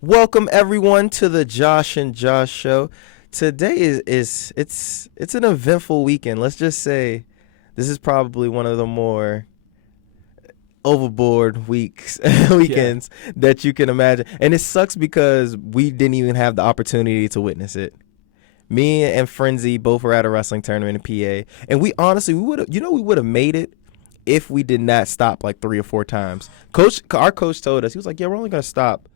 Welcome everyone to the Josh and Josh show. Today it's an eventful weekend. Let's just say this is probably one of the more overboard Yeah. weekends that you can imagine. And it sucks because we didn't even have the opportunity to witness it. Me and Frenzy both were at a wrestling tournament in PA, and we honestly we would have made it if we did not stop like 3 or 4 times. Our coach told us, he was like, "Yeah, we're only gonna stop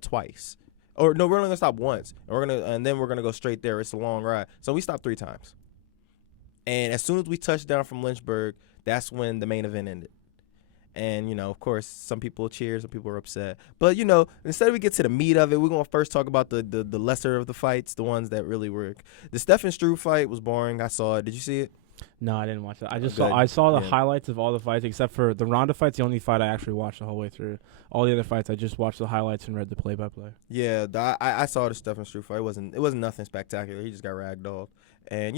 twice, or no, we're only gonna stop once, and then we're gonna go straight there. It's a long ride." So we stopped 3 times, and as soon as we touched down from Lynchburg, that's when the main event ended. And, of course, some people cheer, some people are upset. But, instead we get to the meat of it, we're going to first talk about the lesser of the fights, the ones that really were. The Stephen Struve fight was boring. I saw it. Did you see it? No, I didn't watch that. I just Good. saw the Yeah. highlights of all the fights except for the Ronda fight's the only fight I actually watched the whole way through. All the other fights I just watched the highlights and read the play-by-play. Yeah, I saw the Stephen Struve fight. It wasn't nothing spectacular. He just got ragdolled. And,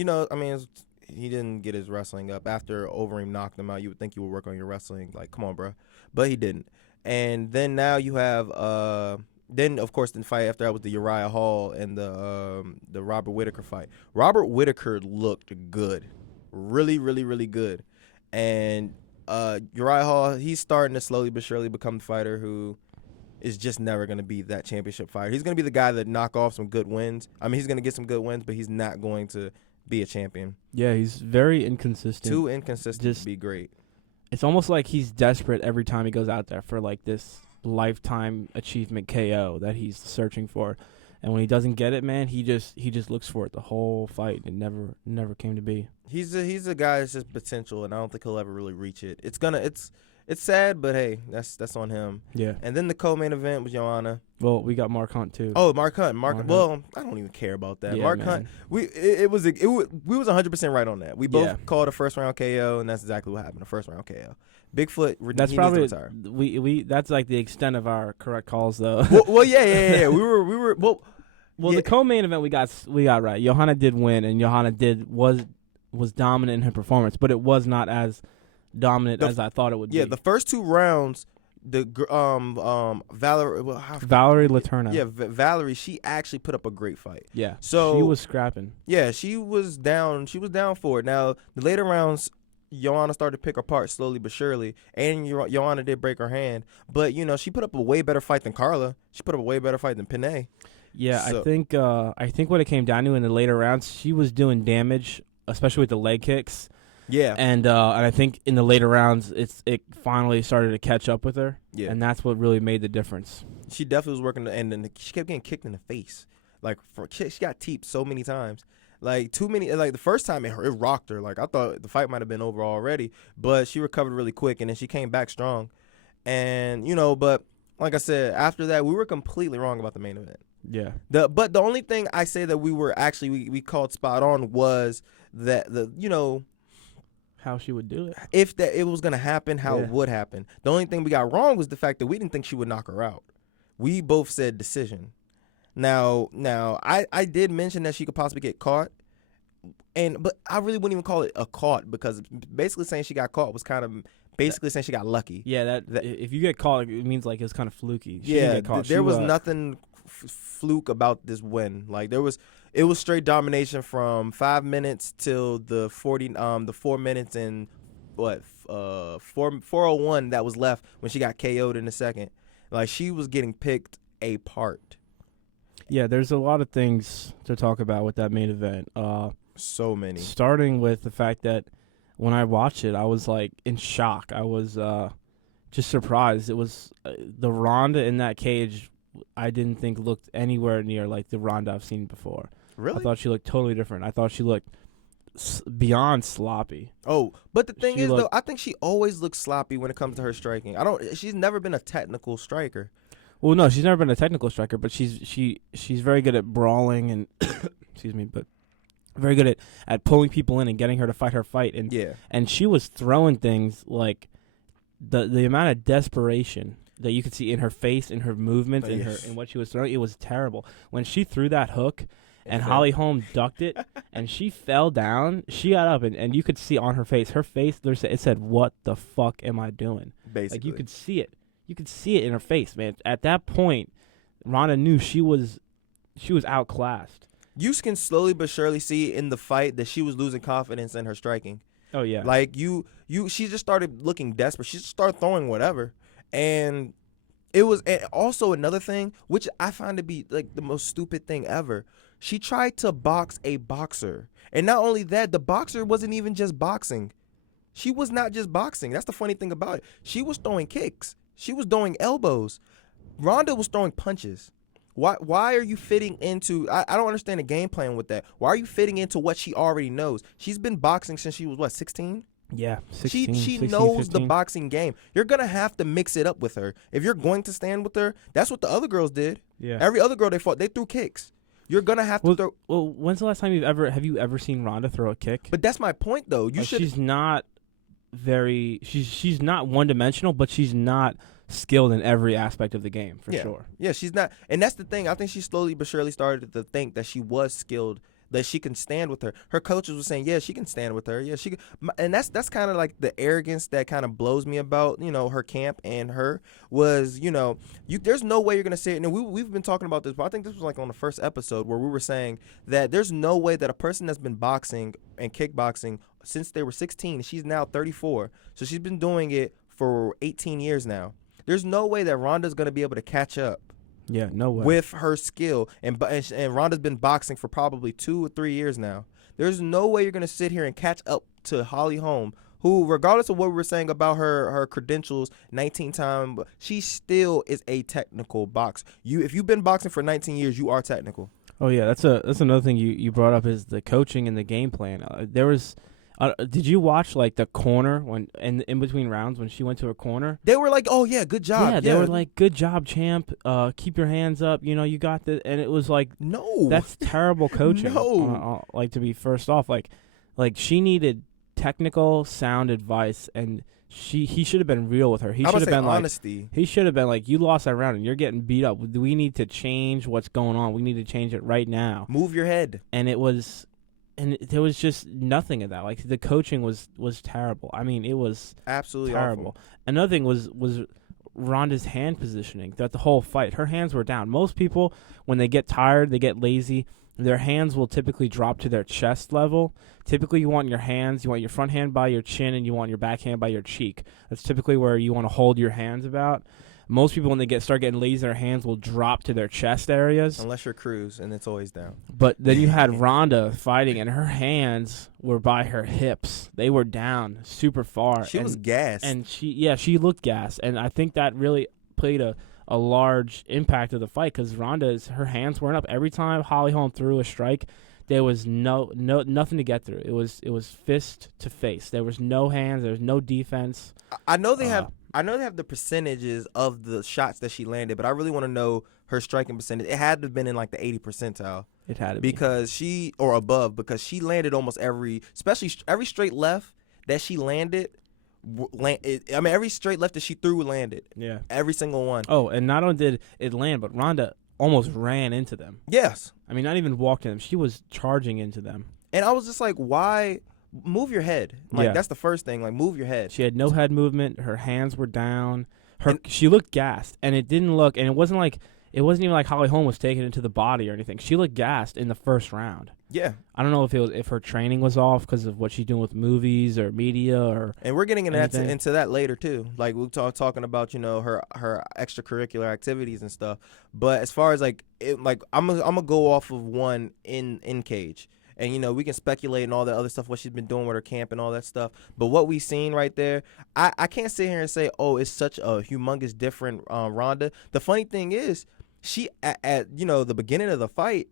he didn't get his wrestling up. After Overeem knocked him out, you would think you would work on your wrestling. Like, come on, bro. But he didn't. And then now you have then of course the fight after that was the Uriah Hall and the Robert Whitaker fight. Robert Whitaker looked good, really, really, really good. And Uriah Hall, he's starting to slowly but surely become the fighter who is just never going to be that championship fighter. He's going to be the guy that knock off some good wins. I mean, he's going to get some good wins, but he's not going to be a champion. Yeah, he's very inconsistent. Too inconsistent to be great. It's almost like he's desperate every time he goes out there for like this lifetime achievement KO that he's searching for. And when he doesn't get it, man, he just looks for it the whole fight and never came to be. He's a guy that's just potential, and I don't think he'll ever really reach it. It's sad, but hey, that's on him. Yeah. And then the co-main event was Joanna. Well, we got Mark Hunt too. Oh, Mark Hunt. Hunt. Well, I don't even care about that. Yeah, Mark man. Hunt. We was 100% right on that. We both Yeah. called a first round KO, and that's exactly what happened. A first round KO. Bigfoot. That's he probably needs to retire. we that's like the extent of our correct calls though. well, yeah. We were well. Well, Yeah. the co-main event we got right. Johanna did win, and Johanna was dominant in her performance, but it was not as dominant as I thought it would be. Yeah, the first 2 rounds, Valerie. Well, Valerie Laterna. Yeah, Valerie. She actually put up a great fight. Yeah. So she was scrapping. Yeah, she was down. She was down for it. Now the later rounds, Joanna started to pick her apart slowly but surely, and Joanna did break her hand. But she put up a way better fight than Carla. She put up a way better fight than Panay. Yeah, So- I think what it came down to in the later rounds, she was doing damage, especially with the leg kicks. Yeah, And I think in the later rounds, it finally started to catch up with her. Yeah. And that's what really made the difference. she definitely was working, and then she kept getting kicked in the face. Like she got teeped so many times. Like too many. Like the first time it rocked her. Like I thought the fight might have been over already, but she recovered really quick, and then she came back strong. And but like I said, after that we were completely wrong about the main event. Yeah. But the only thing I say that we were actually we called spot on was that How she would do it. if that it was gonna happen, how Yeah. it would happen. The only thing we got wrong was the fact that we didn't think she would knock her out. We both said decision. Now I did mention that she could possibly get caught, but I really wouldn't even call it a caught, because basically saying she got caught was kind of basically saying she got lucky. Yeah, that if you get caught, it means like it's kind of fluky. She didn't Yeah, get caught. there was She, nothing fluke about this win. Like it was straight domination from 5 minutes till the 4 minutes and 4:01 that was left when she got KO'd in the second. Like she was getting picked apart. Yeah, there's a lot of things to talk about with that main event. So many. Starting with the fact that when I watched it, I was like in shock. I was just surprised. It was the Ronda in that cage. I didn't think looked anywhere near like the Ronda I've seen before. Really? I thought she looked totally different. I thought she looked beyond sloppy. Oh, but the thing She is though, looked- I think she always looks sloppy when it comes to her striking. She's never been a technical striker. Well, no, she's never been a technical striker, but she's very good at brawling and excuse me, but very good at pulling people in and getting her to fight her fight. And Yeah. and she was throwing things like the amount of desperation that you could see in her face, in her movements, Oh, in yes. what she was throwing. It was terrible. When she threw that hook and Yeah. Holly Holm ducked it and she fell down, she got up and you could see on her face, it said, "What the fuck am I doing?" Basically. Like you could see it. You could see it in her face, man. At that point, Ronda knew she was outclassed. You can slowly but surely see in the fight that she was losing confidence in her striking. Oh yeah. Like she just started looking desperate. She just started throwing whatever, and it was and also another thing which I find to be like the most stupid thing ever. She tried to box a boxer, and not only that, the boxer wasn't even just boxing. She was not just boxing. That's the funny thing about it. She was throwing kicks. She was throwing elbows. Ronda was throwing punches. Why are you fitting into I don't understand the game plan with that. Why are you fitting into what she already knows? She's been boxing since she was what, 16? Yeah, 16, She 16, knows 15. the boxing game. You're going to have to mix it up with her. If you're going to stand with her, that's what the other girls did. Yeah. Every other girl they fought, they threw kicks. You're going to have to throw. Well, when's the last time have you ever seen Ronda throw a kick? But that's my point though. You should She's not she's not one-dimensional, but she's not skilled in every aspect of the game for sure. Yeah, she's not. And that's the thing. I think she slowly but surely started to think that she was skilled, that she can stand with her. Her coaches were saying, yeah, she can stand with her. Yeah, she can. And that's kind of like the arrogance that kind of blows me about, her camp and her was, there's no way you're going to say it. And we've been talking about this, but I think this was like on the first episode where we were saying that there's no way that a person that's been boxing and kickboxing since they were 16, she's now 34. So she's been doing it for 18 years now. There's no way that Ronda's going to be able to catch up. Yeah, no way. With her skill. And Ronda's been boxing for probably 2 or 3 years now. There's no way you're going to sit here and catch up to Holly Holm, who, regardless of what we were saying about her credentials, 19-time, she still is a technical boxer. If you've been boxing for 19 years, you are technical. Oh, yeah, that's another thing you brought up is the coaching and the game plan. There was... did you watch like the corner when in between rounds when she went to a corner? They were like, "Oh yeah, good job." Yeah, they were like, "Good job, champ. Keep your hands up. You got the." And it was like, no, that's terrible coaching. No, like to be first off, like she needed technical, sound advice, and he should have been real with her. He should have been honesty. He should have been like, "You lost that round, and you're getting beat up. We need to change what's going on. We need to change it right now. Move your head." And it was. And there was just nothing of that. Like the coaching was terrible. I mean, it was absolutely terrible. Awful. Another thing was Ronda's hand positioning throughout the whole fight. Her hands were down. Most people, when they get tired, they get lazy. Their hands will typically drop to their chest level. Typically, you want your front hand by your chin, and you want your back hand by your cheek. That's typically where you want to hold your hands about. Most people, when they start getting lazy, their hands will drop to their chest areas. Unless you're Cruz, and it's always down. But then you had Ronda fighting, and her hands were by her hips. They were down super far. She was gassed. And she looked gassed. And I think that really played a large impact of the fight because her hands weren't up. Every time Holly Holm threw a strike, there was nothing to get through. It was fist to face. There was no hands. There was no defense. I know they have the percentages of the shots that she landed, but I really want to know her striking percentage. It had to have been in like the 80 percentile. It had to be. Or above, because she landed almost especially every straight left that she landed. Every straight left that she threw landed. Yeah. Every single one. Oh, and not only did it land, but Ronda almost ran into them. Yes. I mean, not even walked in them. She was charging into them. And I was just like, why? Move your head. That's the first thing. Like, move your head. She had no head movement. Her hands were down. She looked gassed, and it wasn't even like Holly Holm was taking it to the body or anything. She looked gassed in the first round. Yeah. I don't know if her training was off because of what she's doing with movies or media or. And we're getting into that later too. Like we're talking about her extracurricular activities and stuff. But as far as I'm gonna go off of one in cage. And, we can speculate and all that other stuff, what she's been doing with her camp and all that stuff. But what we've seen right there, I can't sit here and say, oh, it's such a humongous different Ronda. The funny thing is, she, at the beginning of the fight,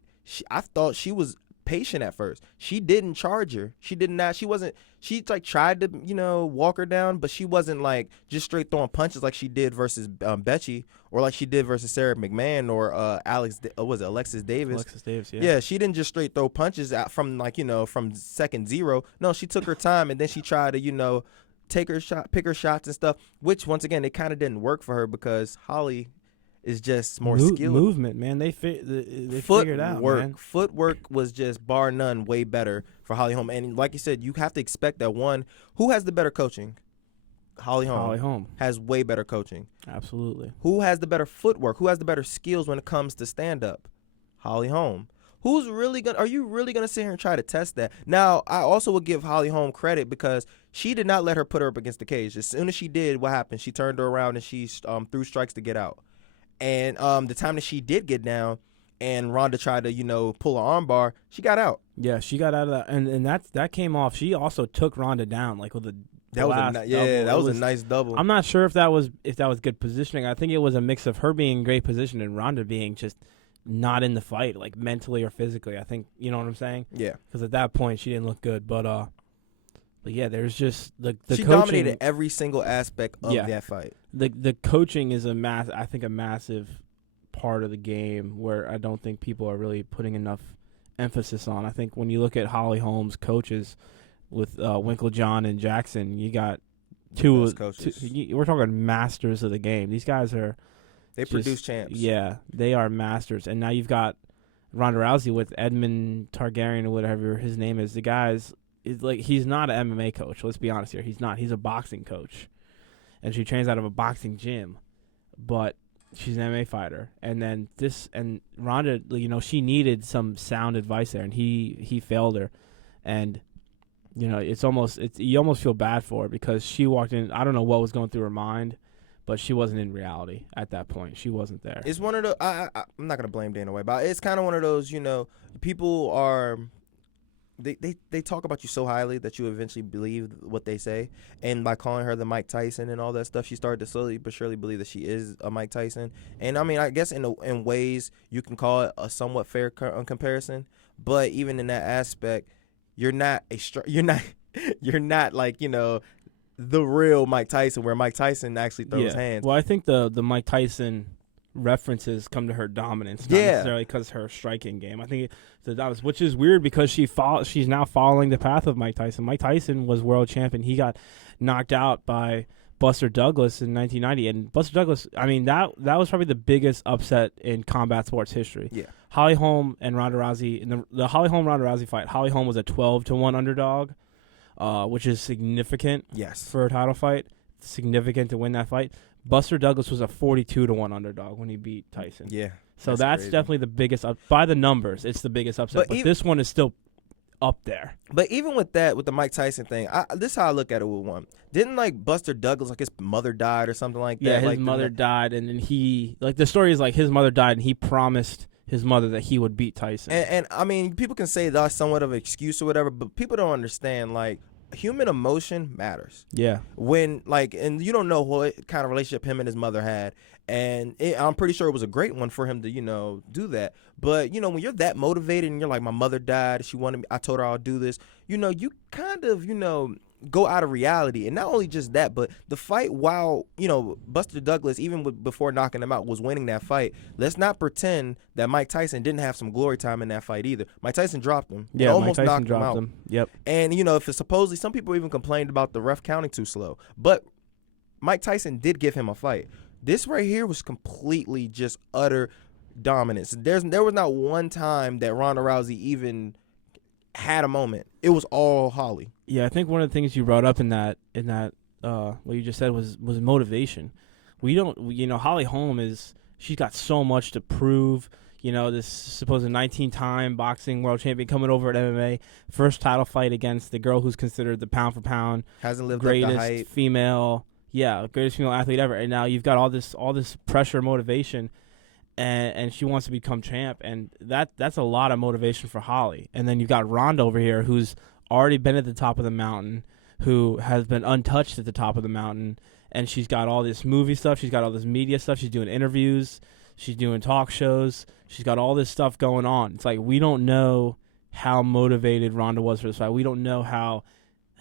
I thought she was patient at first. She didn't charge her. She did not. She tried to, walk her down, but she wasn't like just straight throwing punches like she did versus Betchy or like she did versus Sarah McMahon or Alexis Davis. Alexis Davis, yeah. Yeah, she didn't just straight throw punches out from from second zero. No, she took her time and then she tried to, pick her shots and stuff, which once again, it kind of didn't work for her because Holly is just more skilled. Movement, man. They figured out, man. Footwork was just bar none way better for Holly Holm. And like you said, you have to expect that one. Who has the better coaching? Holly Holm. Holly Holm. Has way better coaching. Absolutely. Who has the better footwork? Who has the better skills when it comes to stand up? Holly Holm. Are you really gonna sit here and try to test that? Now, I also would give Holly Holm credit because she did not let her put her up against the cage. As soon as she did, what happened? She turned her around and she threw strikes to get out. And the time that she did get down and Ronda tried to, pull an armbar, she got out. Yeah, she got out of that, and that came off. She also took Ronda down, like with a That was a nice double. I'm not sure if that was good positioning. I think it was a mix of her being in great position and Ronda being just not in the fight, like mentally or physically. I think, you know what I'm saying? Yeah. Because at that point she didn't look good, but yeah, there's just the she coaching, dominated every single aspect of that fight. The coaching is a massive part of the game where I don't think people are really putting enough emphasis on. I think when you look at Holly Holm's coaches with Winklejohn and Jackson, you got two coaches. We're talking masters of the game. These guys are produce champs. Yeah, they are masters. And now you've got Ronda Rousey with Edmund Targaryen or whatever his name is. The guy's he's not an MMA coach. Let's be honest here. He's not. He's a boxing coach, and she trains out of a boxing gym, but she's an MMA fighter. And then Ronda, she needed some sound advice there, and he failed her. And you almost feel bad for her because she walked in. I don't know what was going through her mind, but she wasn't in reality at that point. She wasn't there. It's one of the. I'm not gonna blame Dana White, but it's kind of one of those. People are. They talk about you so highly that you eventually believe what they say, and by calling her the Mike Tyson and all that stuff, she started to slowly but surely believe that she is a Mike Tyson. And I mean, I guess in ways you can call it a somewhat fair comparison, but even in that aspect, you're not like the real Mike Tyson, where Mike Tyson actually throws hands. Well, I think the Mike Tyson references come to her dominance, not necessarily because her striking game. I think the dominance, which is weird because she's now following the path of Mike Tyson. Mike Tyson was world champion. He got knocked out by Buster Douglas in 1990, and Buster Douglas, I mean, that was probably the biggest upset in combat sports history. Yeah. Holly Holm and Ronda Rousey, in the Holly Holm-Ronda Rousey fight, Holly Holm was a 12-1 underdog, which is significant for a title fight. Significant to win that fight. Buster Douglas was a 42-1 underdog when he beat Tyson. Yeah. So that's definitely the biggest by the numbers. It's the biggest upset, but this one is still up there. But even with that, with the Mike Tyson thing, this is how I look at it with one. Didn't Buster Douglas, his mother died or something like that? Yeah, his mother died, and then the story is his mother died, and he promised his mother that he would beat Tyson. And I mean, people can say that's somewhat of an excuse or whatever, but people don't understand, human emotion matters. Yeah. When, and you don't know what kind of relationship him and his mother had. And I'm pretty sure it was a great one for him to, do that. But, when you're that motivated and you're like, my mother died, she wanted me, I told her I'll do this, you kind of, go out of reality. And not only just that, but the fight, while, Buster Douglas, even before knocking him out, was winning that fight, let's not pretend that Mike Tyson didn't have some glory time in that fight either. Mike Tyson dropped him. Yeah, almost Mike Tyson knocked him out. Yep. And, if it's supposedly, some people even complained about the ref counting too slow. But Mike Tyson did give him a fight. This right here was completely just utter dominance. There was not one time that Ronda Rousey even had a moment. It was all Holly. Yeah, I think one of the things you brought up in that what you just said was motivation. Holly Holm she's got so much to prove. This supposed 19-time boxing world champion coming over at MMA, first title fight against the girl who's considered the pound for pound hasn't lived greatest up the height. Greatest female athlete ever. And now you've got all this pressure, motivation, and she wants to become champ, and that's a lot of motivation for Holly. And then you've got Ronda over here, who's already been at the top of the mountain, who has been untouched at the top of the mountain, and she's got all this movie stuff, she's got all this media stuff, she's doing interviews, she's doing talk shows, she's got all this stuff going on. It's like we don't know how motivated Ronda was for this fight. We don't know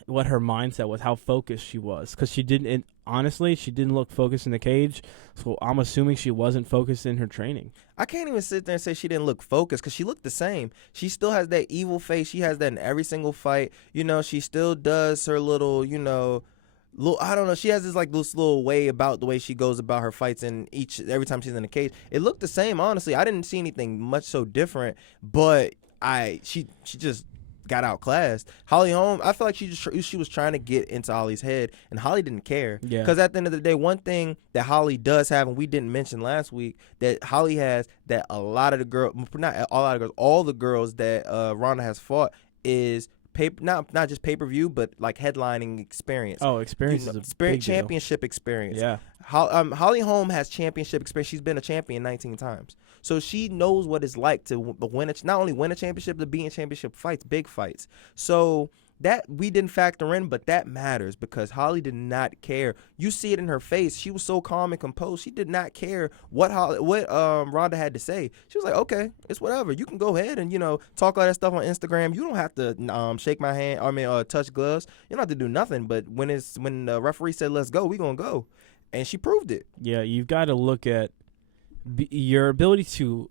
what her mindset was, how focused she was, because she didn't look focused in the cage, so I'm assuming she wasn't focused in her training. I can't even sit there and say she didn't look focused, because she looked the same. She still has that evil face. She has that in every single fight. She still does her little, I don't know. She has this little way about the way she goes about her fights every time she's in the cage. It looked the same, honestly. I didn't see anything much so different, but she just got outclassed. Holly Holm, I feel like she was trying to get into Holly's head, and Holly didn't care. Yeah. Because at the end of the day, one thing that Holly does have, and we didn't mention last week, that Holly has that a lot of the girls, not a lot of girls, all the girls that Ronda has fought is not just pay-per-view, but like headlining experience. Oh, experience is a big championship experience. Yeah. Holly Holm has championship experience. She's been a champion 19 times. So she knows what it's like to win not only win a championship, but be in championship fights, big fights. So that we didn't factor in, but that matters because Holly did not care. You see it in her face. She was so calm and composed. She did not care what Ronda had to say. She was like, okay, it's whatever. You can go ahead and, talk all that stuff on Instagram. You don't have to shake my hand. Touch gloves. You don't have to do nothing. But when the referee said, let's go, we going to go. And she proved it. Yeah, you've got to look at your ability to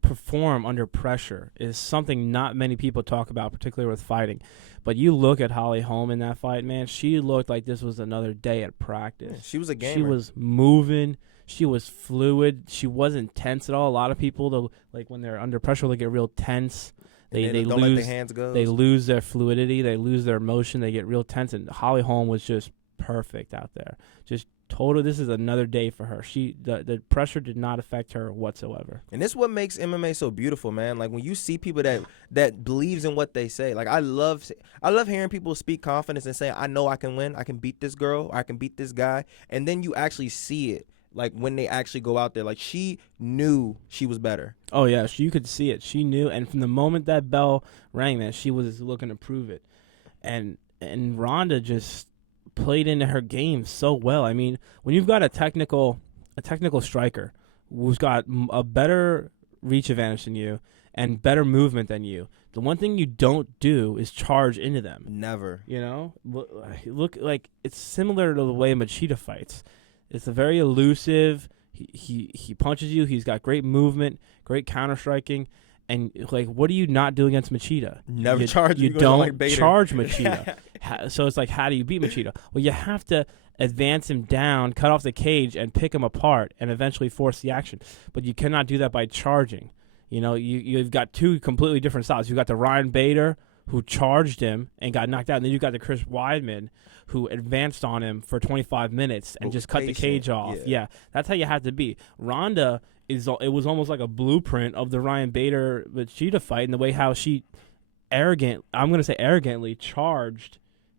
perform under pressure is something not many people talk about, particularly with fighting. But you look at Holly Holm in that fight, man, she looked like this was another day at practice. Yeah, she was a gamer. She was moving. She was fluid. She wasn't tense at all. A lot of people, though, like when they're under pressure, they get real tense. They don't lose let their hands go. They lose their fluidity. They lose their motion. They get real tense. And Holly Holm was just perfect out there. Just total. This is another day for her. The pressure did not affect her whatsoever. And this is what makes MMA so beautiful, man. Like when you see people that believes in what they say. Like I love hearing people speak confidence and say, I know I can win. I can beat this girl. Or I can beat this guy. And then you actually see it. Like when they actually go out there, like she knew she was better. Oh yeah, you could see it. She knew, and from the moment that bell rang, man, she was looking to prove it. And Ronda just played into her game so well. I mean, when you've got a technical striker who's got a better reach advantage than you and better movement than you, the one thing you don't do is charge into them. Never. Look like it's similar to the way Machida fights. It's a very elusive. He punches you. He's got great movement, great counter striking. And, like, what do you not do against Machida? Never charge. You don't charge Machida. So it's like, how do you beat Machida? Well, you have to advance him down, cut off the cage, and pick him apart, and eventually force the action. But you cannot do that by charging. You've got two completely different styles. You've got the Ryan Bader, who charged him and got knocked out. And then you've got the Chris Weidman, who advanced on him for 25 minutes and just cut the cage off. Yeah, that's how you have to be. Ronda... It was almost like a blueprint of the Ryan Bader Machida fight in the way how she arrogantly charged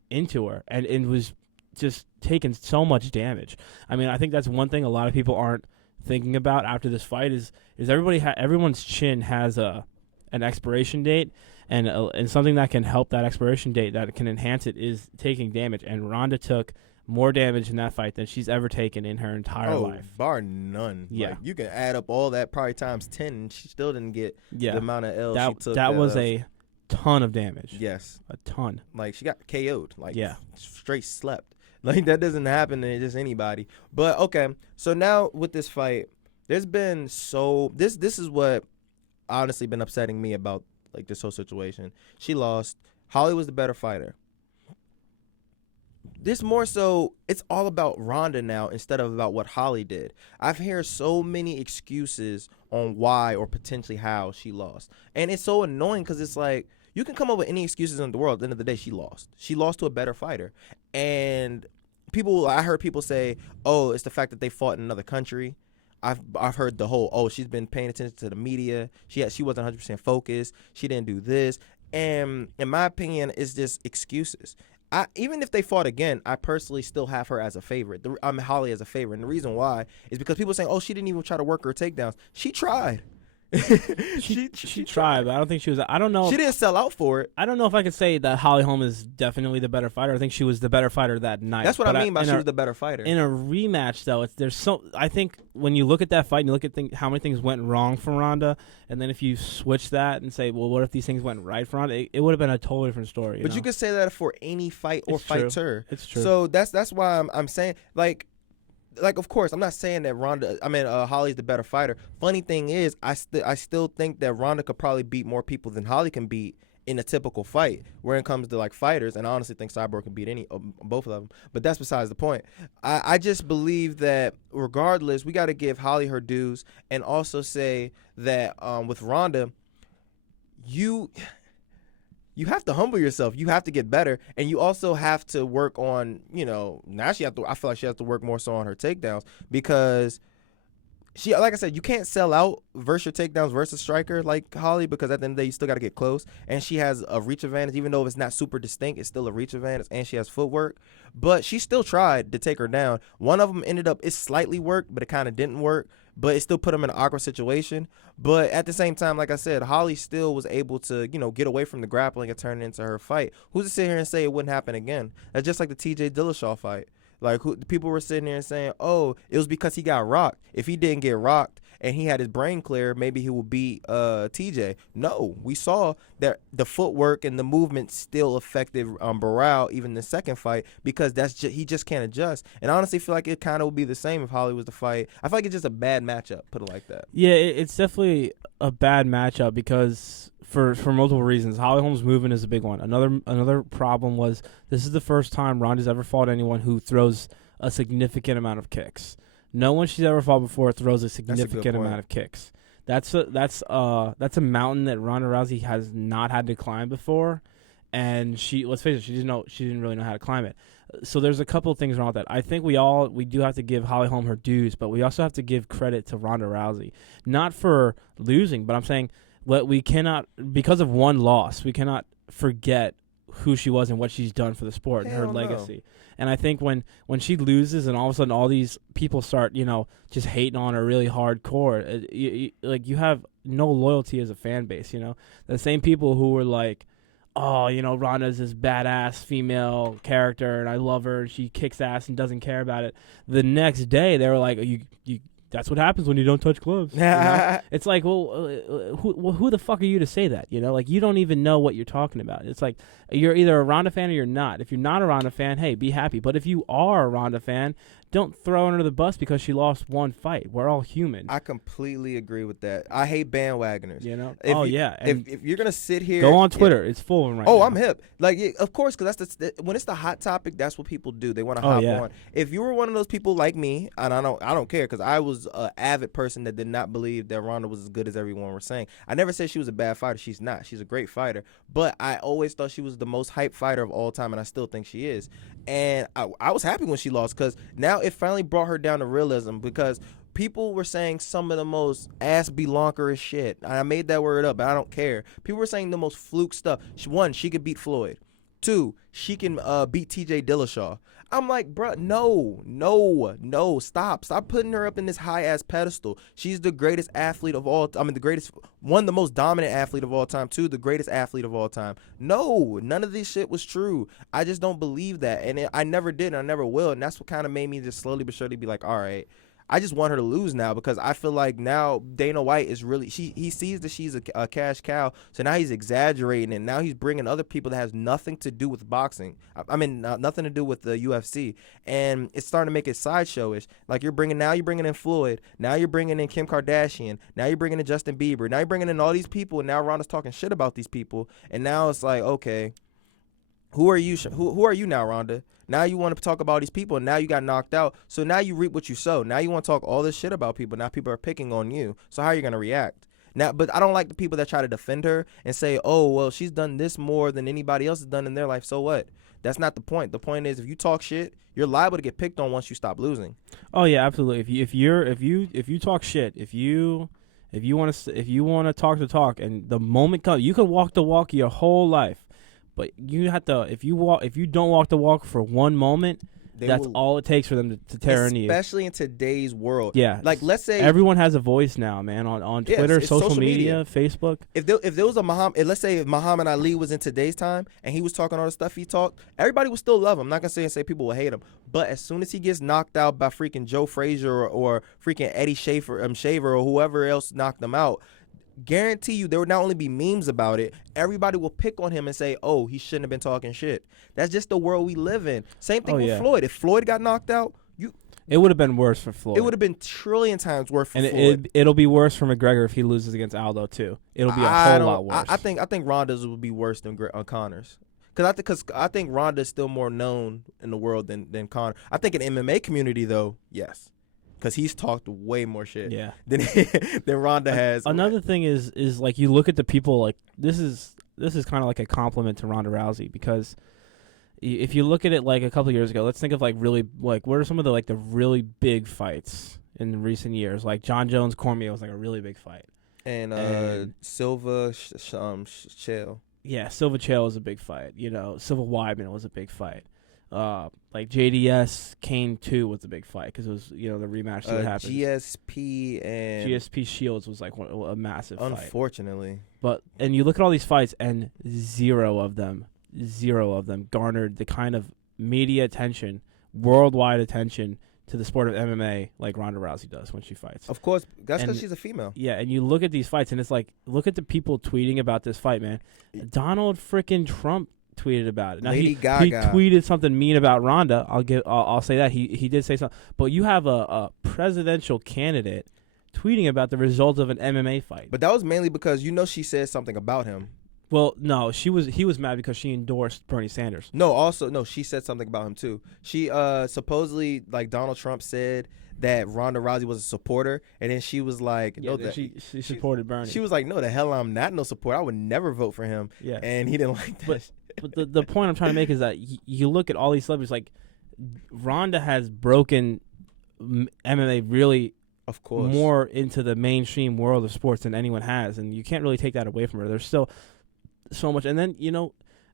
into her and was just taking so much damage. I mean, I think that's one thing a lot of people aren't thinking about after this fight is everyone's chin has an expiration date, and something that can help that expiration date, that can enhance it, is taking damage. And Ronda took more damage in that fight than she's ever taken in her entire life. Bar none. Yeah. Like, you can add up all that probably times 10, and she still didn't get the amount of L's she took. That was a ton of damage. Yes. A ton. Like, she got KO'd. Like, straight slept. Like, that doesn't happen to just anybody. But, okay, so now with this fight, there's been this is what honestly been upsetting me about, like, this whole situation. She lost. Holly was the better fighter. This more so, it's all about Ronda now instead of about what Holly did. I've heard so many excuses on why or potentially how she lost. And it's so annoying because it's like, you can come up with any excuses in the world. At the end of the day, she lost. She lost to a better fighter. And I heard people say, oh, it's the fact that they fought in another country. I've heard the whole, she's been paying attention to the media. She wasn't 100% focused. She didn't do this. And in my opinion, it's just excuses. Even if they fought again, I personally still have her as a favorite. Holly as a favorite. And the reason why is because people are saying, she didn't even try to work her takedowns. She tried. she tried, but I don't think she was. I don't know. She didn't sell out for it. I don't know if I could say that Holly Holm is definitely the better fighter. I think she was the better fighter that night. That's what I mean by she was the better fighter. In a rematch, though, I think when you look at that fight and you look at how many things went wrong for Ronda, and then if you switch that and say, well, what if these things went right for Ronda? It would have been a totally different story. But you could say that for any fight or fighter. It's true. So that's why I'm saying, like, of course, I'm not saying that Holly's the better fighter. Funny thing is, I still think that Ronda could probably beat more people than Holly can beat in a typical fight when it comes to, like, fighters. And I honestly think Cyborg can beat both of them. But that's besides the point. I just believe that regardless, we got to give Holly her dues and also say that with Ronda, you you have to humble yourself. You have to get better, and you also have to work on, now she have to. I feel like she has to work more so on her takedowns because she, like I said, you can't sell out versus your takedowns versus striker like Holly, because at the end of the day, you still got to get close. And she has a reach advantage, even though it's not super distinct, it's still a reach advantage, and she has footwork. But she still tried to take her down. One of them ended up, it slightly worked, but it kind of didn't work. But it still put him in an awkward situation. But at the same time, like I said, Holly still was able to, get away from the grappling and turn it into her fight. Who's to sit here and say it wouldn't happen again? That's just like the TJ Dillashaw fight. Like, people were sitting there and saying, oh, it was because he got rocked. If he didn't get rocked and he had his brain clear, maybe he would beat TJ. No, we saw that the footwork and the movement still affected Barao even the second fight, because he just can't adjust. And I honestly feel like it kind of would be the same if Holly was to fight. I feel like it's just a bad matchup, put it like that. Yeah, it's definitely a bad matchup because for multiple reasons. Holly Holm's movement is a big one. Another problem was this is the first time Ronda's ever fought anyone who throws a significant amount of kicks. No one she's ever fought before throws a significant amount of kicks. That's a mountain that Ronda Rousey has not had to climb before, and let's face it, she didn't really know how to climb it. So there's a couple of things wrong with that. I think we do have to give Holly Holm her dues, but we also have to give credit to Ronda Rousey, not for losing, but I'm saying we cannot, because of one loss, we cannot forget who she was and what she's done for the sport and her legacy. And I think when she loses and all of a sudden all these people start, just hating on her really hardcore, you have no loyalty as a fan base, The same people who were like, oh, Ronda's this badass female character and I love her, she kicks ass and doesn't care about it. The next day they were like, you that's what happens when you don't touch gloves. It's like, well, who the fuck are you to say that? Like, you don't even know what you're talking about. It's like, you're either a Ronda fan or you're not. If you're not a Ronda fan, hey, be happy. But if you are a Ronda fan, don't throw her under the bus because she lost one fight. We're all human. I completely agree with that. I hate bandwagoners. If you're gonna sit here, go on Twitter. It's full of them right now. I'm hip. Like, of course, because when it's the hot topic, that's what people do. They want to hop on. If you were one of those people like me, and I don't care, because I was an avid person that did not believe that Ronda was as good as everyone was saying. I never said she was a bad fighter. She's not. She's a great fighter. But I always thought she was the most hyped fighter of all time, and I still think she is. And I was happy when she lost, because now it finally brought her down to realism, because people were saying some of the most ass-belonkerous shit. I made that word up, but I don't care. People were saying the most fluke stuff. One, she could beat Floyd. Two, she can beat TJ Dillashaw. I'm like, bro, no, stop putting her up in this high-ass pedestal. She's the greatest athlete of all time. I mean, the most dominant athlete of all time. Two, the greatest athlete of all time. No, none of this shit was true. I just don't believe that, and I never did, and I never will, and that's what kind of made me just slowly but surely be like, all right, I just want her to lose now, because I feel like now Dana White is really, he sees that she's a cash cow, so now he's exaggerating, and now he's bringing other people that has nothing to do with boxing. I mean, nothing to do with the UFC, and it's starting to make it sideshowish. Like, you're bringing in Floyd, now you're bringing in Kim Kardashian, now you're bringing in Justin Bieber, now you're bringing in all these people, and now Ronda's talking shit about these people, and now it's like, okay, who are you? Who are you now, Ronda? Now you want to talk about these people, and now you got knocked out. So now you reap what you sow. Now you want to talk all this shit about people. Now people are picking on you. So how are you going to react? Now, but I don't like the people that try to defend her and say, oh, well, she's done this more than anybody else has done in their life. So what? That's not the point. The point is, if you talk shit, you're liable to get picked on once you stop losing. Oh yeah, absolutely. If you talk shit, if you want to talk the talk, and the moment comes, you could walk the walk your whole life. But you have to, if you don't walk the walk for one moment, that's all it takes for them to tear into you. Especially in today's world. Yeah. Like, let's say everyone has a voice now, man, on Twitter, social media, Facebook. If there was a Muhammad, let's say if Muhammad Ali was in today's time and he was talking all the stuff he talked, everybody would still love him. I'm not gonna say people will hate him, but as soon as he gets knocked out by freaking Joe Frazier or freaking Eddie Shaver or whoever else knocked him out, guarantee you there would not only be memes about it, everybody will pick on him and say, oh, he shouldn't have been talking shit. That's just the world we live in. Same thing with Floyd. If Floyd got knocked out, it would have been worse for Floyd. It would have been trillion times worse for Floyd. And it'll be worse for McGregor if he loses against Aldo too. It'll be a whole lot worse. I think Ronda's would be worse than Connor's. Because I think Ronda's still more known in the world than Connor. I think in MMA community, though, yes. Because he's talked way more shit than Ronda has. Another thing is like, you look at the people, like, this is kind of like a compliment to Ronda Rousey because if you look at it like a couple years ago, let's think of like really like what are some of the like the really big fights in recent years? Like John Jones Cormier was like a really big fight, And Silva Chael. Yeah, Silva Chael was a big fight. You know, Silva Weidman was a big fight. Like JDS Kane 2 was a big fight because it was, you know, the rematch that happened. GSP Shields was like a massive fight. Unfortunately. And you look at all these fights and zero of them garnered the kind of media attention, worldwide attention to the sport of MMA like Ronda Rousey does when she fights. Of course, that's because she's a female. Yeah, and you look at these fights and it's like, look at the people tweeting about this fight, man. Donald frickin' Trump tweeted about it. Now, Lady Gaga. He tweeted something mean about Ronda. I'll say that. He did say something. But you have a presidential candidate tweeting about the result of an MMA fight. But that was mainly because she said something about him. Well, no, he was mad because she endorsed Bernie Sanders. No, she said something about him too. She supposedly, like, Donald Trump said that Ronda Rousey was a supporter, and then she was like, she supported Bernie. She was like, no, the hell I'm not no supporter. I would never vote for him. Yeah, and he didn't like that. But the point I'm trying to make is that you look at all these celebrities, like Ronda has broken MMA really, of course, more into the mainstream world of sports than anyone has, and you can't really take that away from her. There's still so much. And then,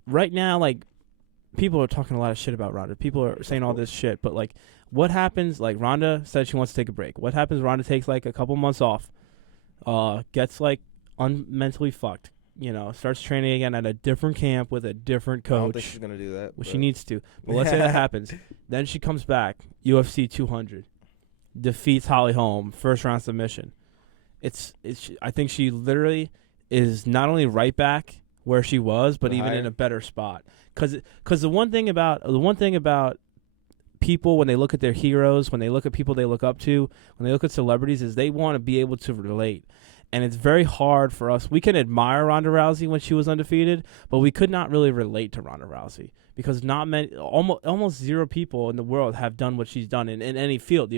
right now, like, people are talking a lot of shit about Ronda. People are saying all this shit. But, like, what happens? Like, Ronda said she wants to take a break. What happens? Ronda takes, like, a couple months off, gets, like, mentally fucked, starts training again at a different camp with a different coach. I don't think she's going to do that. Well, she needs to. But let's say that happens. Then she comes back, UFC 200, defeats Holly Holm, first-round submission. I think she literally is not only right back where she was, but even in a better spot. Because the one thing about people when they look at their heroes, when they look at people they look up to, when they look at celebrities, is they want to be able to relate. And it's very hard for us. We can admire Ronda Rousey when she was undefeated, but we could not really relate to Ronda Rousey because not many, almost zero people in the world have done what she's done in any field.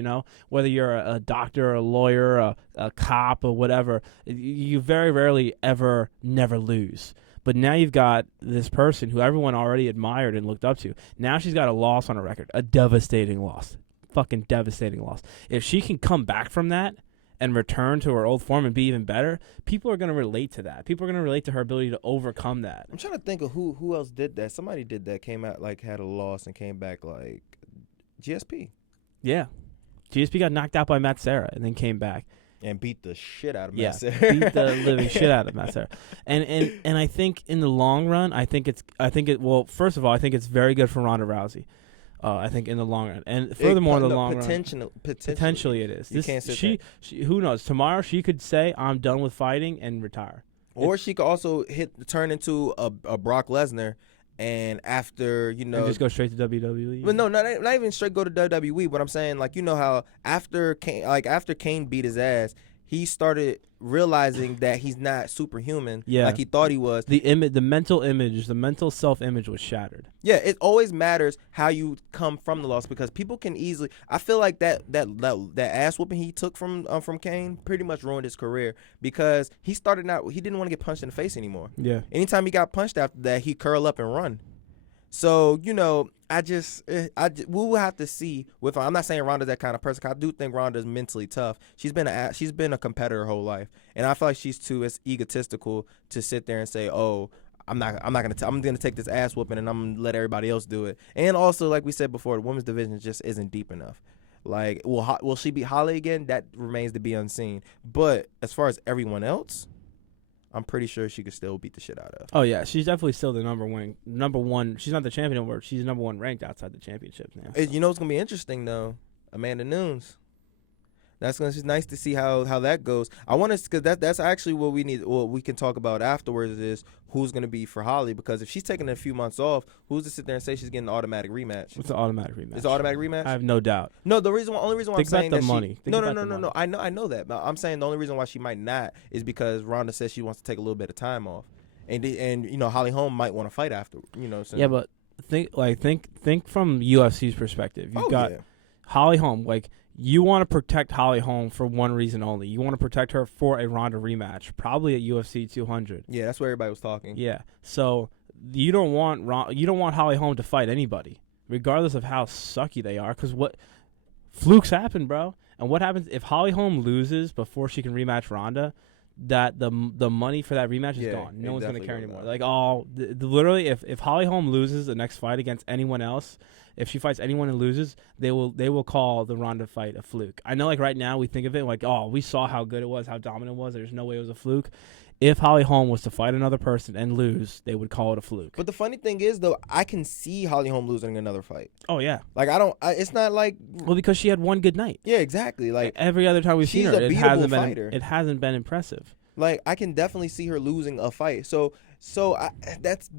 Whether you're a doctor, a lawyer, a cop, or whatever, you very rarely ever never lose. But now you've got this person who everyone already admired and looked up to. Now she's got a loss on her record, a devastating loss, fucking devastating loss. If she can come back from that and return to her old form and be even better, people are going to relate to that. People are going to relate to her ability to overcome that. I'm trying to think of who else did that. Somebody did that, came out, like, had a loss and came back, like, GSP. Yeah. GSP got knocked out by Matt Serra and then came back. And beat the shit out of Matt Serra. Beat the living shit out of Matt Serra. And I think in the long run, well, first of all, I think it's very good for Ronda Rousey. I think in the long run. And furthermore, in the long run, potentially it is. You can't say she who knows? Tomorrow she could say, I'm done with fighting and retire. Or she could also turn into a Brock Lesnar. And after, and just go straight to WWE. But no, not even straight go to WWE. But I'm saying, like, how after Kane beat his ass, he started realizing that he's not superhuman like he thought he was. The mental image, the mental self-image was shattered. Yeah, it always matters how you come from the loss because people can easily. I feel like that ass whooping he took from Kane pretty much ruined his career because he didn't want to get punched in the face anymore. Yeah. Anytime he got punched after that, he'd curl up and run. So, we will have to see with her. I'm not saying Ronda's that kind of person. I do think Ronda's mentally tough. She's been a competitor her whole life, and I feel like she's too egotistical to sit there and say, "Oh, I'm gonna take this ass whooping and I'm gonna let everybody else do it." And also, like we said before, the women's division just isn't deep enough. Like, will she beat Holly again? That remains to be unseen. But as far as everyone else, I'm pretty sure she could still beat the shit out of. Oh, yeah. She's definitely still the number one. She's not the champion anymore. She's number one ranked outside the championships now. It's going to be interesting, though. Amanda Nunes. It's nice to see how that goes. I want to, because that's actually what we need. What we can talk about afterwards is who's going to be for Holly. Because if she's taking a few months off, who's to sit there and say she's getting an automatic rematch? What's an automatic rematch? It's an automatic rematch. I have no doubt. No, the only reason why I'm saying that money. No. I know that. But I'm saying the only reason why she might not is because Ronda says she wants to take a little bit of time off, and Holly Holm might want to fight after. Yeah, but think from UFC's perspective. You've got Holly Holm, like. you want to protect Holly Holm for one reason only. You want to protect her for a Ronda rematch, probably at UFC 200. Yeah, that's where everybody was talking. Yeah. So you don't want Holly Holm to fight anybody, regardless of how sucky they are, because what flukes happen, bro. And what happens if Holly Holm loses before she can rematch Ronda? That the money for that rematch is gone. No one's gonna care anymore. Like literally, if Holly Holm loses the next fight against anyone else, if she fights anyone and loses, they will call the Ronda fight a fluke. I know, like right now we think of it like, oh, we saw how good it was, how dominant it was. There's no way it was a fluke. If Holly Holm was to fight another person and lose, they would call it a fluke. But the funny thing is, though, I can see Holly Holm losing another fight. Oh yeah. Like it's not like. Well, because she had one good night. Yeah, exactly. Like every other time we've seen her, it hasn't been impressive. Like I can definitely see her losing a fight. That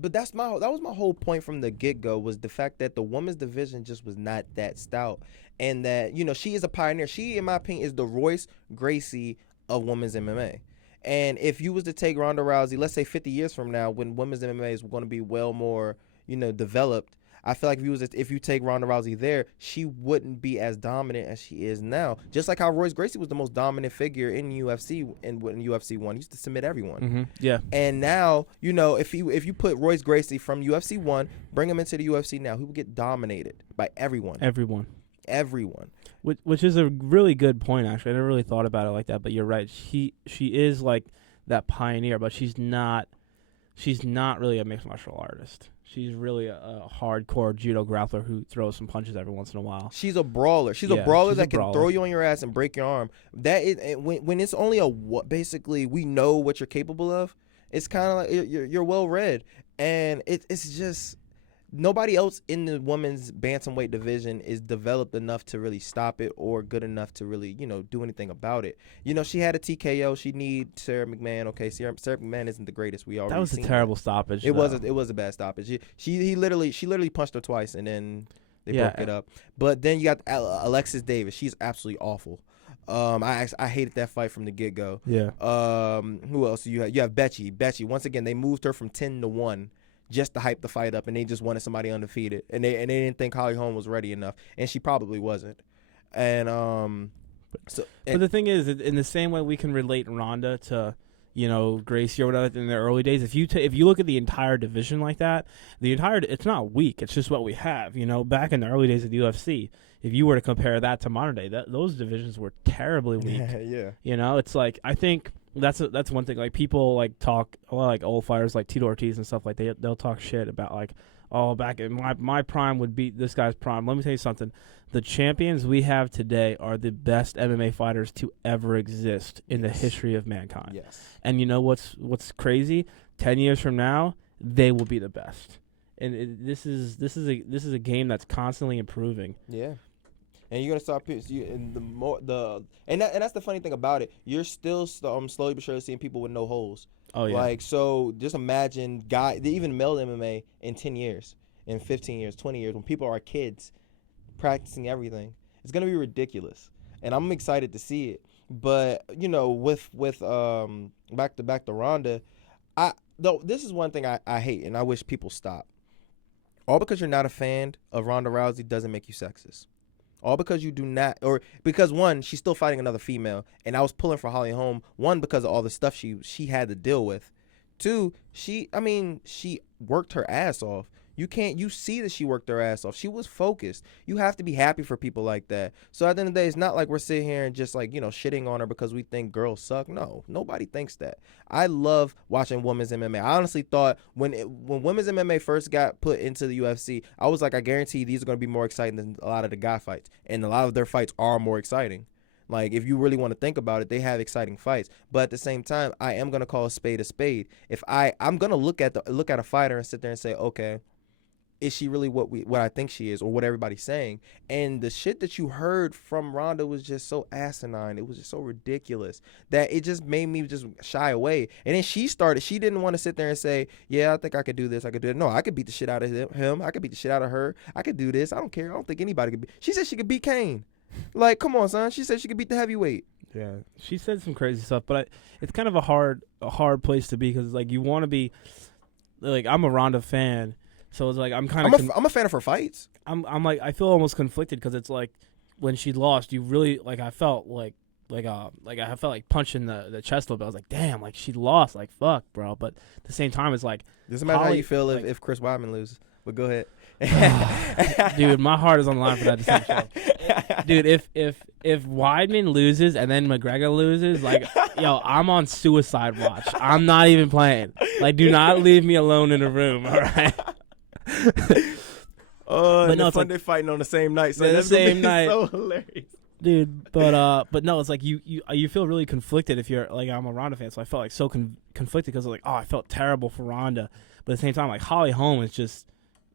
was my whole point from the get-go, was the fact that the women's division just was not that stout, and that she is a pioneer. She, in my opinion, is the Royce Gracie of women's MMA. And if you was to take Ronda Rousey, let's say 50 years from now, when women's MMA is going to be well more developed, I feel like if you take Ronda Rousey there, she wouldn't be as dominant as she is now. Just like how Royce Gracie was the most dominant figure in UFC in UFC 1. He used to submit everyone. Mm-hmm. Yeah. And now, if you put Royce Gracie from UFC 1, bring him into the UFC now, he would get dominated by everyone. Everyone. Which is a really good point, actually. I never really thought about it like that, but you're right. She is like that pioneer, but she's not really a mixed martial artist. She's really a hardcore judo grappler who throws some punches every once in a while. She's a brawler. She's a brawler that can throw you on your ass and break your arm. That is when it's only basically we know what you're capable of. It's kind of like you're well read, and it's just nobody else in the women's bantamweight division is developed enough to really stop it or good enough to really do anything about it. She had a TKO. She needs Sarah McMahon. Okay, Sarah McMahon isn't the greatest. We already that was a terrible stoppage. It was a bad stoppage. She literally punched her twice and then they broke it up. But then you got Alexis Davis. She's absolutely awful. I hated that fight from the get go. Yeah. Who else do you have? You have Betchy. Once again, they moved her from 10-1. Just to hype the fight up, and they just wanted somebody undefeated, and they didn't think Holly Holm was ready enough, and she probably wasn't. And but the thing is, in the same way we can relate Ronda to Gracie or whatever in the early days. If you look at the entire division like that, it's not weak. It's just what we have. Back in the early days of the UFC, if you were to compare that to modern day, those divisions were terribly weak. Yeah. It's like I think. That's one thing. Like people talk like old fighters like Tito Ortiz and stuff like they'll talk shit about like, oh, back in my prime would beat this guy's prime. Let me tell you something. The champions we have today are the best MMA fighters to ever exist in the history of mankind. Yes. And you know what's crazy? 10 years from now, they will be the best. And this is a game that's constantly improving. Yeah. And you're gonna start and that's the funny thing about it. You're still slowly but surely seeing people with no holes. Oh yeah. Like so, just imagine even male MMA in 10 years, in 15 years, 20 years, when people are kids, practicing everything. It's gonna be ridiculous, and I'm excited to see it. But with back to Ronda, this is one thing I hate, and I wish people stop. All because you're not a fan of Ronda Rousey doesn't make you sexist. All because you do not, or because one, she's still fighting another female, and I was pulling for Holly Holm. One, because of all the stuff she had to deal with. Two, she worked her ass off. You see that she worked her ass off. She was focused. You have to be happy for people like that. So at the end of the day, it's not like we're sitting here and just shitting on her because we think girls suck. No, nobody thinks that. I love watching women's MMA. I honestly thought when women's MMA first got put into the UFC, I was like, I guarantee these are going to be more exciting than a lot of the guy fights. And a lot of their fights are more exciting. Like, if you really want to think about it, they have exciting fights. But at the same time, I am going to call a spade a spade. If I'm going to look at a fighter and sit there and say, okay, is she really what I think she is, or what everybody's saying? And the shit that you heard from Ronda was just so asinine. It was just so ridiculous that it just made me just shy away. And then she didn't want to sit there and say, yeah, I think I could do this. I could do it. No, I could beat the shit out of him. I could beat the shit out of her. I could do this. I don't care. I don't think anybody could she said she could beat Kane. Like, come on, son. She said she could beat the heavyweight. Yeah. She said some crazy stuff, but it's kind of a hard place to be, because like you want to be like, I'm a Ronda fan. So it's like I'm a fan of her fights. I'm like, I feel almost conflicted, because it's like when she lost, you really like. I felt like I felt like punching the chest a little bit. I was like, damn, like she lost, like fuck, bro. But at the same time, it's like, Doesn't matter how Holly- you feel like- if Chris Weidman loses. But go ahead. dude, my heart is on the line for that decision. Dude, if Weidman loses and then McGregor loses, like, yo, I'm on suicide watch. I'm not even playing. Like, do not leave me alone in a room, all right? Oh, But and no, the it's fun like- they fighting on the same night. So Yeah, the that's gonna same be night. so hilarious. Dude, but no, it's like you feel really conflicted if you're like, I'm a Ronda fan, so I felt like so conflicted because like, oh, I felt terrible for Ronda, but at the same time, like Holly Holm is just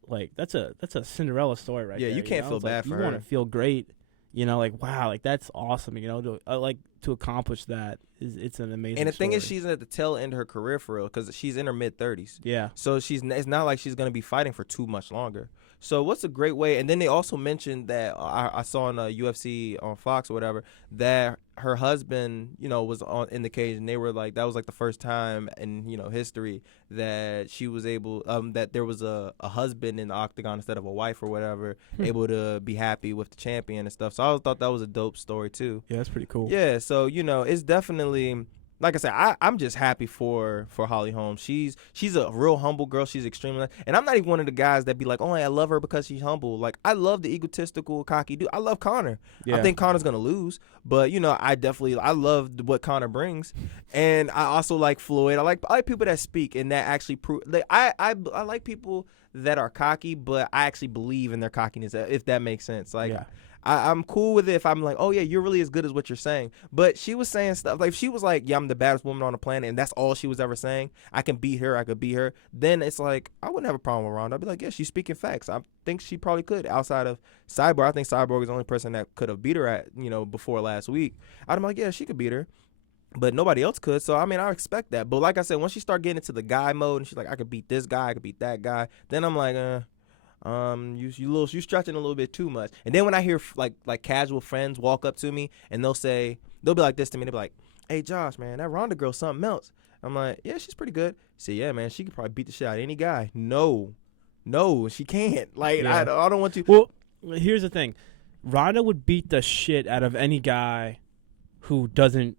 like that's a Cinderella story right Yeah, there. you can't know? feel It's bad like, for you her. want to feel great, like wow, like that's awesome. To accomplish that it's an amazing. And the thing is, story. she's at the tail end of her career for real because she's in her mid-30s. yeah. So it's not like she's going to be fighting for too much longer. So what's a great way? And then they also mentioned that I saw on UFC on Fox or whatever that her husband, was in the cage, and they were like, that was like the first time in history that she was able that there was a husband in the octagon instead of a wife or whatever, able to be happy with the champion and stuff. So I thought that was a dope story too. Yeah, that's pretty cool. Yeah, so it's definitely, like I said, I'm just happy for Holly Holm. She's a real humble girl. She's extremely, and I'm not even one of the guys that be like, oh, I love her because she's humble. Like, I love the egotistical, cocky dude. I love Conor. Yeah. I think Conor's gonna lose, but I love what Conor brings, and I also like Floyd. I like people that speak and that actually prove. Like, I like people that are cocky, but I actually believe in their cockiness, if that makes sense. Like. Yeah. I'm cool with it if I'm like, oh, yeah, you're really as good as what you're saying. But she was saying stuff like, she was like, yeah, I'm the baddest woman on the planet, and that's all she was ever saying. I can beat her. I could beat her. Then it's like, I wouldn't have a problem with Ronda. I'd be like, yeah, she's speaking facts. I think she probably could. Outside of Cyborg, I think Cyborg is the only person that could have beat her before last week. I'd be like, yeah, she could beat her. But nobody else could. So, I mean, I expect that. But like I said, once she start getting into the guy mode and she's like, I could beat this guy, I could beat that guy, then I'm like, you stretching a little bit too much. And then when I hear like casual friends walk up to me and they'll be like this to me. They'll be like, "Hey, Josh, man, that Ronda girl something else." I'm like, "Yeah, she's pretty good." Say, "Yeah, man, she could probably beat the shit out of any guy." No, she can't. Like, Yeah. I don't want you. Well, here's the thing. Ronda would beat the shit out of any guy who doesn't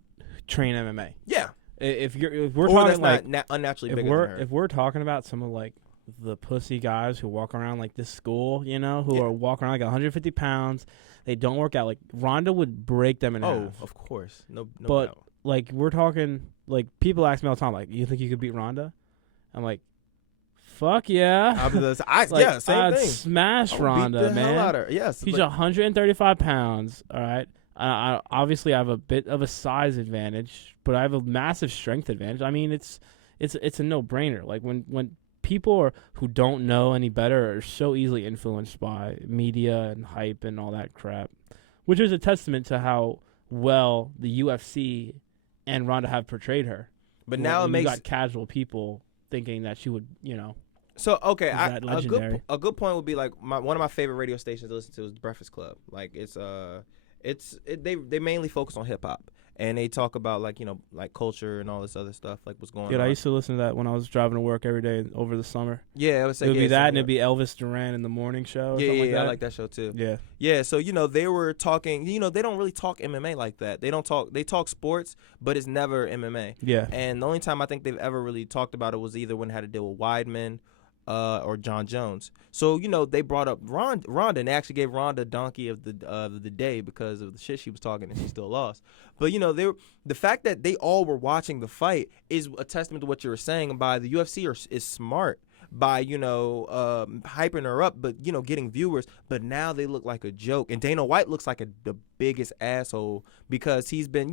train MMA. Yeah, If we're or talking that's like not unnaturally if bigger we're than her. if we're talking about some of like the pussy guys who walk around like this school, who Yeah. are walking around like 150 pounds, they don't work out. Like Ronda would break them in half. Of course, no But doubt. like we're talking, like people ask me all the time, like, you think you could beat Ronda? I'm like, fuck yeah. It's like, Like, same I'd thing. smash I would Ronda, beat the man. hell out of her. Yes, He's like, 135 pounds. All right. I obviously have a bit of a size advantage, but I have a massive strength advantage. I mean, it's a no brainer. Like when people who don't know any better are so easily influenced by media and hype and all that crap, which is a testament to how well the UFC and Ronda have portrayed her. but now it When makes you got casual people thinking that she would, So okay, Is that legendary? a good point would be like one of my favorite radio stations to listen to is Breakfast Club. Like they mainly focus on hip hop and they talk about like culture and all this other stuff, like what's going Dude, on. I used to listen to that when I was driving to work every day over the summer. Yeah, it would say It would be that, and something it'd be Elvis Duran in the morning show. Or yeah, something like I that. like that show too. Yeah, Yeah, so they were talking. They don't really talk MMA like that. They don't talk. They talk sports, but it's never MMA. yeah. And the only time I think they've ever really talked about it was either when it had to deal with Weidman or John Jones. So, they brought up Ronda, and they actually gave Ronda donkey of the day because of the shit she was talking, and she still lost. But, the fact that they all were watching the fight is a testament to what you were saying by the UFC is smart by, hyping her up, but, getting viewers. But now they look like a joke. And Dana White looks like the biggest asshole because he's been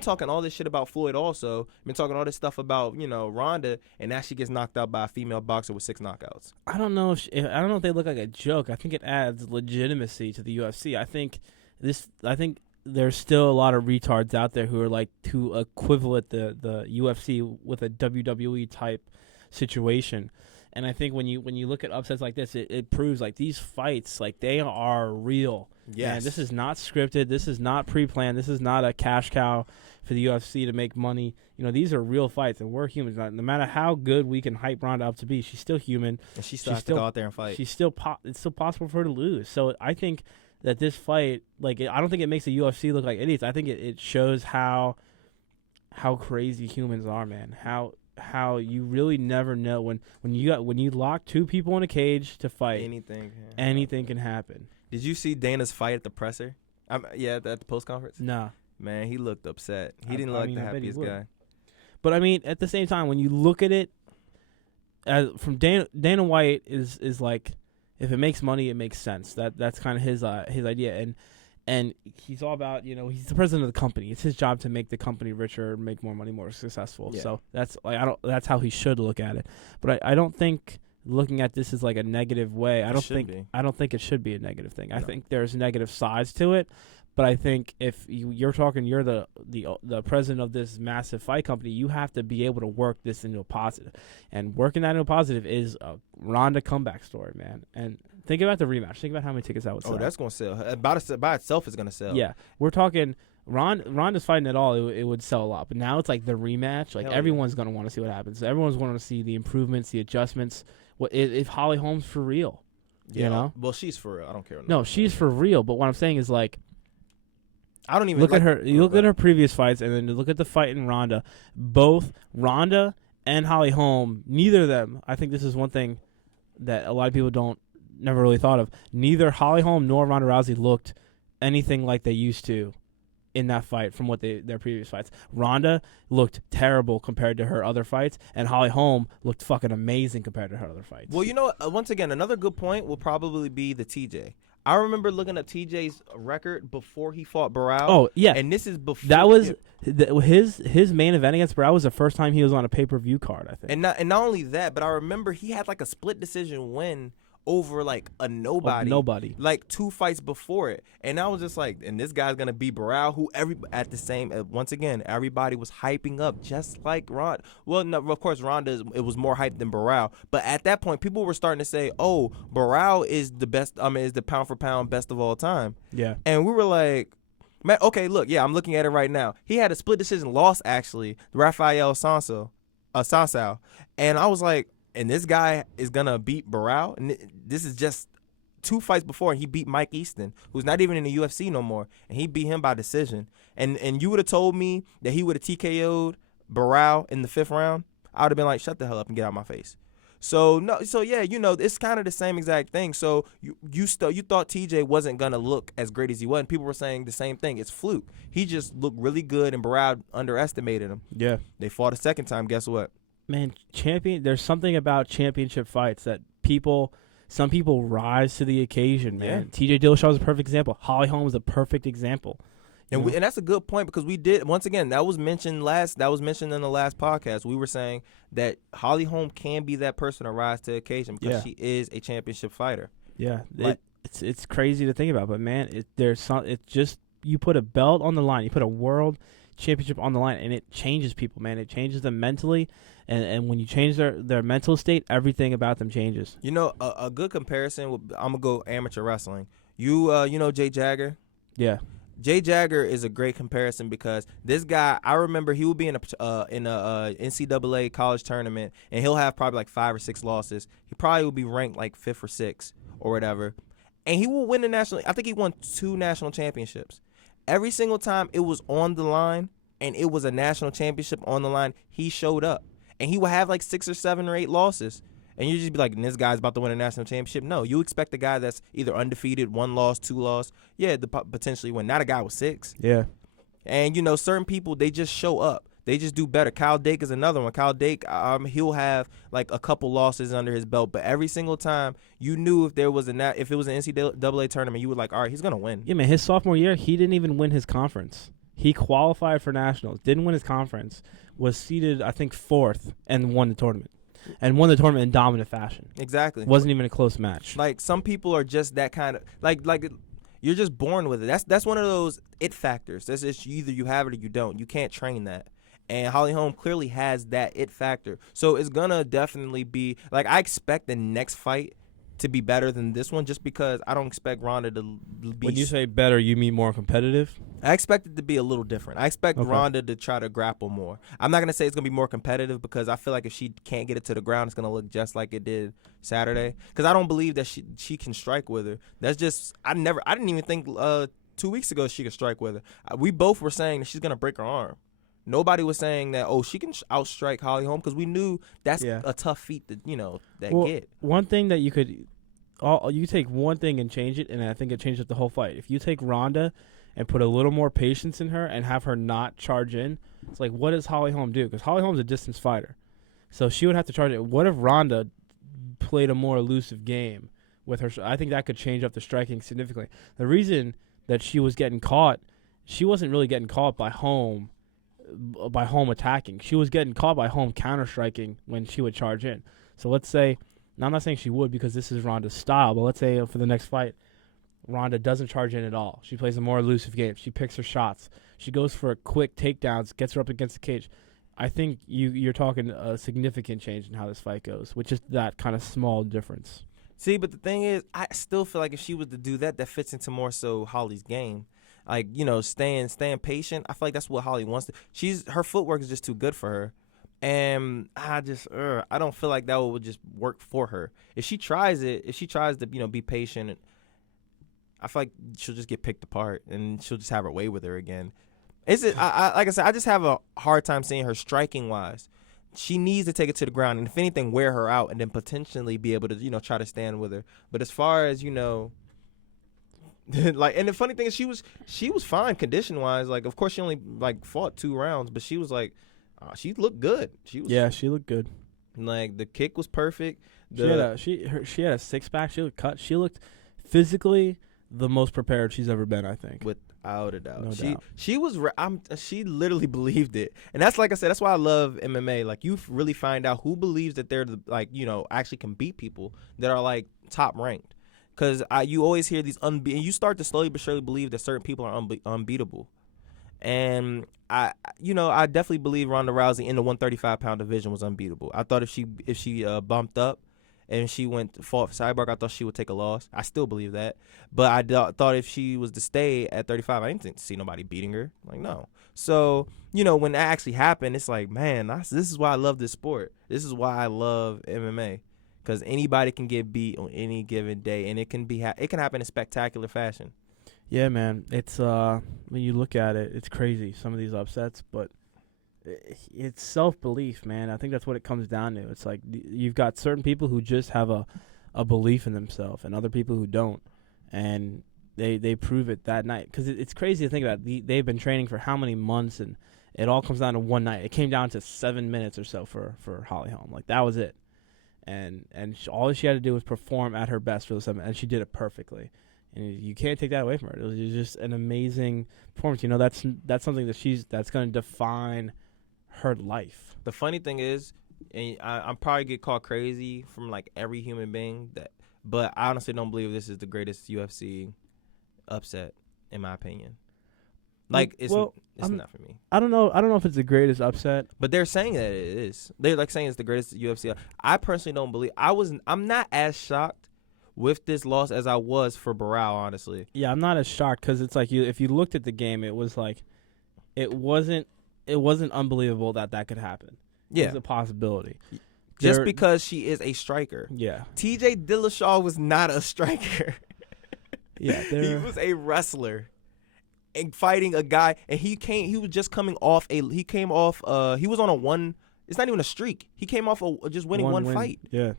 talking all this shit about Floyd also. Been talking all this stuff about, Ronda, and now she gets knocked out by a female boxer with 6 knockouts. I don't know if they look like a joke. I think it adds legitimacy to the UFC. I think there's still a lot of retards out there who are like to equivalent the UFC with a WWE type situation. And I think when you look at upsets like this, it proves like these fights, like they are real. Yes. And this is not scripted. This is not pre-planned. This is not a cash cow for the UFC to make money. These are real fights, and we're humans. No matter how good we can hype Ronda up to be, she's still human. And she still has to go out there and fight. It's still possible for her to lose. So I think that this fight, like, I don't think it makes the UFC look like idiots. I think it shows how crazy humans are, man. How you really never know when you lock two people in a cage to fight, anything can happen. Did you see Dana's fight at the presser? At the post conference. Nah, man, he looked upset. He didn't look like the happiest guy. But I mean, at the same time, when you look at it, from Dana White is like, if it makes money, it makes sense. That's kind of his idea, and he's all about, he's the president of the company. It's his job to make the company richer, make more money, more successful. Yeah. So that's that's how he should look at it. But I don't think looking at this is like a negative way. I don't think it should be a negative thing. No. I think there's negative sides to it. But I think if you're the president of this massive fight company, you have to be able to work this into a positive. And working that into a positive is a Ronda comeback story, man. And think about the rematch. Think about how many tickets that would sell. Oh, that's going to sell. By itself, it's going to sell. Yeah. We're talking Ronda's fighting at all, it would sell a lot. But now it's like the rematch. Like, everyone's going to want to see what happens. Everyone's going to see the improvements, the adjustments. If Holly Holm's for real, Well, she's for real. I don't care. No, she's for real. But what I'm saying is, like, I don't even look at her. You look at her previous fights, and then you look at the fight in Ronda. Both Ronda and Holly Holm, neither of them. I think this is one thing that a lot of people never really thought of. Neither Holly Holm nor Ronda Rousey looked anything like they used to in that fight from their previous fights. Ronda looked terrible compared to her other fights, and Holly Holm looked fucking amazing compared to her other fights. Well, once again, another good point will probably be the TJ. I remember looking at TJ's record before he fought Barao. Oh, yeah. And this is before. That was his main event against Barao was the first time he was on a pay-per-view card, I think. And not only that, but I remember he had like a split decision win over like a nobody. Like 2 fights before it. And I was just like, and this guy's going to beat Barao, who once again, everybody was hyping up just like Ronda. Well, no, of course, Ronda, it was more hyped than Barao. But at that point, people were starting to say, oh, Barao is the best, is the pound for pound best of all time. Yeah. And we were like, man, okay, look, I'm looking at it right now. He had a split decision loss, actually, Rafael Sansao. And I was like, and this guy is going to beat Barao? And this is just 2 fights before, and he beat Mike Easton, who's not even in the UFC no more, and he beat him by decision. And you would have told me that he would have TKO'd Barao in the 5th round, I would have been like, shut the hell up and get out of my face. So it's kind of the same exact thing. So you thought TJ wasn't going to look as great as he was, and people were saying the same thing. It's fluke. He just looked really good, and Barao underestimated him. Yeah. They fought a second time. Guess what? Man, there's something about championship fights that some people rise to the occasion, man. Yeah. TJ Dillashaw is a perfect example. Holly Holm is a perfect example. And that's a good point, because we did, once again, that was mentioned in the last podcast. We were saying that Holly Holm can be that person to rise to the occasion because she is a championship fighter. Yeah. It's crazy to think about, but man, you put a belt on the line, you put a world championship on the line, and it changes people, man. It changes them mentally, and when you change their mental state, everything about them changes. A good comparison, I'm gonna go amateur wrestling. You know Jay Jagger? Yeah. Jay Jagger is a great comparison because this guy, I remember he would be in a NCAA college tournament, and he'll have probably like 5 or 6 losses. He probably would be ranked like 5th or 6th or whatever, and he will win the national. I think he won 2 national championships. Every single time it was on the line, and it was a national championship on the line, he showed up. And he would have like 6 or 7 or 8 losses. And you just be like, this guy's about to win a national championship. No, you expect a guy that's either undefeated, 1 loss, 2 loss. Yeah, the potentially win. Not a guy with 6. Yeah. And, certain people, they just show up. They just do better. Kyle Dake is another one. Kyle Dake, he'll have like a couple losses under his belt, but every single time you knew if it was an NCAA tournament, you were like, all right, he's gonna win. Yeah, man. His sophomore year, he didn't even win his conference. He qualified for nationals, didn't win his conference, was seeded I think 4th, and won the tournament. And won the tournament in dominant fashion. Exactly. Wasn't even a close match. Like, some people are just that kind of like you're just born with it. That's one of those it factors. That's just either you have it or you don't. You can't train that. And Holly Holm clearly has that it factor. So it's going to definitely be, like, I expect the next fight to be better than this one, just because I don't expect Ronda to be. When you say better, you mean more competitive? I expect it to be a little different. I expect Okay. Ronda to try to grapple more. I'm not gonna say it's gonna be more competitive because I feel like if she can't get it to the ground, it's gonna look just like it did Saturday. Because I don't believe that she can strike with her. That's just I didn't even think 2 weeks ago she could strike with her. We both were saying that she's gonna break her arm. Nobody was saying that she can outstrike Holly Holm, because we knew that's a tough feat to get. One thing that you could, you take one thing and change it, and I think it changes the whole fight. If you take Ronda and put a little more patience in her and have her not charge in, it's like, what does Holly Holm do? Because Holly Holm's a distance fighter, so she would have to charge it. What if Ronda played a more elusive game with her? I think that could change up the striking significantly. The reason that she was getting caught, she wasn't really getting caught by Holm attacking. She was getting caught by Holm counter striking when she would charge in. So let's say, now I'm not saying she would because this is Ronda's style, but let's say for the next fight, Ronda doesn't charge in at all. She plays a more elusive game. She picks her shots. She goes for quick takedowns, gets her up against the cage. I think you're talking a significant change in how this fight goes, which is that kind of small difference. See, but the thing is, I still feel like if she was to do that, that fits into more so Holly's game. Like, staying patient. I feel like that's what Holly wants to. Her footwork is just too good for her. And I don't feel like that would just work for her. If she tries to, be patient, I feel like she'll just get picked apart and she'll just have her way with her again. Like I said, I just have a hard time seeing her striking wise. She needs to take it to the ground and if anything, wear her out and then potentially be able to, try to stand with her. But as far as, like, and the funny thing is she was fine condition wise. Like, of course she only fought 2 rounds, but she was she looked good. She looked good. Like, the kick was perfect. She had a 6-pack. She looked cut. She looked physically the most prepared she's ever been, I think. Without a doubt. No doubt. She literally believed it. And that's, like I said, that's why I love MMA. Like, you really find out who believes that they're actually can beat people that are top ranked. Because you always hear these and you start to slowly but surely believe that certain people are unbeatable. And I definitely believe Ronda Rousey in the 135-pound division was unbeatable. I thought if she bumped up and she fought Cyborg, I thought she would take a loss. I still believe that. But I thought if she was to stay at 35, I didn't see nobody beating her. Like, no. So, when that actually happened, it's like, man, this is why I love this sport. This is why I love MMA. Because anybody can get beat on any given day, and it can happen in spectacular fashion. Yeah, man. It's when you look at it, it's crazy. Some of these upsets, but it's self-belief, man. I think that's what it comes down to. It's like you've got certain people who just have a belief in themselves, and other people who don't, and they prove it that night. Because it's crazy to think about. They've been training for how many months, and it all comes down to one night. It came down to 7 minutes or so for Holly Holm. Like, that was it. And all she had to do was perform at her best for the 7 minutes, and she did it perfectly. And you can't take that away from her. It was just an amazing performance. That's something that's going to define her life. The funny thing is, and I'm probably get called crazy from every human being but I honestly don't believe this is the greatest UFC upset, in my opinion. It's not for me. I don't know if it's the greatest upset, but they're saying that it is. They're saying it's the greatest UFC. I personally don't believe. I'm not as shocked with this loss as I was for Barao, honestly. Yeah, I'm not as shocked because it's like if you looked at the game, it was like it wasn't unbelievable that could happen. Yeah, it was a possibility. Just because she is a striker. Yeah. TJ Dillashaw was not a striker. Yeah, he was a wrestler. And fighting a guy, and he was just coming off he was on a one, it's not even a streak. He came off just winning one fight. Yeah.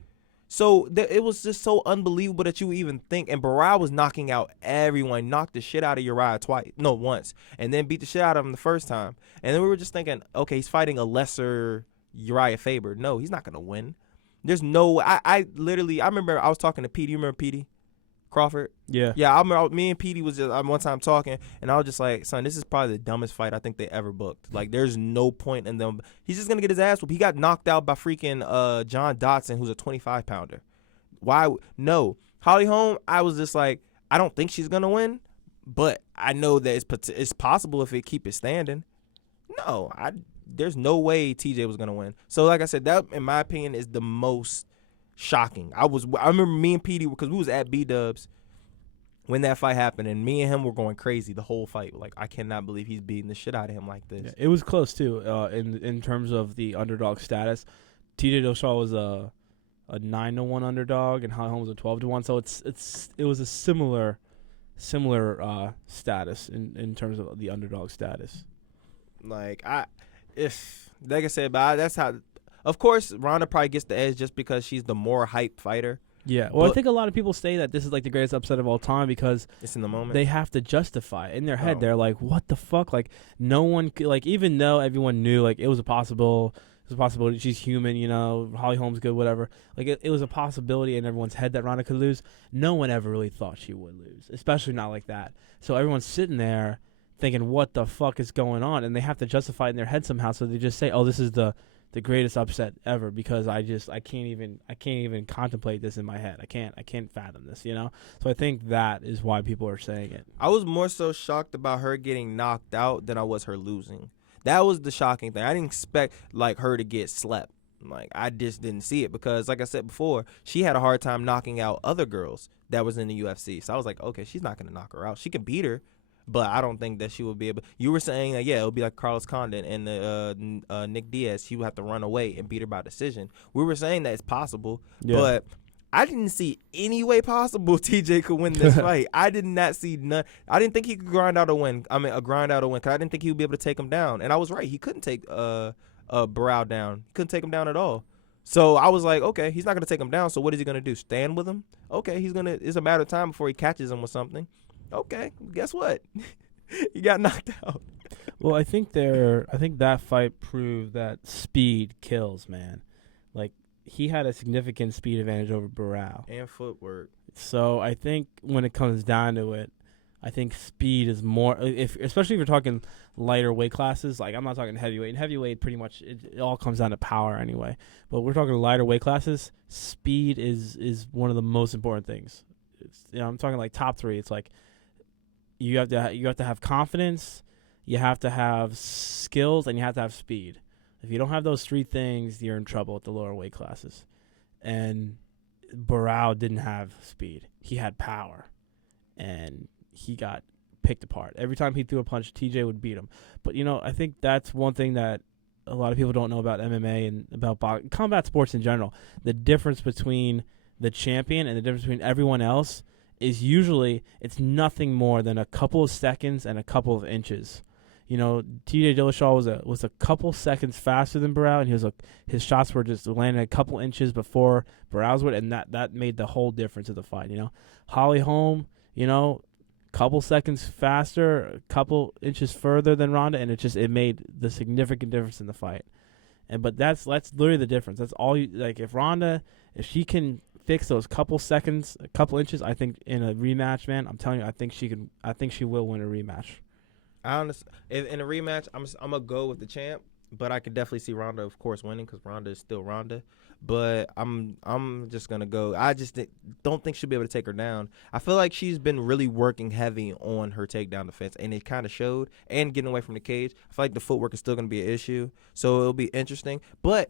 So it was just so unbelievable that you would even think. And Barao was knocking out everyone, knocked the shit out of Uriah once, and then beat the shit out of him the first time. And then we were just thinking, okay, he's fighting a lesser Uriah Faber. No, he's not going to win. There's no, I remember I was talking to Petey. You remember Petey Crawford? Yeah. Yeah, I remember me and Petey was just one time talking, and I was just like, son, this is probably the dumbest fight I think they ever booked. Like, there's no point in them. He's just going to get his ass whooped. He got knocked out by freaking John Dotson, who's a 25-pounder. Why? No. Holly Holm, I was just like, I don't think she's going to win, but I know that it's possible if it keep it standing. No, there's no way TJ was going to win. So, like I said, that, in my opinion, is the most shocking. I remember me and Petey, because we was at B-Dubs when that fight happened, and me and him were going crazy the whole fight. Like, I cannot believe he's beating the shit out of him like this. Yeah, it was close too. In terms of the underdog status, TJ Dillashaw was a 9-1 underdog, and Holly Holm was a 12-1. So it was a similar status in terms of the underdog status. Like I said, but that's how. Of course, Ronda probably gets the edge just because she's the more hype fighter. Yeah, well, I think a lot of people say that this is like the greatest upset of all time because it's in the moment. They have to justify it in their head. They're like, "What the fuck?" Like, no one, like, even though everyone knew, like, it was a possibility. She's human, you know. Holly Holm's good, whatever. Like, it was a possibility in everyone's head that Ronda could lose. No one ever really thought she would lose, especially not like that. So everyone's sitting there thinking, "What the fuck is going on?" And they have to justify it in their head somehow. So they just say, "Oh, this is the greatest upset ever," because I can't even contemplate this in my head. I can't fathom this, you know? So I think that is why people are saying it. I was more so shocked about her getting knocked out than I was her losing. That was the shocking thing. I didn't expect like her to get slept. Like, I just didn't see it because, like I said before, she had a hard time knocking out other girls that was in the UFC. So I was like, okay, she's not going to knock her out. She can beat her, but I don't think that she would be able. You were saying that, yeah, it would be like Carlos Condit and Nick Diaz. She would have to run away and beat her by decision. We were saying that it's possible, but I didn't see any way possible TJ could win this fight. I did not see none. I didn't think he could grind out a win. Because I didn't think he would be able to take him down. And I was right. He couldn't take Barao down. He couldn't take him down at all. So I was like, okay, he's not going to take him down. So what is he going to do? Stand with him? Okay, it's a matter of time before he catches him with something. Okay, guess what? He got knocked out. Well, I think that fight proved that speed kills, man. Like, he had a significant speed advantage over Barao. And footwork. So I think when it comes down to it, I think speed is more, especially if you're talking lighter weight classes. Like, I'm not talking heavyweight. In heavyweight, pretty much it all comes down to power anyway. But we're talking lighter weight classes. Speed is one of the most important things. I'm talking like top three. It's like you have to have confidence, you have to have skills, and you have to have speed. If you don't have those three things, you're in trouble at the lower weight classes. And Barao didn't have speed. He had power. And he got picked apart. Every time he threw a punch, TJ would beat him. But, I think that's one thing that a lot of people don't know about MMA and about combat sports in general. The difference between the champion and the difference between everyone else is usually it's nothing more than a couple of seconds and a couple of inches. TJ Dillashaw was a couple seconds faster than Barao, and his shots were just landing a couple inches before Barao's would, and that made the whole difference of the fight. Holly Holm, couple seconds faster, a couple inches further than Ronda, and it made the significant difference in the fight. But that's literally the difference. That's all if she can fix those couple seconds, a couple inches, I think in a rematch, man, I'm telling you, I think she will win a rematch. In a rematch, I'm gonna go with the champ, but I could definitely see Ronda, of course, winning because Ronda is still Ronda. But I'm just gonna go. I just don't think she'll be able to take her down. I feel like she's been really working heavy on her takedown defense, and it kind of showed. And getting away from the cage, I feel like the footwork is still gonna be an issue. So it'll be interesting. But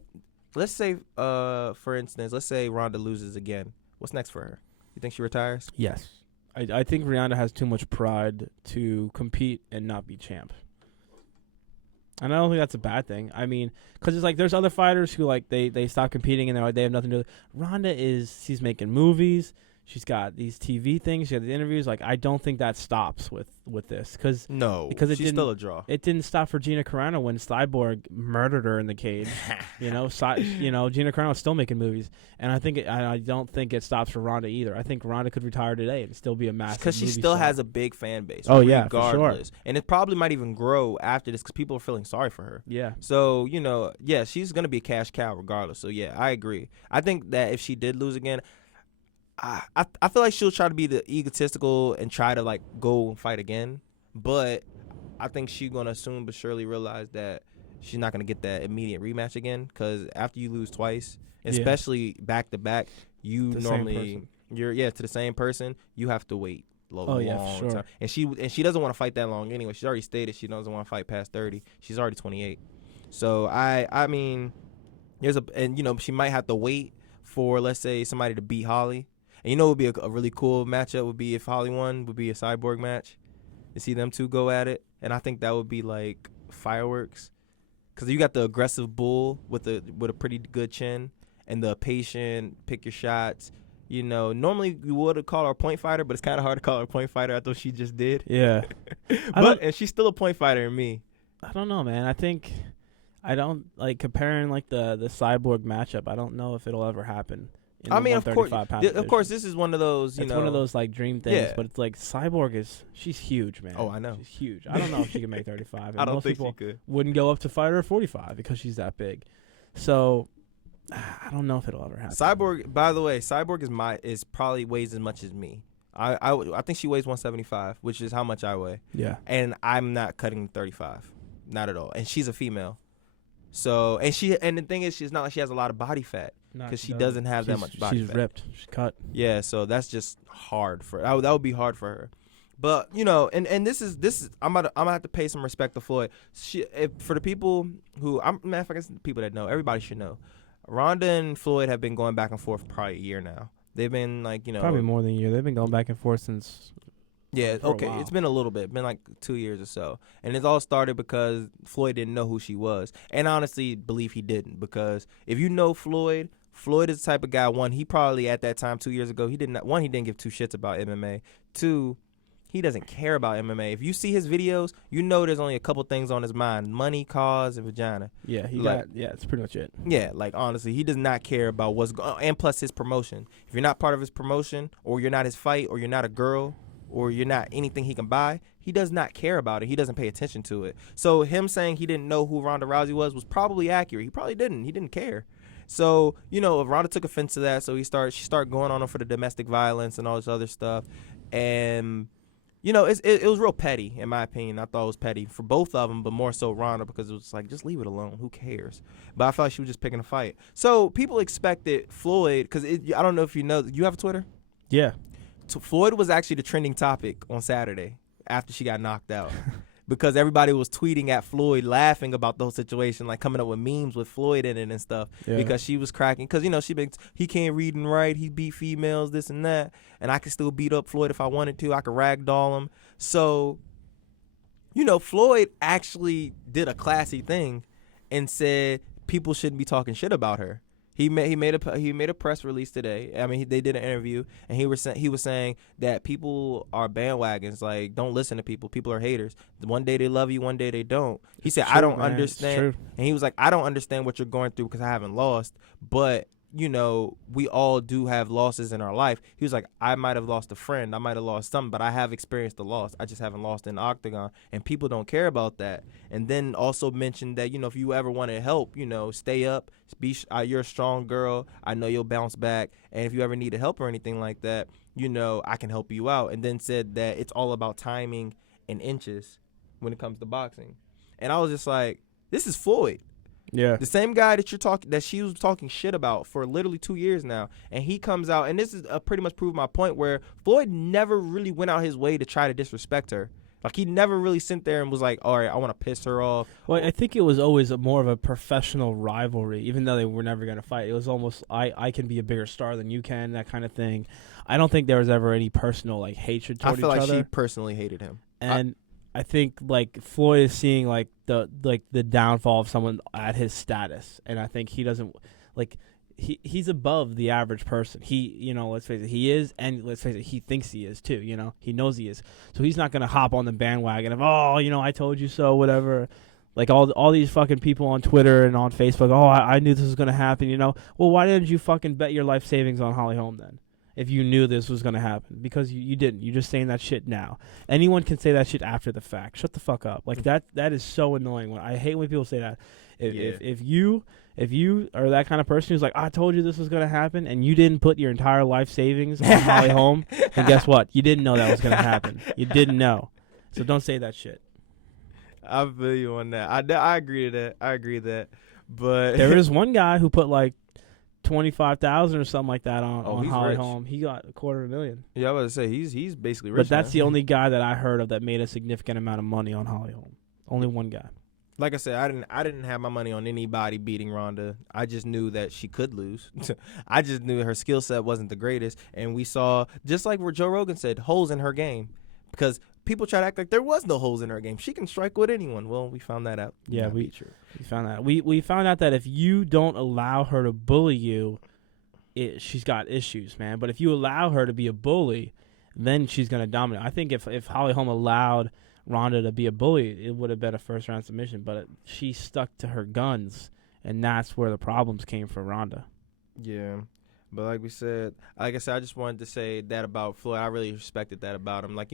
let's say, for instance, Ronda loses again. What's next for her? You think she retires? Yes. I think Rihanna has too much pride to compete and not be champ. And I don't think that's a bad thing. I mean, because it's like there's other fighters who like they stop competing and they have nothing to do. Ronda she's making movies. She's got these TV things. She had the interviews. Like, I don't think that stops with this because she's still a draw. It didn't stop for Gina Carano when Cyborg murdered her in the cage. Gina Carano's still making movies, and I don't think it stops for Ronda either. I think Ronda could retire today and still be a massive because she still has a big fan base. Oh yeah, for sure. And it probably might even grow after this because people are feeling sorry for her. Yeah. So she's gonna be a cash cow regardless. So yeah, I agree. I think that if she did lose again, I feel like she'll try to be the egotistical and try to like go and fight again, but I think she's gonna soon but surely realize that she's not gonna get that immediate rematch again because after you lose twice, especially back to back, you're to the same person. You have to wait long time, and she doesn't want to fight that long anyway. She's already stated she doesn't want to fight past 30. She's already 28, so I mean, she might have to wait for, let's say, somebody to beat Holly. And you know what would be a really cool matchup would be if Holly won, would be a Cyborg match. To see them two go at it. And I think that would be like fireworks. Because you got the aggressive bull with a pretty good chin and the patient, pick your shots. You know, normally you would call her a point fighter, but it's kind of hard to call her a point fighter. I thought she just did. Yeah. And she's still a point fighter in me. I don't know, man. I don't like comparing like the Cyborg matchup. I don't know if it'll ever happen. I mean, of course, this is one of those. It's one of those like dream things. But it's like Cyborg she's huge, man. Oh, I know. She's huge. I don't know if she can make 35. And I don't most think people she could. Wouldn't go up to fight her at 45 because she's that big. So I don't know if it'll ever happen. Cyborg, by the way, is probably weighs as much as me. I think she weighs 175, which is how much I weigh. Yeah. And I'm not cutting 35, not at all. And she's a female. So and the thing is, she's not like she has a lot of body fat because she doesn't have that much body fat. She's ripped. She's cut. Yeah, so that's just hard for that would be hard for her. But you know, and this is I'm gonna have to pay some respect to Floyd. For the people who I guess the people that know, everybody should know. Ronda and Floyd have been going back and forth for probably a year now. They've been like, you know, probably more than a year. They've been going back and forth since. Yeah, okay. It's been a little bit. Been like 2 years or so. And it all started because Floyd didn't know who she was. And I honestly believe he didn't, because if you know Floyd is the type of guy, one, he probably at that time 2 years ago, he didn't give two shits about MMA. Two, he doesn't care about MMA. If you see his videos, you know there's only a couple things on his mind: money, cars, and vagina. Yeah, it's pretty much it. Yeah, like honestly, he does not care about what's going on. And plus his promotion. If you're not part of his promotion, or you're not his fight, or you're not a girl, or you're not anything he can buy, he does not care about it. He doesn't pay attention to it. So him saying he didn't know who Ronda Rousey was probably accurate. He probably didn't. He didn't care. So, you know, Ronda took offense to that, so she started going on him for the domestic violence and all this other stuff. And, you know, it was real petty, in my opinion. I thought it was petty for both of them, but more so Ronda, because it was like, just leave it alone. Who cares? But I felt like she was just picking a fight. So people expected Floyd, because I don't know if you know, you have a Twitter? Yeah. Floyd was actually the trending topic on Saturday after she got knocked out because everybody was tweeting at Floyd, laughing about the whole situation, like coming up with memes with Floyd in it and stuff, because she was cracking. Because, you know, he can't read and write. He beat females, this and that. And I could still beat up Floyd if I wanted to. I could ragdoll him. So, you know, Floyd actually did a classy thing and said people shouldn't be talking shit about her. He made a press release today. I mean, they did an interview, and he was saying that people are bandwagons. Like, don't listen to people. People are haters. One day they love you, one day they don't. He said, I don't understand. And he was like, I don't understand what you're going through because I haven't lost. But, you know, we all do have losses in our life. He was like, I might have lost a friend. I might have lost something, but I have experienced the loss. I just haven't lost in the octagon. And people don't care about that. And then also mentioned that, you know, if you ever want to help, you know, stay up. You're a strong girl. I know you'll bounce back. And if you ever need help or anything like that, you know, I can help you out. And then said that it's all about timing and inches when it comes to boxing. And I was just like, this is Floyd. Yeah. The same guy that she was talking shit about for literally 2 years now. And he comes out, and this is pretty much proved my point, where Floyd never really went out his way to try to disrespect her. Like, he never really sat there and was like, all right, I want to piss her off. Well, I think it was always more of a professional rivalry, even though they were never going to fight. It was almost, I can be a bigger star than you can, that kind of thing. I don't think there was ever any personal, like, hatred toward each other. I feel like she personally hated him. And I think, like, Floyd is seeing, like, the downfall of someone at his status. And I think he doesn't, like, he's above the average person. He, you know, let's face it, he is, and let's face it, he thinks he is too, you know. He knows he is. So he's not going to hop on the bandwagon of, oh, you know, I told you so, whatever. Like, all these fucking people on Twitter and on Facebook, oh, I knew this was going to happen, you know. Well, why didn't you fucking bet your life savings on Holly Holm then? If you knew this was going to happen, because you didn't. You're just saying that shit now. Anyone can say that shit after the fact. Shut the fuck up. Like, that is so annoying. I hate when people say that. If you are that kind of person who's like, I told you this was going to happen, and you didn't put your entire life savings on Holly Holm, then guess what? You didn't know that was going to happen. You didn't know. So don't say that shit. I feel you on that. I agree to that. I agree that. But there is one guy who put like 25,000 or something like that on Holly Holm. He got $250,000. Yeah, I was about to say he's basically rich. But that's the only guy that I heard of that made a significant amount of money on Holly Holm. Only one guy. Like I said, I didn't have my money on anybody beating Ronda. I just knew that she could lose. I just knew her skill set wasn't the greatest, and we saw, just like what Joe Rogan said, holes in her game, because people try to act like there was no holes in her game. She can strike with anyone. Well, we found that out. Yeah, we found that. We found out that if you don't allow her to bully you, she's got issues, man. But if you allow her to be a bully, then she's gonna dominate. I think if Holly Holm allowed Ronda to be a bully, it would have been a first round submission, but she stuck to her guns, and that's where the problems came for Ronda. Yeah, but like I said, I just wanted to say that about Floyd. I really respected that about him. Like,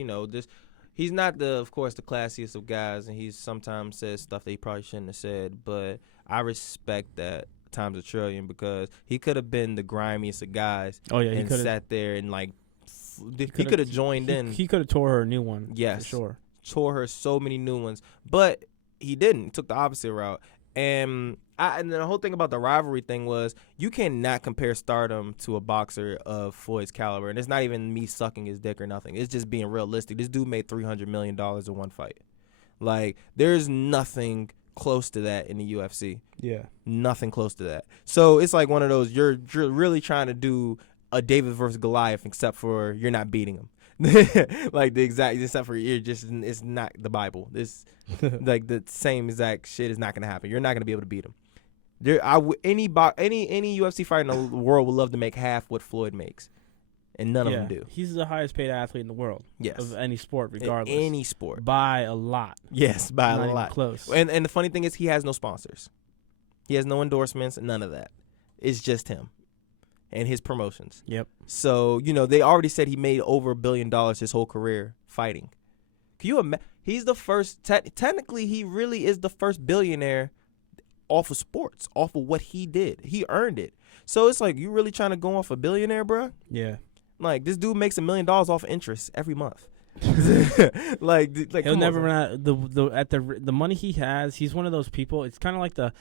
he's not of course, the classiest of guys, and he sometimes says stuff that he probably shouldn't have said, but I respect that times a trillion, because he could have been the grimiest of guys. Oh yeah, and sat there and he could have joined in. He could have tore her a new one. Yes, for sure. Tore her so many new ones, but he didn't. Took the opposite route. And the whole thing about the rivalry thing was, you cannot compare Stardom to a boxer of Floyd's caliber. And it's not even me sucking his dick or nothing. It's just being realistic. This dude made $300 million in one fight. Like, there's nothing close to that in the UFC. Yeah, nothing close to that. So it's like one of those, you're really trying to do a David versus Goliath, except for you're not beating him. Like except for it's not the Bible. This like the same exact shit is not gonna happen. You're not gonna be able to beat him. Any UFC fighter in the world would love to make half what Floyd makes, and none of them do. He's the highest paid athlete in the world. Yes, of any sport, regardless. In any sport, by a lot. Yes, by not a lot. Even close. And the funny thing is, he has no sponsors. He has no endorsements. None of that. It's just him and his promotions. Yep. So, they already said he made over $1 billion his whole career fighting. Can you imagine? He's the first, technically, he really is the first billionaire off of sports, off of what he did. He earned it. So it's like, you really trying to go off a billionaire, bro? Yeah. Like, this dude makes $1 million off interest every month. like he'll never run out. The money he has, he's one of those people. It's kind of like the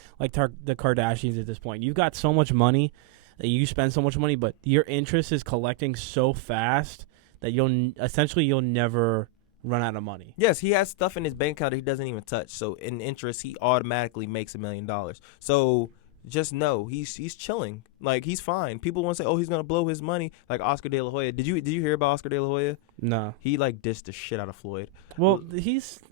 Kardashians at this point. You've got so much money that you spend so much money, but your interest is collecting so fast that you'll never run out of money. Yes, he has stuff in his bank account that he doesn't even touch. So in interest, he automatically makes $1 million. So just know he's chilling. Like, he's fine. People want to say, oh, he's gonna blow his money, like Oscar De La Hoya. Did you hear about Oscar De La Hoya? No. He dissed the shit out of Floyd. Well, he's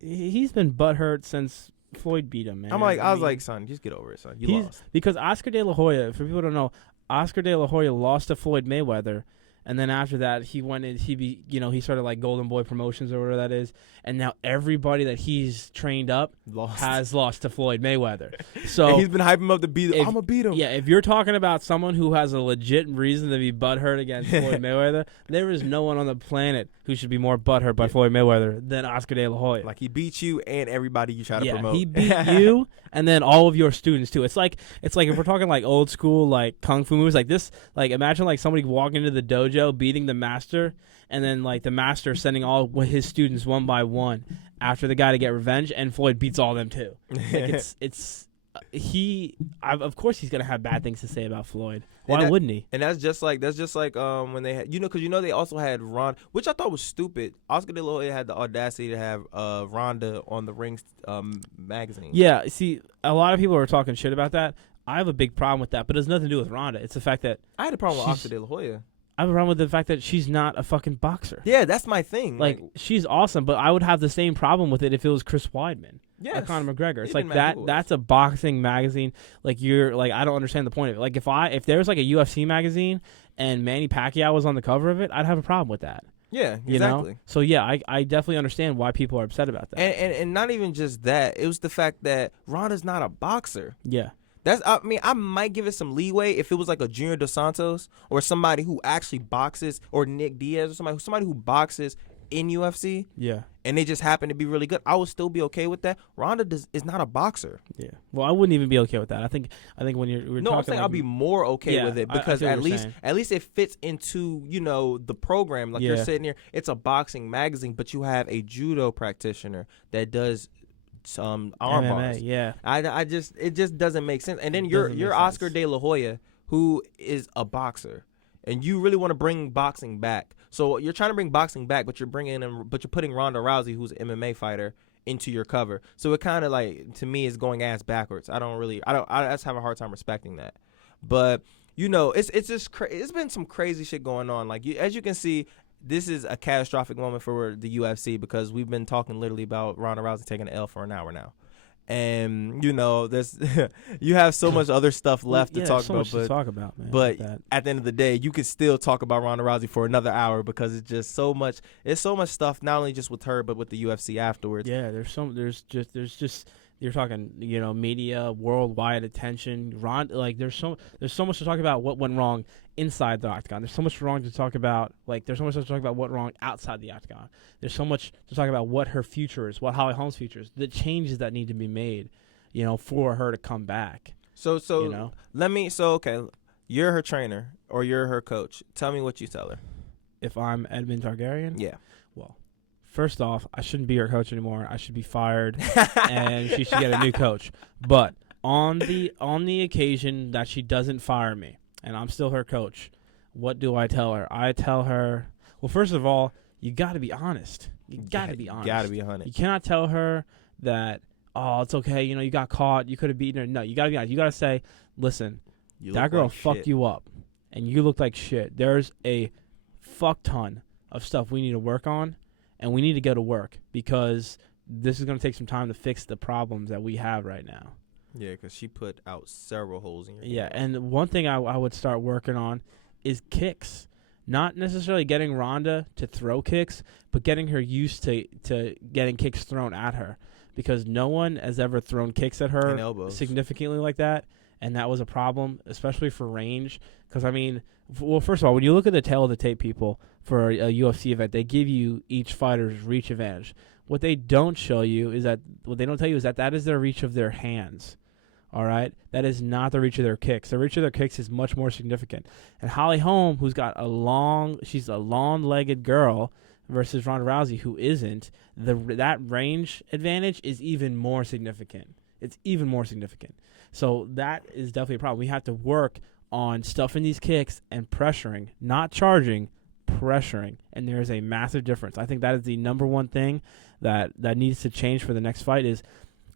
been butthurt since Floyd beat him, man. I was like, son, just get over it, son. You lost. Because Oscar De La Hoya, for people who don't know, Oscar De La Hoya lost to Floyd Mayweather, and then after that, he went and he started like Golden Boy Promotions or whatever that is, and now everybody that he's trained up has lost to Floyd Mayweather. So and he's been hyping him up to beat him. I'm gonna beat him. Yeah, if you're talking about someone who has a legit reason to be butthurt against Floyd Mayweather, there is no one on the planet who should be more butthurt by Floyd Mayweather than Oscar De La Hoya. Like, he beat you and everybody you try to promote. He beat you and then all of your students too. It's like if we're talking like old school like kung fu movies like this, like imagine like somebody walking into the dojo beating the master, and then like the master sending all his students one by one after the guy to get revenge, and Floyd beats all of them too. Like of course he's gonna have bad things to say about Floyd. Why wouldn't he? And that's just like when they had, because they also had Ron, which I thought was stupid. Oscar De La Hoya had the audacity to have Ronda on the Ring magazine. Yeah, see, a lot of people are talking shit about that. I have a big problem with that, but it has nothing to do with Ronda. It's the fact that I had a problem with Oscar De La Hoya. I have a problem with the fact that she's not a fucking boxer. Yeah, that's my thing. Like, she's awesome, but I would have the same problem with it if it was Chris Weidman. Yes. Or Conor McGregor. It's like that's a boxing magazine. Like, I don't understand the point of it. Like, if there was like a UFC magazine and Manny Pacquiao was on the cover of it, I'd have a problem with that. Yeah, exactly. You know? So yeah, I definitely understand why people are upset about that. And not even just that. It was the fact that Ronda's not a boxer. Yeah. I might give it some leeway if it was like a Junior Dos Santos or somebody who actually boxes, or Nick Diaz or somebody who boxes in UFC. Yeah. And they just happen to be really good. I would still be okay with that. Ronda is not a boxer. Yeah. Well, I wouldn't even be okay with that. I think when I'm saying I'll be more okay with it, because at least it fits into, the program. Like, you're sitting here, it's a boxing magazine, but you have a judo practitioner that does some arm bars. Yeah. It just doesn't make sense. And then you're Oscar De La Hoya, who is a boxer, and you really want to bring boxing back. So you're trying to bring boxing back, but you're putting Ronda Rousey, who's an MMA fighter, into your cover. So it kind of like, to me, is going ass backwards. I just have a hard time respecting that. But it's just it's been some crazy shit going on. Like as you can see, this is a catastrophic moment for the UFC because we've been talking literally about Ronda Rousey taking an L for an hour now. And there's you have so much other stuff left to talk so about, much to talk about, man. but at the end of the day, you can still talk about Ronda Rousey for another hour because it's just so much. It's so much stuff, not only just with her, but with the UFC afterwards. Yeah, there's just you're talking, media, worldwide attention. There's so much to talk about what went wrong inside the octagon. There's so much wrong to talk about. There's so much to talk about what went wrong outside the octagon. There's so much to talk about what her future is, what Holly Holm's future is, the changes that need to be made, for her to come back. So okay, you're her trainer or you're her coach. Tell me what you tell her. If I'm Edmund Targaryen? Yeah. Well, first off, I shouldn't be her coach anymore. I should be fired, and she should get a new coach. But on the occasion that she doesn't fire me, and I'm still her coach, what do I tell her? I tell her, well, first of all, you got to be honest. You got to be honest. Got to be honest. You cannot tell her that, oh, it's okay, you got caught, you could have beaten her. No, you got to be honest. You got to say, listen, that girl fucked you up, and you look like shit. There's a fuck ton of stuff we need to work on, and we need to go to work because this is going to take some time to fix the problems that we have right now. Yeah, because she put out several holes in your game. Yeah, and one thing I would start working on is kicks. Not necessarily getting Ronda to throw kicks, but getting her used to getting kicks thrown at her. Because no one has ever thrown kicks at her significantly like that, and that was a problem, especially for range. Because, first of all, when you look at the tail of the tape, people, for a UFC event, they give you each fighter's reach advantage. What they don't tell you is that that is their reach of their hands. All right? That is not the reach of their kicks. The reach of their kicks is much more significant. And Holly Holm, who's got she's a long-legged girl, versus Ronda Rousey, who isn't, that range advantage is even more significant. It's even more significant. So that is definitely a problem. We have to work on stuffing these kicks and pressuring, not charging, pressuring. And there is a massive difference. I think that is the number one thing that needs to change for the next fight is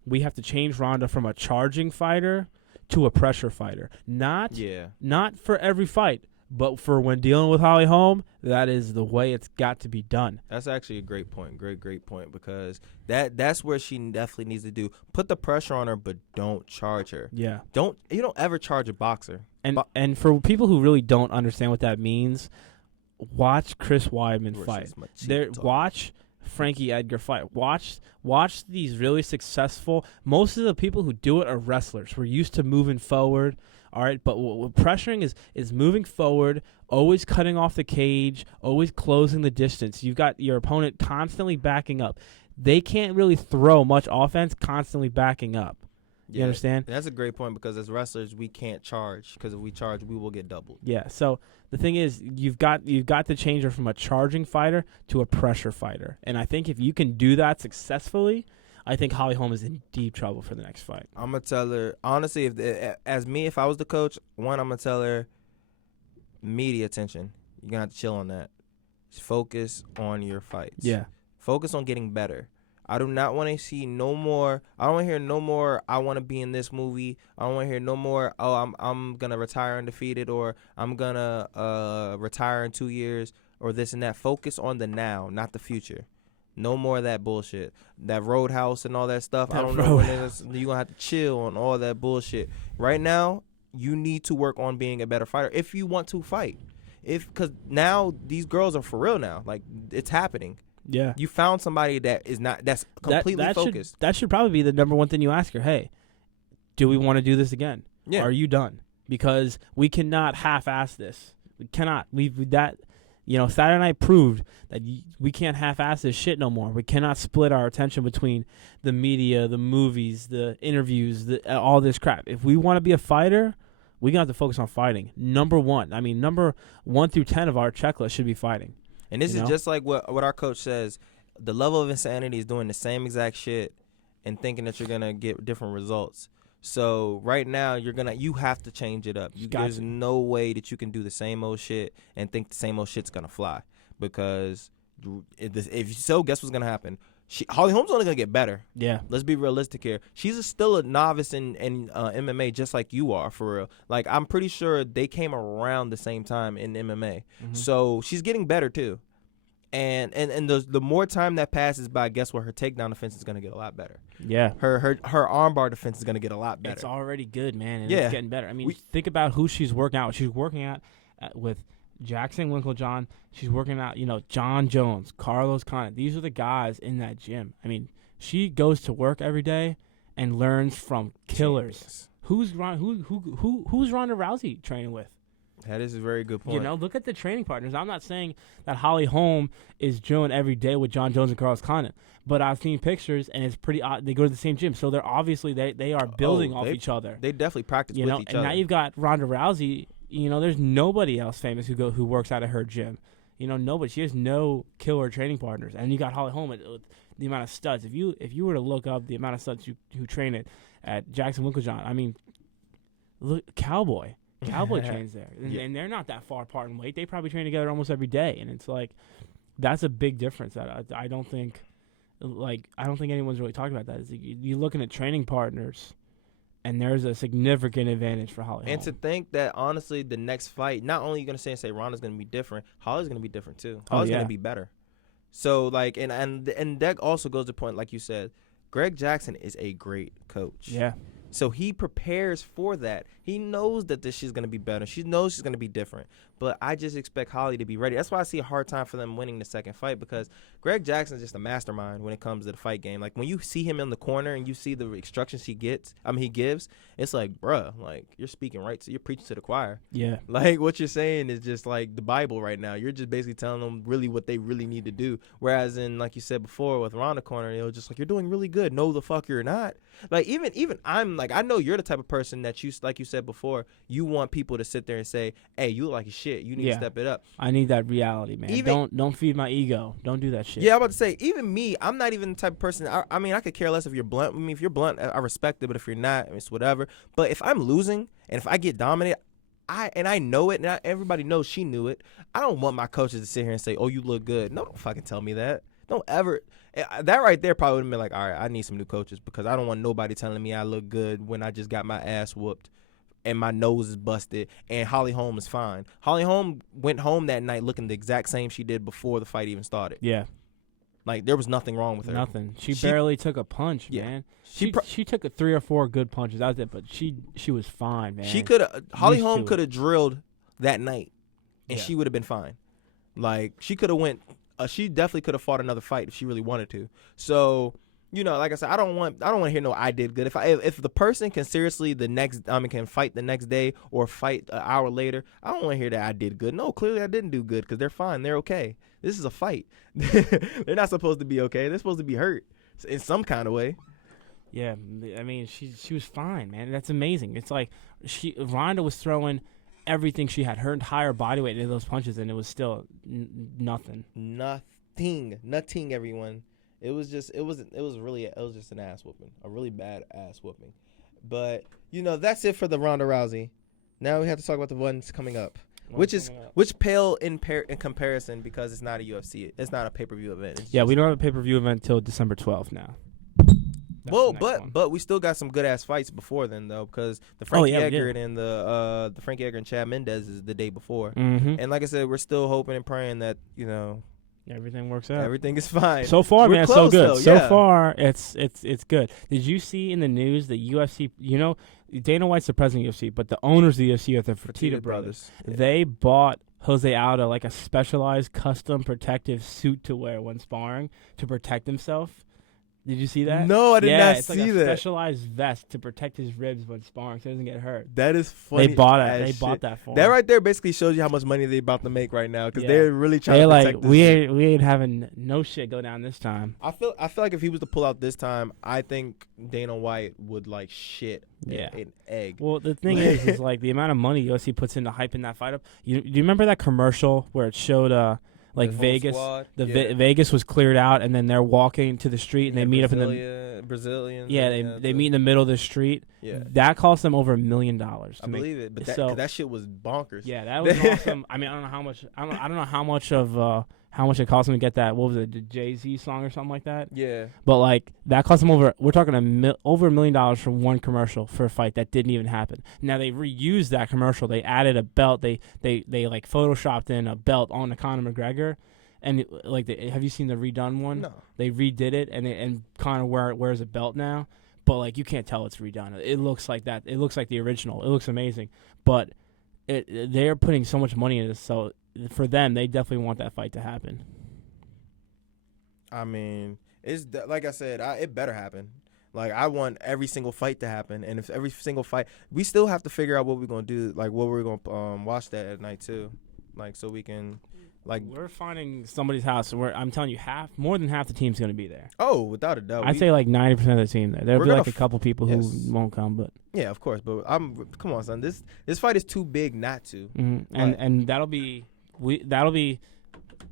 we have to change Ronda from a charging fighter to a pressure fighter. Not for every fight, but for when dealing with Holly Holm, that is the way it's got to be done. That's actually a great point. Great point, because that's where she definitely needs to do. Put the pressure on her, but don't charge her. Yeah. You don't ever charge a boxer. And for people who really don't understand what that means, watch Chris Weidman fight. Watch Frankie Edgar fight. Watch these really successful. Most of the people who do it are wrestlers. We're used to moving forward. All right, but what pressuring is moving forward, always cutting off the cage, always closing the distance. You've got your opponent constantly backing up. They can't really throw much offense constantly backing up. You understand? That's a great point, because as wrestlers, we can't charge, because if we charge, we will get doubled. Yeah, so the thing is, you've got to change her from a charging fighter to a pressure fighter. And I think if you can do that successfully, I think Holly Holm is in deep trouble for the next fight. I'm going to tell her, honestly, if I was the coach, I'm going to tell her media attention. You're going to have to chill on that. Just focus on your fights. Yeah. Focus on getting better. I do not want to see no more. I don't want to hear no more, I want to be in this movie. I don't want to hear no more, I'm going to retire undefeated, or I'm going to retire in 2 years, or this and that. Focus on the now, not the future. No more of that bullshit. That Roadhouse and all that stuff. I don't know when you're going to have to chill on all that bullshit. Right now, you need to work on being a better fighter if you want to fight. Because now these girls are for real now. Like, it's happening. Yeah. You found somebody that's completely focused. That should probably be the number one thing you ask her. Hey, do we want to do this again? Yeah. Are you done? Because we cannot half-ass this. We cannot. Saturday night proved that we can't half-ass this shit no more. We cannot split our attention between the media, the movies, the interviews, all this crap. If we want to be a fighter, we're going to have to focus on fighting. Number 1 through 10 of our checklist should be fighting. And this is just like what our coach says. The level of insanity is doing the same exact shit and thinking that you're going to get different results. So right now you have to change it up. There's no way that you can do the same old shit and think the same old shit's gonna fly, because if so, guess what's gonna happen? Holly Holm's only gonna get better. Yeah. Let's be realistic here. She's still a novice in MMA, just like you are, for real. Like, I'm pretty sure they came around the same time in MMA, so she's getting better too. And the more time that passes by, guess what? Her takedown defense is gonna get a lot better. Yeah. Her armbar defense is gonna get a lot better. It's already good, man, and Yeah. it's getting better. I mean, think about who she's working out with. She's working out with Jackson Winklejohn. She's working out, John Jones, Carlos Condit. These are the guys in that gym. I mean, she goes to work every day and learns from killers. Who's Ronda Rousey training with? That is a very good point. Look at the training partners. I'm not saying that Holly Holm is drilling every day with John Jones and Carlos Condit, but I've seen pictures and it's pretty odd. They go to the same gym, so they're obviously they are building off each other. They definitely practice with each other. And now you've got Ronda Rousey. There's nobody else famous who works out at her gym. Nobody. She has no killer training partners. And you got Holly Holm with the amount of studs. If you were to look up the amount of studs who train at Jackson Winklejohn, I mean, look, Cowboy trains there, and they're not that far apart in weight. They probably train together almost every day, and it's like that's a big difference. That I don't think anyone's really talking about that. Is you're looking at training partners. And there's a significant advantage for Holly Holm. And to think that, honestly, the next fight, not only are you going to say Ronda's going to be different, Holly's going to be different too. Holly's going to be better. So, like, and that also goes to the point, like you said, Greg Jackson is a great coach. Yeah. So he prepares for that. He knows that this shit's going to be better. She knows she's going to be different. But I just expect Holly to be ready. That's why I see a hard time for them winning the second fight, because Greg Jackson's just a mastermind when it comes to the fight game. Like, when you see him in the corner and you see the instructions he gives, it's like, bruh, like, you're speaking right. So you're preaching to the choir. Yeah. Like, what you're saying is just like the Bible right now. You're just basically telling them really what they really need to do. Whereas in, like you said before, with Ronda corner, it was just like, you're doing really good. No, the fuck you're not. Like, even I'm like, I know you're the type of person that you, like you said before, you want people to sit there and say, hey, you look like shit. You need to step it up. I need that reality, man. Don't feed my ego. Don't do that shit. Yeah, I'm about to say, even me, I'm not even the type of person. I mean, I could care less if you're blunt. I mean, if you're blunt, I respect it. But if you're not, it's whatever. But if I'm losing and if I get dominated, I know it, and everybody knows she knew it. I don't want my coaches to sit here and say, oh, you look good. No, don't fucking tell me that. Don't ever. That right there probably would have been like, all right, I need some new coaches, because I don't want nobody telling me I look good when I just got my ass whooped and my nose is busted and Holly Holm is fine. Holly Holm went home that night looking the exact same she did before the fight even started. Yeah. Like, there was nothing wrong with her. Nothing. She barely took a punch, man. She took 3 or 4 good punches. That was it, but she was fine, man. Holly Holm could have drilled that night, and she would have been fine. Like, she could have she definitely could have fought another fight if she really wanted to. So, like I said, I don't want to hear no I did good. If the person can seriously can fight the next day or fight an hour later, I don't want to hear that I did good. No, clearly I didn't do good, because they're fine. They're okay. This is a fight. They're not supposed to be okay. They're supposed to be hurt in some kind of way. Yeah, I mean, she was fine, man. That's amazing. It's like Ronda was throwing everything she had, her entire body weight into those punches, and it was still nothing. Nothing, everyone. It was just an ass whooping, a really bad ass whooping. But that's it for the Ronda Rousey. Now we have to talk about the ones coming up, which pale in comparison, because it's not a UFC, it's not a pay-per-view event. We don't have a pay-per-view event until December 12th now. But we still got some good ass fights before then, though, because the Frankie Edgar and the Frankie Edgar and Chad Mendez is the day before. Mm-hmm. And like I said, we're still hoping and praying that everything works out. Everything is fine. So far, we're man, close, so good. Though, so far, it's good. Did you see in the news that UFC? Dana White's the president of UFC, but the owners of the UFC are the Fertitta brothers. Yeah. They bought Jose Aldo like a specialized custom protective suit to wear when sparring to protect himself. Did you see that? No, I did not it's see like a that. Specialized vest to protect his ribs when sparring so he doesn't get hurt. That is funny. They bought it. They bought that for him. That right there basically shows you how much money they're about to make right now, because they're really trying to protect this we shit. ain't having no shit go down this time. I feel like if he was to pull out this time, I think Dana White would like shit an egg. Well, the thing is like the amount of money UFC puts into hyping that fight up. Do you remember that commercial where it showed Vegas, Vegas was cleared out, and then they're walking to the street, and they meet up in the Brazilians. Yeah, they meet in the middle of the street. Yeah, that cost them over $1 million. I believe it, but that shit was bonkers. Yeah, that was awesome. I mean, I don't know how much. I don't know how much it cost them to get that. What was it, the Jay-Z song or something like that? Yeah, but like that cost them over. We're talking over $1 million for one commercial for a fight that didn't even happen. Now they reused that commercial. They added a belt. They like photoshopped in a belt on the Conor McGregor. And like, have you seen the redone one? No. They redid it, and Conor wears a belt now. But like, you can't tell it's redone. It looks like that. It looks like the original. It looks amazing. But they're putting so much money into this. So for them, they definitely want that fight to happen. I mean, like I said, it better happen. Like, I want every single fight to happen, and if every single fight, we still have to figure out what we're gonna do. Like, what we're gonna watch that at night too, like so we can. Like, we're finding somebody's house, and I'm telling you, more than half the team's going to be there. Oh, without a doubt. I'd say like 90% of the team there. There'll be like a couple people who won't come, but yeah, of course. But come on, son. This fight is too big not to. Mm-hmm. And that'll be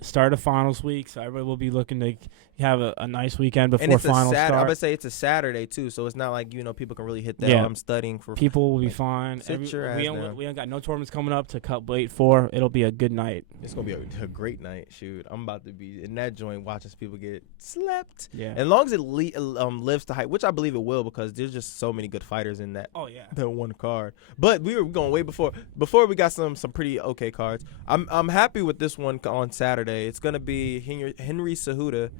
start of finals week, so everybody will be looking to have a nice weekend before finals start. I would say it's a Saturday too, so it's not like people can really hit that. Yeah. I'm studying for. People will be fine. We ain't got no tournaments coming up to cut weight for. It'll be a good night. It's gonna be a great night. Shoot, I'm about to be in that joint watching people get slept. Yeah. As long as it lives to hype, which I believe it will, because there's just so many good fighters in that. Oh yeah. That one card. But we were going way before we got some pretty okay cards. I'm happy with this one on Saturday. It's gonna be Henry Cejudo.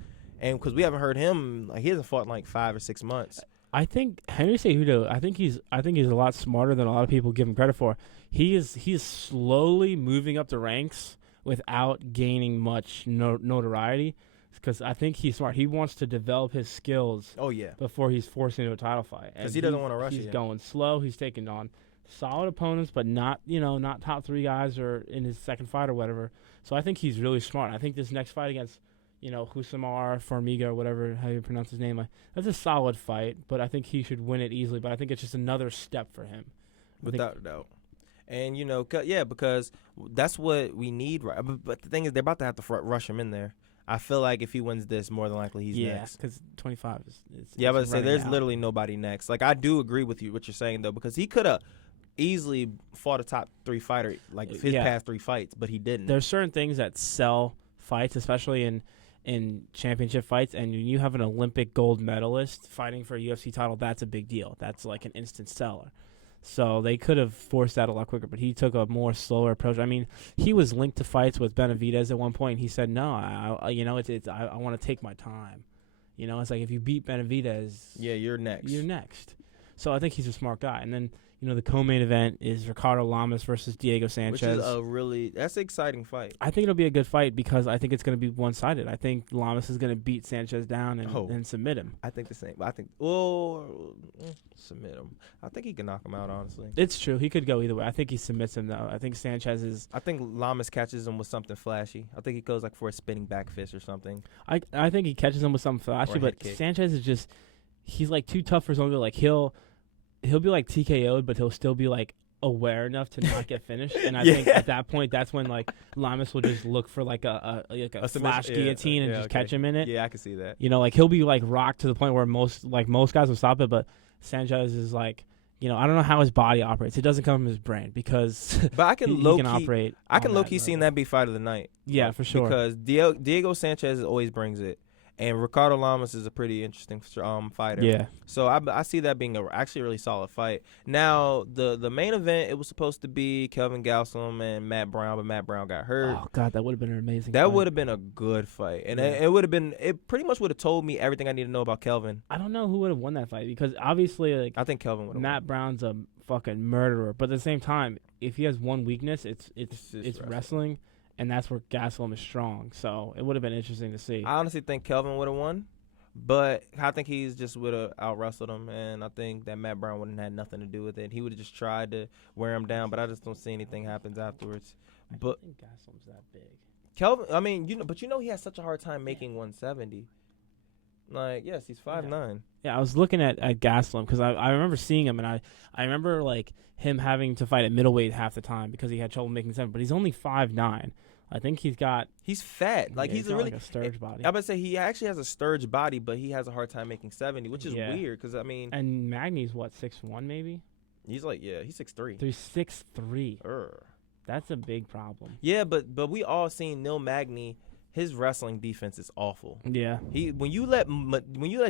And because we haven't heard him, like, he hasn't fought in like 5 or 6 months. I think Henry Cejudo. I think he's a lot smarter than a lot of people give him credit for. He's slowly moving up the ranks without gaining much notoriety, because I think he's smart. He wants to develop his skills. Oh yeah. Before he's forced into a title fight, because he doesn't want to rush. He's going slow. He's taking on solid opponents, but not top 3 guys or in his second fight or whatever. So I think he's really smart. I think this next fight against Husamar Formiga or whatever, how you pronounce his name. That's a solid fight, but I think he should win it easily. But I think it's just another step for him. Without a doubt. And, because that's what we need. Right? But the thing is, they're about to have to rush him in there. I feel like if he wins this, more than likely he's next. Yeah, because 25 is yeah, I was about to say, there's literally nobody next. Like, I do agree with you, what you're saying, though, because he could have easily fought a top 3 fighter, like his past 3 fights, but he didn't. There's certain things that sell fights, especially in championship fights, and when you have an Olympic gold medalist fighting for a UFC title, that's a big deal. That's like an instant seller. So they could have forced that a lot quicker, but he took a more slower approach. I mean, he was linked to fights with Benavidez at one point. He said, "No, I want to take my time." It's like, if you beat Benavidez, yeah, you're next. You're next. So I think he's a smart guy. And then the co-main event is Ricardo Lamas versus Diego Sanchez. Which is that's an exciting fight. I think it'll be a good fight because I think it's going to be one-sided. I think Lamas is going to beat Sanchez down and submit him. I think the same. I think, submit him. I think he can knock him out, honestly. It's true. He could go either way. I think he submits him, though. I think Sanchez is... I think Lamas catches him with something flashy. I think he goes like for a spinning back fist or something. I think he catches him with something flashy, but Sanchez is just... He's like too tough for his own good. Like, he'll be like TKO'd, but he'll still be like aware enough to not get finished. And I think at that point, that's when like Lamas will just look for like a flash guillotine and just catch him in it. Yeah, I can see that. Like he'll be like rocked to the point where most guys will stop it, but Sanchez is like, I don't know how his body operates. It doesn't come from his brain because but I can he can operate. I can low key see that be fight of the night. Yeah, for sure. Because Diego Sanchez always brings it. And Ricardo Lamas is a pretty interesting fighter. Yeah. So I see that being actually a really solid fight. Now, the main event, it was supposed to be Kelvin Gastelum and Matt Brown, but Matt Brown got hurt. Oh, God, that would have been an amazing That fight. would have been a good fight. And it pretty much would have told me everything I need to know about Kelvin. I don't know who would have won that fight because obviously, like, I think Kelvin would have Matt won. Brown's a fucking murderer. But at the same time, if he has one weakness, it's wrestling. And that's where Gastelum is strong. So it would have been interesting to see. I honestly think Kelvin would have won. But I think he's just would have out-wrestled him, and I think that Matt Brown wouldn't have had nothing to do with it. He would have just tried to wear him down, but I just don't see anything happens afterwards. But I think Gastelum's that big. Kelvin, I mean, he has such a hard time making 170. Like, yes, he's 5'9". Yeah, I was looking at Gastelum because I remember seeing him, and I remember like him having to fight at middleweight half the time because he had trouble making 7. But he's only 5'9". I think he's got. He's fat. Like he's got really like a sturge body. I would say he actually has a sturge body, but he has a hard time making 70, which is Yeah. weird because I mean, And Magny's what, 6'1" maybe? he's like he's 6'3". He's 6'3". Urgh. That's a big problem. Yeah, but we all seen Neil Magny. His wrestling defense is awful. Yeah. When you let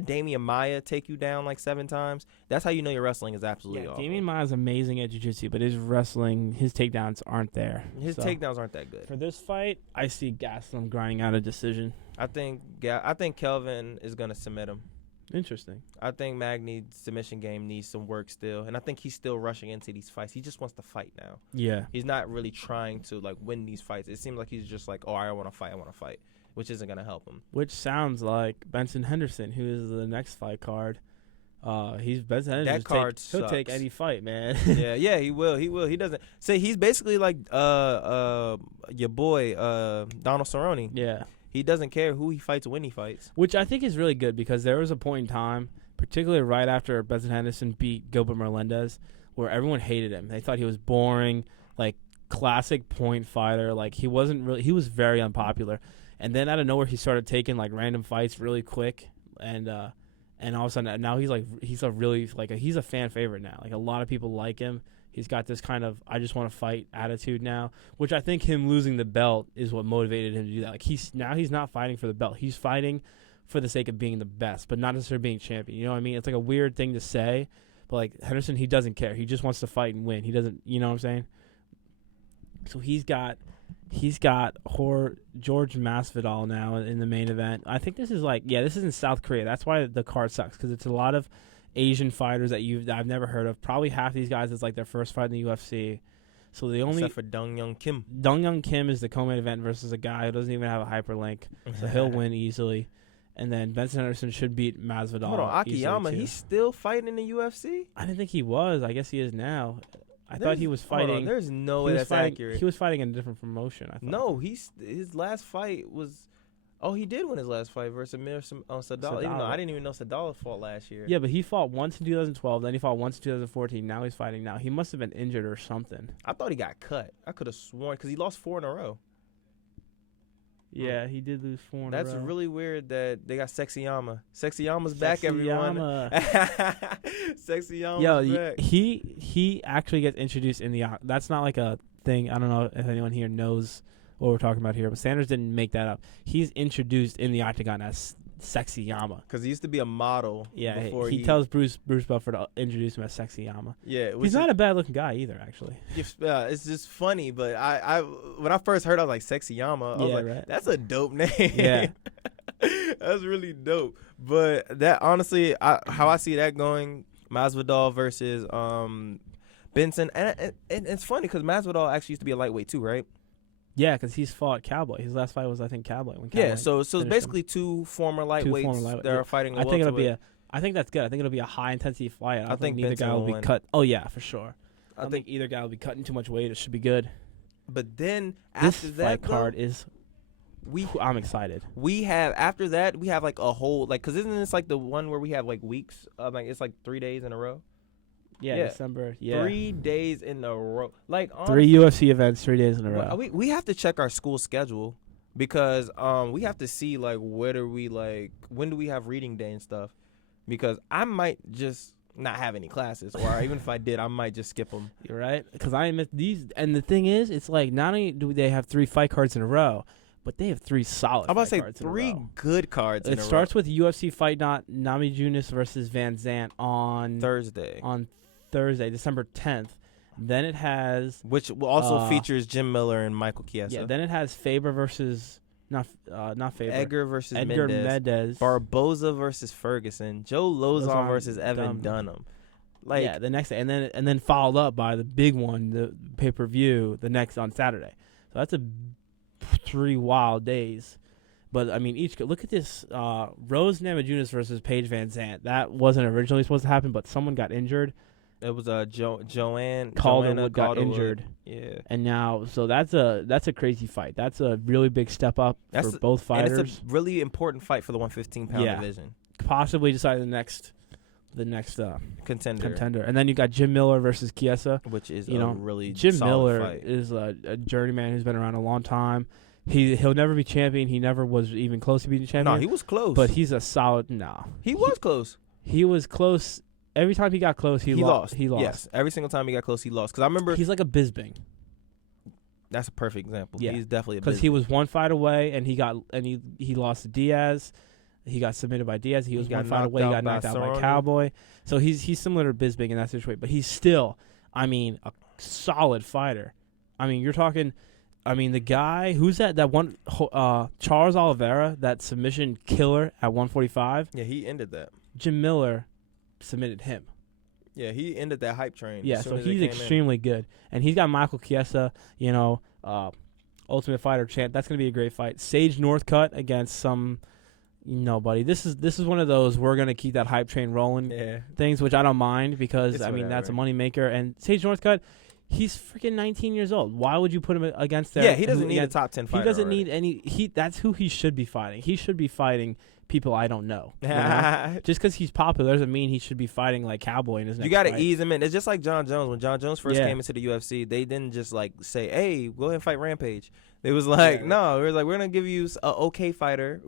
Damian Maya take you down like 7 times, that's how you know your wrestling is absolutely awful. Damian Maya's amazing at jiu-jitsu, but his wrestling, his takedowns aren't there. His takedowns aren't that good. For this fight, I see Gastelum grinding out a decision. I think Kelvin is gonna submit him. Interesting. I think Magny's submission game needs some work still, and I think he's still rushing into these fights. He just wants to fight now. Yeah. He's not really trying to like win these fights. It seems like he's just like, oh, I want to fight, which isn't gonna help him. Which sounds like Benson Henderson, who is the next fight card. He's Benson Henderson. That card he'll take sucks. any fight, man. yeah, he will. He doesn't say he's basically like your boy Donald Cerrone. Yeah. He doesn't care who he fights, when he fights. Which I think is really good because there was a point in time, particularly right after Benson Henderson beat Gilbert Melendez, where everyone hated him. They thought he was boring, like classic point fighter. Like he was very unpopular. And then out of nowhere, he started taking like random fights really quick, and all of a sudden now he's a fan favorite now. Like a lot of people like him. He's got this kind of I just want to fight attitude now, which I think him losing the belt is what motivated him to do that. Like he's not fighting for the belt. He's fighting for the sake of being the best, but not necessarily being champion. You know what I mean? It's like a weird thing to say, but like Henderson, he doesn't care. He just wants to fight and win. He doesn't, you know what I'm saying? So he's got George Masvidal now in the main event. I think this is in South Korea. That's why the card sucks because it's a lot of Asian fighters that I've never heard of. Probably half these guys is like their first fight in the UFC. So except for Dong Young Kim. Dong Young Kim is the co-main event versus a guy who doesn't even have a hyperlink, so he'll win easily. And then Benson Henderson should beat Masvidal. Hold on, Akiyama, he's still fighting in the UFC? I didn't think he was. I guess he is now. I thought he was fighting. Hold on, there's no way that's accurate. He was fighting in a different promotion. I thought. No, his last fight was. Oh, he did win his last fight versus Amir Sadal. Even though I didn't even know Sadal fought last year. Yeah, but he fought once in 2012, then he fought once in 2014. Now he's fighting now. He must have been injured or something. I thought he got cut. I could have sworn because he lost 4 in a row. Yeah, he did lose 4 in a row. That's really weird that they got Sexyama. Sexyama's back, everyone. Sexyama's back. He actually gets introduced in the. That's not like a thing. I don't know if anyone here knows what we're talking about here, but Sanders didn't make that up. He's introduced in the octagon as Sexyama because he used to be a model. Yeah, before he tells Bruce Buffer to introduce him as Sexyama. Yeah, he's not a bad looking guy either, actually. It's just funny, but I when I first heard, I was like Sexyama. I was like, right. That's a dope name. Yeah, that's really dope. But that honestly, how I see that going, Masvidal versus Benson, and it's funny because Masvidal actually used to be a lightweight too, right? Yeah, because he's fought Cowboy. His last fight was, I think, Cowboy. So it's basically 2 former lightweights that are fighting. I think that's good. I think it'll be a high intensity fight. I think neither guy will be cut. Oh yeah, for sure. I think either guy will be cutting too much weight. It should be good. But then after this that fight card is. I'm excited. We have after that we have like a whole because isn't this like the one where we have like weeks? Like it's like 3 days in a row. Yeah, December. Yeah, 3 days in a row. Like honestly, 3 UFC events, 3 days in a row. We have to check our school schedule because we have to see like when do we have reading day and stuff. Because I might just not have any classes, or even if I did, I might just skip them. You're right. Because I admit these, and the thing is, it's like not only do they have 3 fight cards in a row, but they have 3 solid. I'm about to say 3 good cards. It starts with UFC Fight Night Namajunas versus Van Zant on Thursday, December 10th. Then it has... Which also features Jim Miller and Michael Chiesa. Yeah, then it has Faber versus... Not Faber. Edgar versus Mendez. Barboza versus Ferguson. Joe Lozon versus Evan Dunham. Like, yeah, the next day. And then followed up by the big one, the pay-per-view, the next on Saturday. So that's 3 wild days. But, I mean, look at this. Rose Namajunas versus Paige Van Zant. That wasn't originally supposed to happen, but someone got injured. It was Joanna Calderwood got injured. Yeah. And now, so that's a crazy fight. That's a really big step up for both fighters. And it's a really important fight for the 115-pound division. Possibly decide the next contender. And then you got Jim Miller versus Chiesa, which is a really Jim solid Miller fight. is a journeyman who's been around a long time. He'll never be champion. He never was even close to being champion. No, he was close. But he's a solid. No, he was close. He was close. Every time he got close, he lost. He lost. Yes, every single time he got close, he lost. Because I remember he's like a Bisping. That's a perfect example. Yeah. He's definitely a because he was one fight away, and he lost to Diaz. He got submitted by Diaz. He was one fight away. He got knocked out by Cowboy. So he's similar to Bisping in that situation, but he's still, I mean, a solid fighter. I mean, you're talking. I mean, the guy who's that one Charles Oliveira, that submission killer at 145. Yeah, he ended that. Jim Miller submitted him. Yeah, he ended that hype train. Yeah, so he's extremely good. And he's got Michael Chiesa, Ultimate Fighter champ. That's going to be a great fight. Sage Northcutt against some nobody. This is one of those we're going to keep that hype train rolling things, which I don't mind because, that's a moneymaker. And Sage Northcutt, he's freaking 19 years old. Why would you put him against that? Yeah, he doesn't need a top 10 fighter. He doesn't need any. That's who he should be fighting. He should be fighting people I don't know. Just because he's popular doesn't mean he should be fighting like Cowboy in his next You got to fight. ease him in. It's just like John Jones. When John Jones first came into the UFC, they didn't just like say, "Hey, go ahead and fight Rampage." It was like, no, it was like, we're going to give you an okay fighter,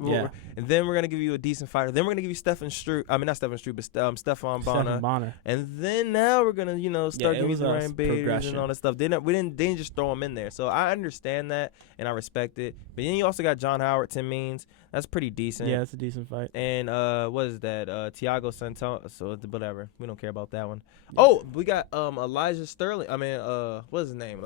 and then we're going to give you a decent fighter. Then we're going to give you Stefan Struve. I mean, not Stefan Struve, but Stefan Bonner. And then now we're going to, start giving you the Rampage and all that stuff. We didn't just throw him in there. So I understand that, and I respect it. But then you also got John Howard, Tim Means. That's pretty decent. Yeah, it's a decent fight. And what is that? Thiago Santos. So whatever. We don't care about that one. Yeah. Oh, we got Elijah Sterling. I mean, what's his name?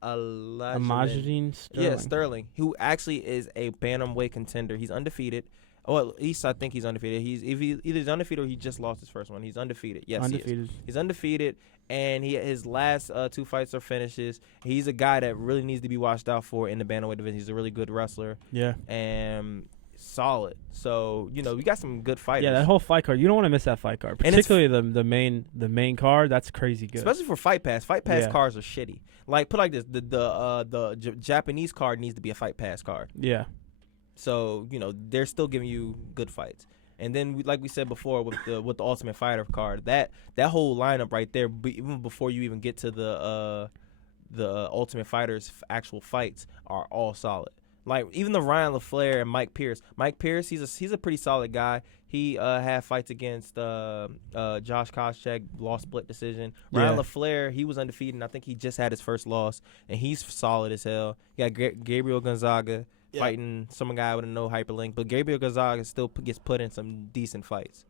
Imajideen Sterling. Yeah, Sterling, who actually is a bantamweight contender. He's undefeated. Oh, at least I think he's undefeated. He's undefeated or he just lost his first one. He's undefeated. Yes, undefeated. He's undefeated, and his last 2 fights are finishes. He's a guy that really needs to be watched out for in the bantamweight division. He's a really good wrestler. Yeah. And solid. So, we got some good fighters. Yeah, that whole fight card. You don't want to miss that fight card. Particularly the main card. That's crazy good. Especially for Fight Pass. Fight Pass cards are shitty. Like, put like this, the Japanese card needs to be a Fight Pass card. Yeah. So, they're still giving you good fights. And then, like we said before, with the Ultimate Fighter card, that whole lineup right there, even before you even get to the Ultimate Fighter's actual fights, are all solid. Like, even the Ryan LaFleur and Mike Pierce. Mike Pierce, he's a pretty solid guy. He had fights against Josh Koscheck, lost split decision. Ryan LaFleur, he was undefeated, and I think he just had his first loss, and he's solid as hell. You got Gabriel Gonzaga fighting some guy with a no hyperlink, but Gabriel Gonzaga still gets put in some decent fights.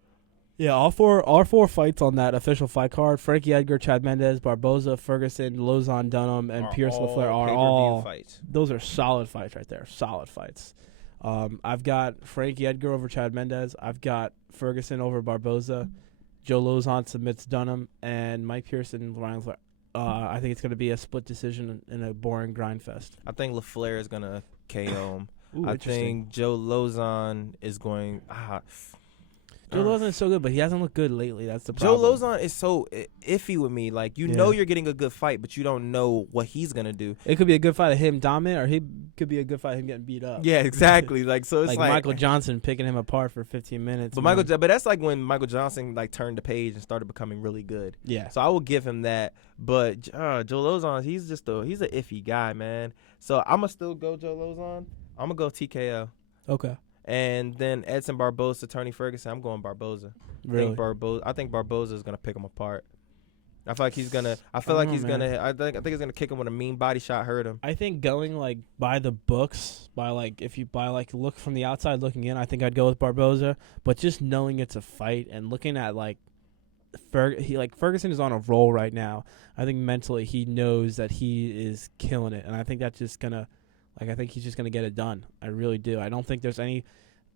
Yeah, all four fights on that official fight card: Frankie Edgar, Chad Mendez, Barboza, Ferguson, Lozon Dunham, and Pierce LaFleur are all fights. Those are solid fights right there. Solid fights. I've got Frankie Edgar over Chad Mendez. I've got Ferguson over Barboza. Joe Lozon submits Dunham, and Mike Pierce and Ryan LaFleur. I think it's going to be a split decision in a boring grind fest. I think LaFleur is going to KO him. Ooh, I think Joe Lozon is going. Joe Lozon is so good, but he hasn't looked good lately. That's the problem. Joe Lozon is so iffy with me. Like, know you're getting a good fight, but you don't know what he's going to do. It could be a good fight of him dominant, or he could be a good fight of him getting beat up. Yeah, exactly. Like, so it's like Michael Johnson picking him apart for 15 minutes. But but that's like when Michael Johnson turned the page and started becoming really good. Yeah. So I will give him that. But Joe Lozon, he's an iffy guy, man. So I'm gonna still go Joe Lozon. I'm gonna go TKO. Okay. And then Edson Barboza, Tony Ferguson. I'm going Barboza. Really? I think Barboza is gonna pick him apart. I feel like he's gonna. I think he's gonna kick him with a mean body shot, hurt him. I think going by the books, if you look from the outside looking in, I think I'd go with Barboza. But just knowing it's a fight and looking at Ferguson is on a roll right now. I think mentally he knows that he is killing it, and I think that's just gonna. I think he's just gonna get it done. I really do. I don't think there's any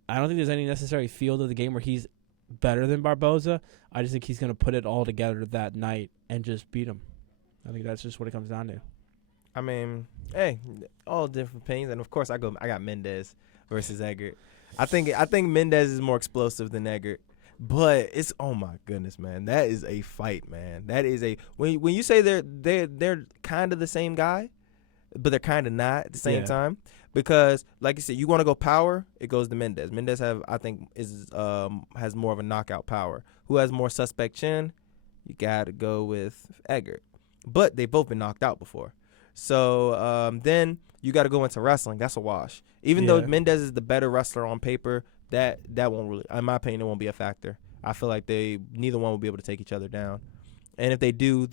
necessary field of the game where he's better than Barboza. I just think he's gonna put it all together that night and just beat him. I think that's just what it comes down to. I mean, hey, all different opinions, and of course I got Mendez versus Eggert. I think Mendez is more explosive than Eggert. But it's, oh my goodness, man, that is a fight, man. That is when you say they're kind of the same guy, but they're kind of not at the same time, because like you said, you want to go power, it goes to Mendez. Mendez has more of a knockout power. Who has more suspect chin? You got to go with Eggert. But they've both been knocked out before. So then you got to go into wrestling. That's a wash. Even though Yeah. Mendez is the better wrestler on paper, that won't really, in my opinion, it won't be a factor. I feel like neither one will be able to take each other down. And if they do,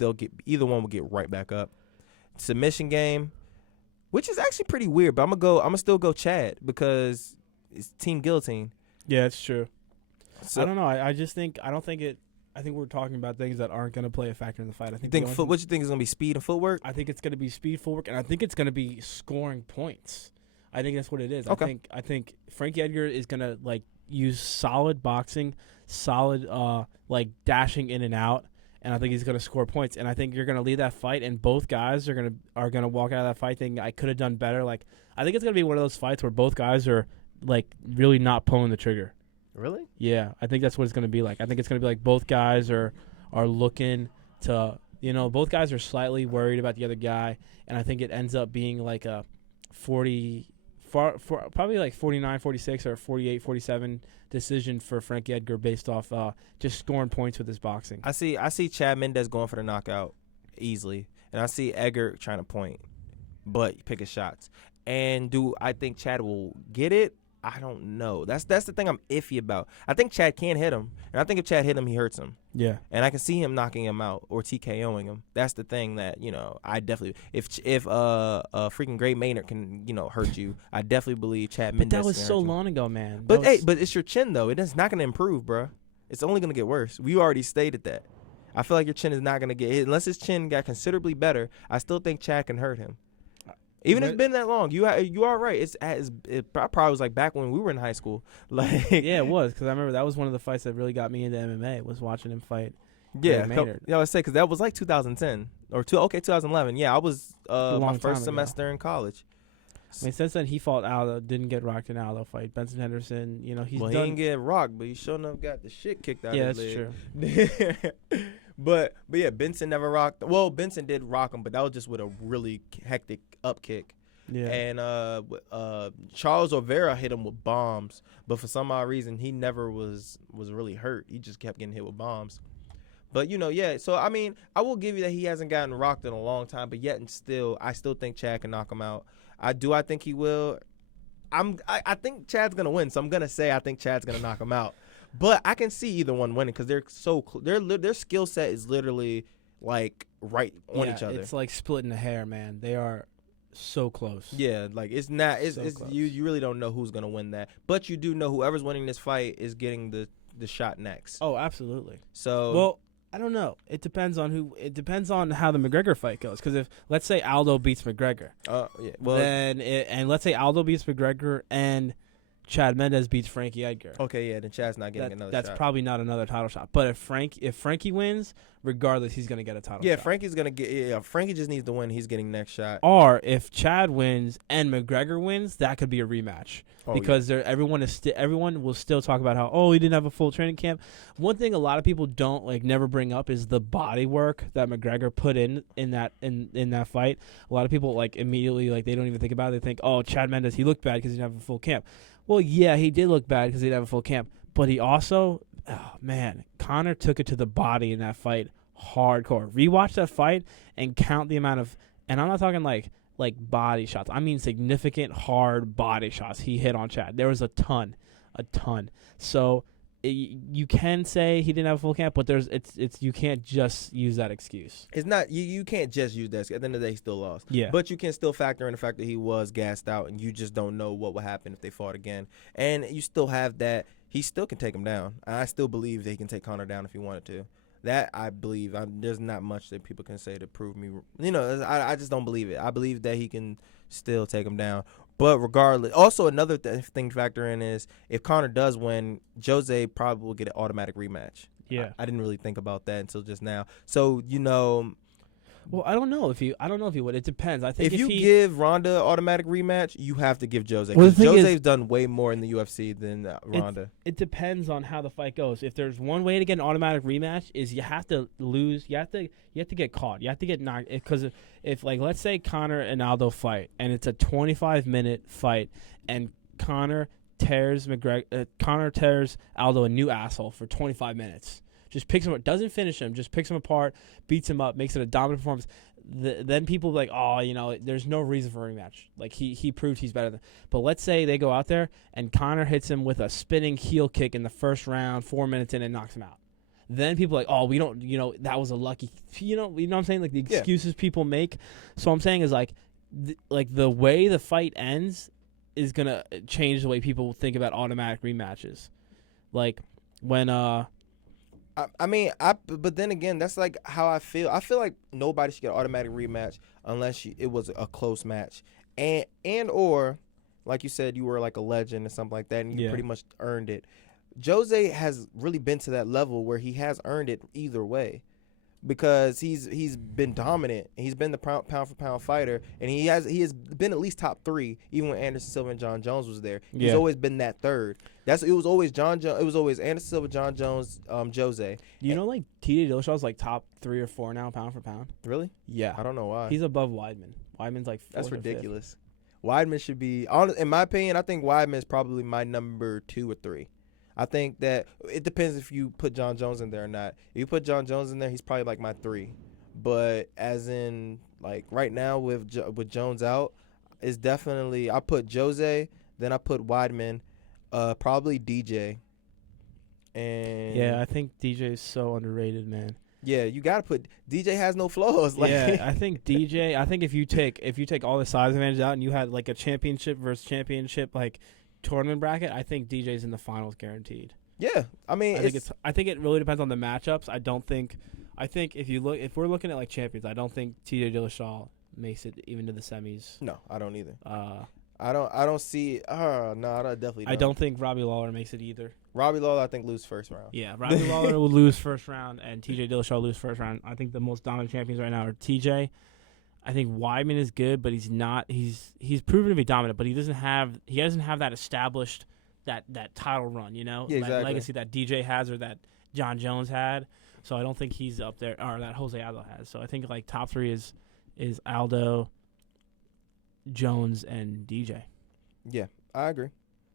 either one will get right back up. Submission game, which is actually pretty weird, but I'm gonna still go Chad because it's Team Guillotine. Yeah, it's true. So I don't know. I just think I don't think it. I think we're talking about things that aren't going to play a factor in the fight. I you think. think what you think is gonna be speed and footwork? I think it's going to be speed, footwork, and I think it's going to be scoring points. I think that's what it is. Okay. I think Frankie Edgar is going to use solid boxing, solid dashing in and out, and I think he's going to score points. And I think you're going to lead that fight, and both guys are going to walk out of that fight thinking I could have done better. I think it's going to be one of those fights where both guys are really not pulling the trigger. Really? Yeah, I think that's what it's going to be like. I think it's going to be like both guys are looking to, both guys are slightly worried about the other guy, and I think it ends up being like a probably like 49-46 or 48-47 decision for Frankie Edgar based off just scoring points with his boxing. I see Chad Mendez going for the knockout easily, and I see Edgar trying to point, but pick his shots. And do I think Chad will get it? I don't know. That's the thing I'm iffy about. I think Chad can hit him, and I think if Chad hit him, he hurts him. Yeah. And I can see him knocking him out or TKOing him. That's the thing that I definitely if freaking Gray Maynard can hurt you, I definitely believe Chad Mendez. But that was can so hurt you. long ago, man. But but it's your chin though. It's not gonna improve, bro. It's only gonna get worse. We already stated that. I feel like your chin is not gonna get hit unless his chin got considerably better. I still think Chad can hurt him. Even if it's been that long, you are right. It probably was like back when we were in high school. Yeah, it was because I remember that was one of the fights that really got me into MMA was watching him fight. Yeah, Maynard. I would say because that was like 2010 or 2011. Yeah, I was my first semester in college. I mean, since then he fought Aldo, didn't get rocked in Aldo fight. Benson Henderson, he didn't get rocked, but he sure enough got the shit kicked out of his leg. Yeah, that's true. But yeah, Benson never rocked. Well, Benson did rock him, but that was just with a really hectic up kick. Yeah. And Charles Oliveira hit him with bombs, but for some odd reason he never was really hurt. He just kept getting hit with bombs. But yeah. So I mean, I will give you that he hasn't gotten rocked in a long time, but yet and still, I still think Chad can knock him out. I think he will. I think Chad's gonna win, so I'm gonna say I think Chad's gonna knock him out. But I can see either one winning because they're so their skill set is literally like right on each other. It's like splitting a hair, man. They are so close. Yeah, like it's not. It's close. You really don't know who's gonna win that, but you do know whoever's winning this fight is getting the shot next. Oh, absolutely. So well, I don't know. It depends on who. It depends on how the McGregor fight goes. Because if let's say Aldo beats McGregor, yeah, well, and let's say Aldo beats McGregor and Chad Mendez beats Frankie Edgar. Okay, yeah, then Chad's not getting another shot. That's probably not another title shot. But if Frankie wins, regardless, he's gonna get a title shot. Yeah, Frankie's gonna get. Yeah, Frankie just needs to win. He's getting next shot. Or if Chad wins and McGregor wins, that could be a rematch because everyone will still talk about how he didn't have a full training camp. One thing a lot of people don't never bring up is the body work that McGregor put in that fight. A lot of people immediately they don't even think about it. They think, Chad Mendez, he looked bad because he didn't have a full camp. Well, yeah, he did look bad because he didn't have a full camp, but he also, Conor took it to the body in that fight hardcore. Rewatch that fight and count the amount of, and I'm not talking like body shots. I mean significant hard body shots he hit on Chad. There was a ton. So you can say he didn't have a full camp, but you can't just use that excuse. It's not you can't just use that. At the end of the day, he still lost. Yeah. But you can still factor in the fact that he was gassed out, and you just don't know what would happen if they fought again. And you still have that. He still can take him down. I still believe that he can take Conor down if he wanted to. That I believe. There's not much that people can say to prove me. I just don't believe it. I believe that he can still take him down. But regardless, also another thing to factor in is if Conor does win, Jose probably will get an automatic rematch. Yeah, I didn't really think about that until just now. So well, I don't know if he would. It depends. I think if you give Ronda an automatic rematch, you have to give Jose. Well, because Jose's done way more in the UFC than Ronda. It depends on how the fight goes. If there's one way to get an automatic rematch, is you have to lose. You have to get caught. You have to get knocked. Because if let's say Conor and Aldo fight, and it's a 25-minute fight, and Conor tears Aldo a new asshole for 25 minutes. Just picks him up, doesn't finish him, just picks him apart, beats him up, makes it a dominant performance. then people be like, oh, there's no reason for a rematch. Like he proved he's better than. But let's say they go out there and Conor hits him with a spinning heel kick in the first round, 4 minutes in, and knocks him out. Then people are like, oh, we don't, that was a lucky, what I'm saying? Like the excuses people make. So what I'm saying is like the way the fight ends is gonna change the way people think about automatic rematches. Like when but then again, that's like how I feel. I feel like nobody should get an automatic rematch unless it was a close match, and or like you said, you were like a legend or something like that, and you pretty much earned it. Jose has really been to that level where he has earned it either way, because he's been dominant. He's been the pound for pound fighter, and he has been at least top 3, even when Anderson Silva and John Jones was there. He's always been that third. It was always Anderson Silva, John Jones, Jose. Like TJ Dillashaw's like top 3 or 4 now, pound for pound. Really? Yeah, I don't know why. He's above Weidman. Weidman's like 4th. That's ridiculous. Weidman should be, in my opinion, I think Weidman is probably my number 2 or 3. I think that it depends if you put John Jones in there or not. If you put John Jones in there, he's probably like my 3. But as in like right now with Jones out, it's definitely I put Jose, then I put Weidman, probably DJ. And yeah, I think DJ is so underrated, man. Yeah, you gotta put DJ has no flaws. Like, yeah, I think DJ. I think if you take all the size advantage out and you had like a championship versus championship like tournament bracket, I think DJ's in the finals guaranteed. Yeah, I mean, I think it really depends on the matchups. I think if we're looking at like champions, I don't think TJ Dillashaw makes it even to the semis. No, I don't either. I don't see. No, I definitely don't. I don't think Robbie Lawler makes it either. Robbie Lawler, I think, lose first round. Yeah, Robbie Lawler will lose first round, and TJ Dillashaw will lose first round. I think the most dominant champions right now are TJ. I think Weidman is good, but he's not. He's proven to be dominant, but he doesn't have that established that title run. Yeah, exactly. Legacy that DJ has or that John Jones had. So I don't think he's up there, or that Jose Aldo has. So I think like top 3 is Aldo, Jones, and DJ. Yeah, I agree,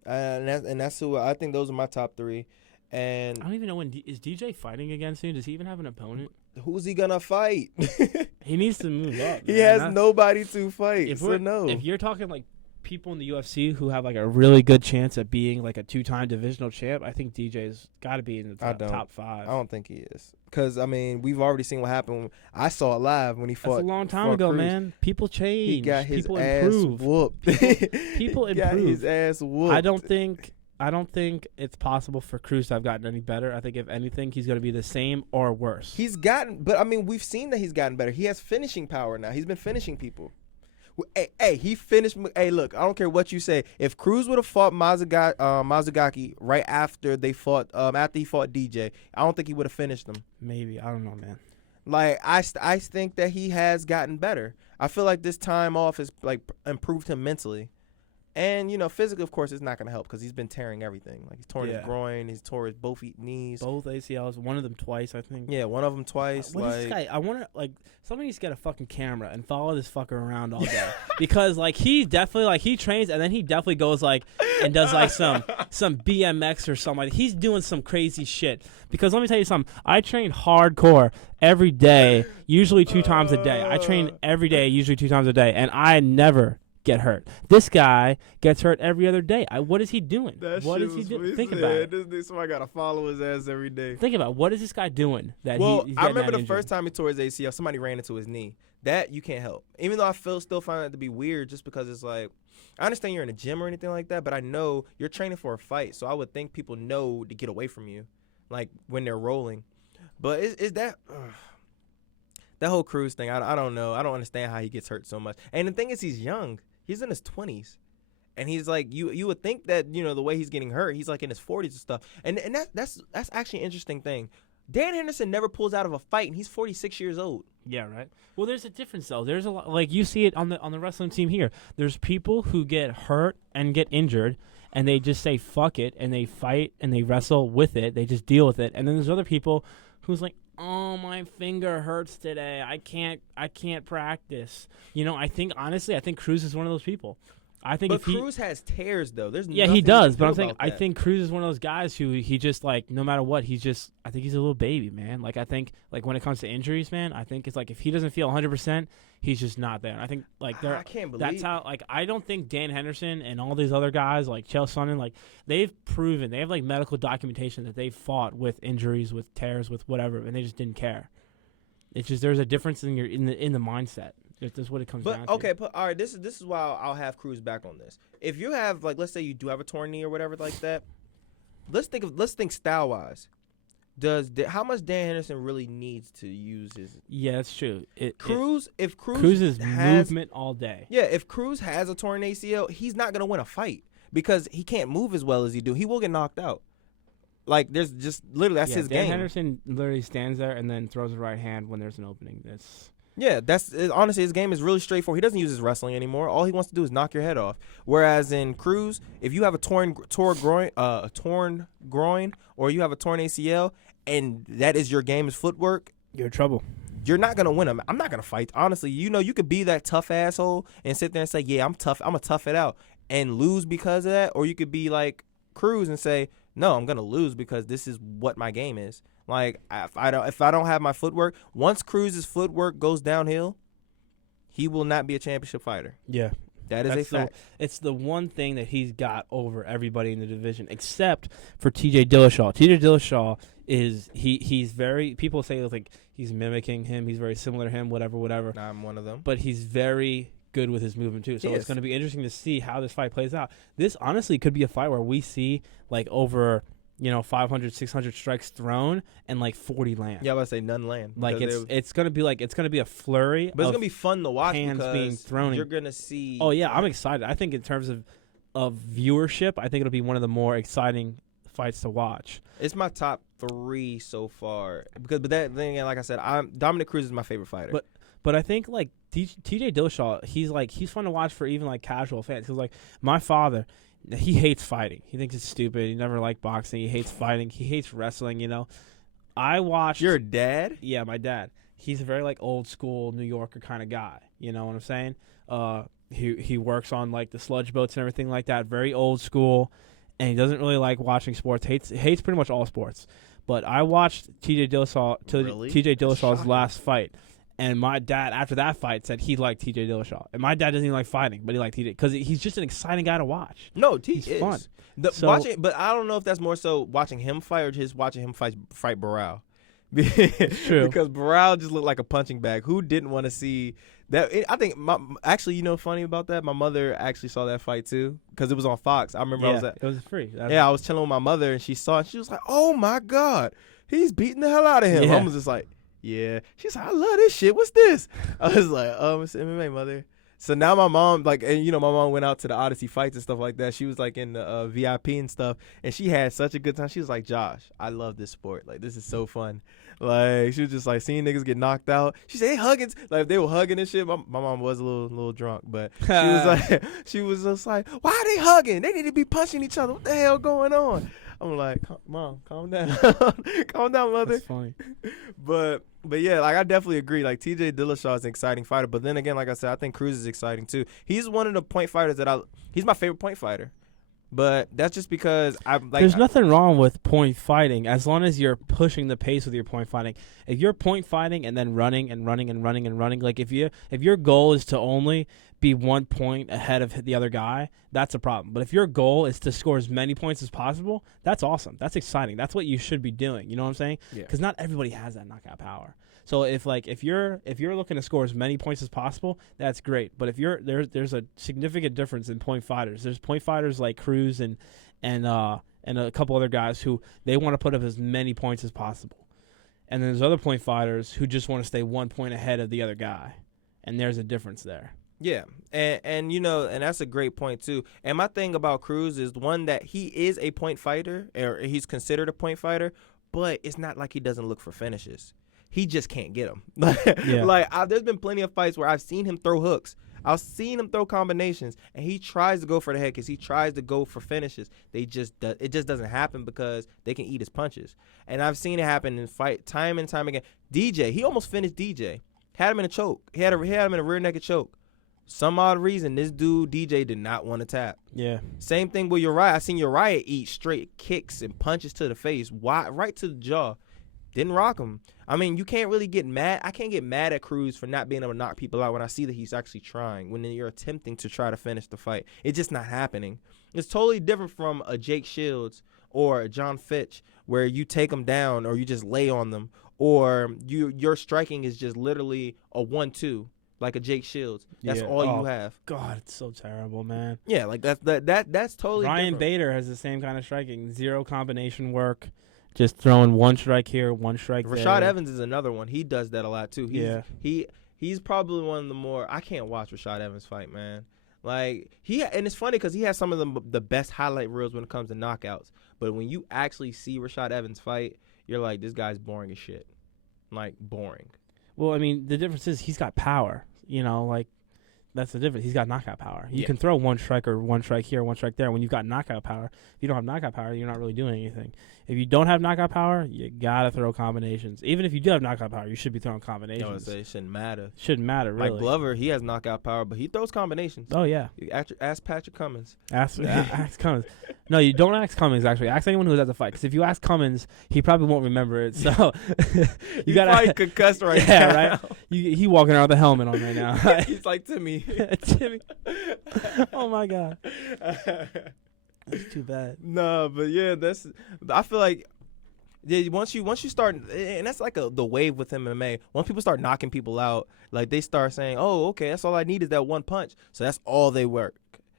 and that's who I think. Those are my top 3. And I don't even know is DJ fighting again soon. Does he even have an opponent? Who's he gonna fight? He needs to move up. He has nobody to fight. If you're talking like people in the UFC who have like a really good chance at being like a 2-time divisional champ, I think DJ's got to be in the top 5. I don't think he is, because I mean we've already seen what happened. I saw it live when he fought. That's a long time ago, Cruz. Man. People change. He got his people ass improve. whooped. People improve. Got his ass whooped. I don't think it's possible for Cruz to have gotten any better. I think if anything, he's going to be the same or worse. But I mean, we've seen that he's gotten better. He has finishing power now. He's been finishing people. He finished. Hey, look, I don't care what you say. If Cruz would have fought Mazagaki right after he fought DJ, I don't think he would have finished him. Maybe. I don't know, man. Like, I think that he has gotten better. I feel like this time off has like improved him mentally. And, physically, of course, it's not going to help because he's been tearing everything. Like, he's torn his groin, he's tore his both knees. Both ACLs, one of them twice, I think. Yeah, one of them twice. What is this guy? I wonder, somebody needs to get a fucking camera and follow this fucker around all day. Because, he definitely, he trains and then he definitely goes, and does, some BMX or something. He's doing some crazy shit. Because let me tell you something. I train hardcore every day, usually 2 times a day. I train every day, usually 2 times a day. And I never get hurt. This guy gets hurt every other day. What is he doing? What is he doing? Think about it. Somebody got to follow his ass every day. Think about what is this guy doing? I remember the first time he tore his ACL, somebody ran into his knee. That you can't help. Even though I still find that to be weird, just because it's like, I understand you're in a gym or anything like that, but I know you're training for a fight, so I would think people know to get away from you, like when they're rolling. But is that? That whole Cruz thing, I don't know. I don't understand how he gets hurt so much. And the thing is, he's young. He's in his 20s. And he's like, you would think that, the way he's getting hurt, he's like in his 40s and stuff. And that's actually an interesting thing. Dan Henderson never pulls out of a fight, and he's 46 years old. Yeah, right. Well, there's a difference, though. There's a lot, you see it on the wrestling team here. There's people who get hurt and get injured, and they just say, fuck it, and they fight, and they wrestle with it. They just deal with it. And then there's other people who's like, oh, my finger hurts today. I can't practice. I think Cruz is one of those people. I think But if he Cruz has tears though. There's Yeah, nothing he you does, can but do I'm saying about I that. think Cruz is one of those guys who he just like no matter what I think he's a little baby, man. Like I think like when it comes to injuries, man, I think it's like if he doesn't feel 100%, he's just not there. I think like I can't believe that's how like I don't think Dan Henderson and all these other guys like Chael Sonnen like they've proven they have like medical documentation that they fought with injuries, with tears, with whatever, and they just didn't care. It's just there's a difference in the mindset. That's what it comes down But to. okay, all right. This is why I'll have Cruz back on this. If you have like, let's say you do have a torn knee or whatever like that, let's think style wise. How much Dan Henderson really needs to use his Yeah, that's true. Cruz? If Cruz is has movement all day. yeah, if Cruz has a torn ACL, he's not gonna win a fight because he can't move as well as he do. He will get knocked out. Like there's just literally that's his Dan game. Henderson literally stands there and then throws a right hand when there's an opening. Honestly, his game is really straightforward. He doesn't use his wrestling anymore. All he wants to do is knock your head off. Whereas in Cruz, if you have a torn groin, or you have a torn ACL, and that is your game is footwork, you're in trouble. you're not gonna win him. I'm not gonna fight. Honestly, you could be that tough asshole and sit there and say, "Yeah, I'm tough. I'm gonna tough it out," and lose because of that. Or you could be like Cruz and say, "No, I'm gonna lose because this is what my game is." Like if I don't have my footwork, once Cruz's footwork goes downhill, he will not be a championship fighter. Yeah. That is a fact. It's the one thing that he's got over everybody in the division, except for T.J. Dillashaw. T.J. Dillashaw is he's very people say like he's mimicking him. He's very similar to him. Whatever. I'm one of them. But he's very good with his movement too. So it's going to be interesting to see how this fight plays out. This honestly could be a fight where we see like over 500, 600 strikes thrown and like 40 land. Yeah, I was say none land. Like it's gonna be a flurry. But it's gonna be fun to watch hands because being thrown. You're gonna see. Oh yeah, I'm excited. I think in terms of viewership, I think it'll be one of the more exciting fights to watch. It's my top 3 so far but then again, like I said, Dominic Cruz is my favorite fighter. But I think like T.J. Dillashaw, he's fun to watch for even like casual fans because like my father. He hates fighting. He thinks it's stupid. He never liked boxing. He hates fighting. He hates wrestling, I watched... Your dad? Yeah, my dad. He's a very, like, old school New Yorker kind of guy. You know what I'm saying? He works on, like, the sludge boats and everything like that. Very old school. And he doesn't really like watching sports. Hates pretty much all sports. But I watched T.J. Dillashaw's last fight. And my dad, after that fight, said he liked T.J. Dillashaw. And my dad doesn't even like fighting, but he liked T.J. because he's just an exciting guy to watch. No, he's fun. Watching, but I don't know if that's more so watching him fight or just watching him fight Barao. True. Because Barao just looked like a punching bag. Who didn't want to see that? I think, funny about that? My mother actually saw that fight too because it was on Fox. I remember it was free. I was chilling with my mother and she saw it. And she was like, "Oh my God, he's beating the hell out of him." Yeah. I was just like, yeah. She's like, "I love this shit. What's this?" I was like, "It's MMA, mother." So now my mom, my mom went out to the Odyssey fights and stuff like that. She was like in the VIP and stuff, and she had such a good time. She was like, "Josh, I love this sport. Like, this is so fun." Like, she was just like seeing niggas get knocked out. She said, "Hey, hugging." Like, they were hugging and shit. My mom was a little drunk, but she was just like, "Why are they hugging? They need to be punching each other. What the hell going on?" I'm like, "Mom, calm down. Calm down, mother." That's funny. But yeah, like I definitely agree. Like T.J. Dillashaw is an exciting fighter, but then again, like I said, I think Cruz is exciting too. He's one of the point fighters he's my favorite point fighter. But that's just because there's nothing wrong with point fighting as long as you're pushing the pace with your point fighting. If you're point fighting and then running, like if your goal is to only be 1 point ahead of the other guy, that's a problem. But if your goal is to score as many points as possible, that's awesome. That's exciting. That's what you should be doing. You know what I'm saying? Yeah. Because not everybody has that knockout power. So if you're looking to score as many points as possible, that's great. But if there's a significant difference in point fighters. There's point fighters like Cruz and a couple other guys who they want to put up as many points as possible. And then there's other point fighters who just want to stay 1 point ahead of the other guy. And there's a difference there. Yeah, and and that's a great point too. And my thing about Cruz is one that he is a point fighter, or he's considered a point fighter, but it's not like he doesn't look for finishes. He just can't get them. There's been plenty of fights where I've seen him throw hooks. I've seen him throw combinations, and he tries to go for the head because he tries to go for finishes. It just doesn't happen because they can eat his punches. And I've seen it happen in fight time and time again. DJ, he almost finished DJ. Had him in a choke. He had him in a rear naked choke. Some odd reason, this dude DJ did not want to tap. Yeah. Same thing with Uriah. I seen Uriah eat straight kicks and punches to the face, right to the jaw. Didn't rock him. I mean, you can't really get mad. I can't get mad at Cruz for not being able to knock people out when I see that he's actually trying, when you're attempting to try to finish the fight. It's just not happening. It's totally different from a Jake Shields or a John Fitch, where you take them down or you just lay on them, or your striking is just literally a 1-2. Like a Jake Shields. That's all you have. God, it's so terrible, man. Yeah, like that's totally Ryan different. Bader has the same kind of striking. Zero combination work. Just throwing one strike here, one strike there. Rashad Evans is another one. He does that a lot too. He's probably one of the more. I can't watch Rashad Evans fight, man. Like and it's funny because he has some of the best highlight reels when it comes to knockouts. But when you actually see Rashad Evans fight, you're like, this guy's boring as shit. Like boring. Well, I mean, the difference is he's got power. You know, like, that's the difference. He's got knockout power. You can throw one strike or one strike here, one strike there. When you've got knockout power, if you don't have knockout power, you're not really doing anything. If you don't have knockout power, you got to throw combinations. Even if you do have knockout power, you should be throwing combinations. I would say it shouldn't matter. Shouldn't matter, really. Like Glover, he has knockout power, but he throws combinations. Oh, yeah. Ask Patrick Cummins. Ask Cummins. No, you don't ask Cummins, actually. Ask anyone who's at the fight. Because if you ask Cummins, he probably won't remember it. So you got probably concussed right now. Yeah, right? He walking around with a helmet on right now. He's like Timmy. Timmy. Oh, my God. That's too bad. No, but yeah, I feel like once you start, and that's like the wave with MMA. Once people start knocking people out, like they start saying, "Oh, okay, that's all I need is that one punch." So that's all they work.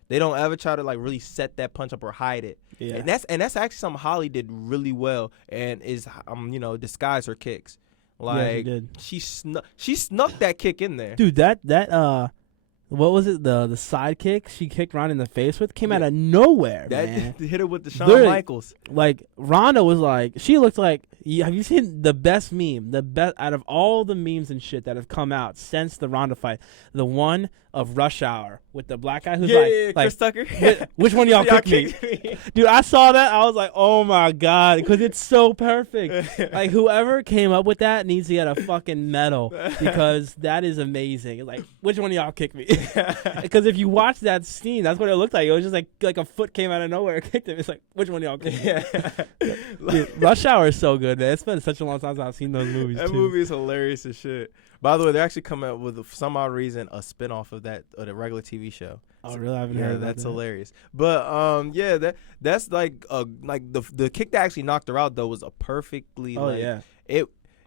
They don't ever try to like really set that punch up or hide it. Yeah. And that's actually something Holly did really well, and is disguise her kicks. Like she snuck that kick in there. Dude, that what was it? The side kick she kicked Ronda in the face with came out of nowhere, man. Hit her with the Shawn Michaels. Like, Ronda was like, she looked like, have you seen the best meme? The best out of all the memes and shit that have come out since the Ronda fight. The one of Rush Hour with the black guy who's like Chris Tucker. Which one of y'all kicked me? Dude, I saw that. I was like, oh my God, because it's so perfect. Like, whoever came up with that needs to get a fucking medal, because that is amazing. Like, which one of y'all kicked me? Because if you watch that scene, that's what it looked like. It was just like a foot came out of nowhere and kicked him. It's like, which one of y'all kicked me? Dude, Rush Hour is so good, man. It's been such a long time since I've seen those movies. That movie is hilarious as shit. By the way, they're actually coming out with, for some odd reason, a spinoff of that, of the regular TV show. Oh, really? I haven't heard of that. That's hilarious. But that's like the kick that actually knocked her out though was a perfectly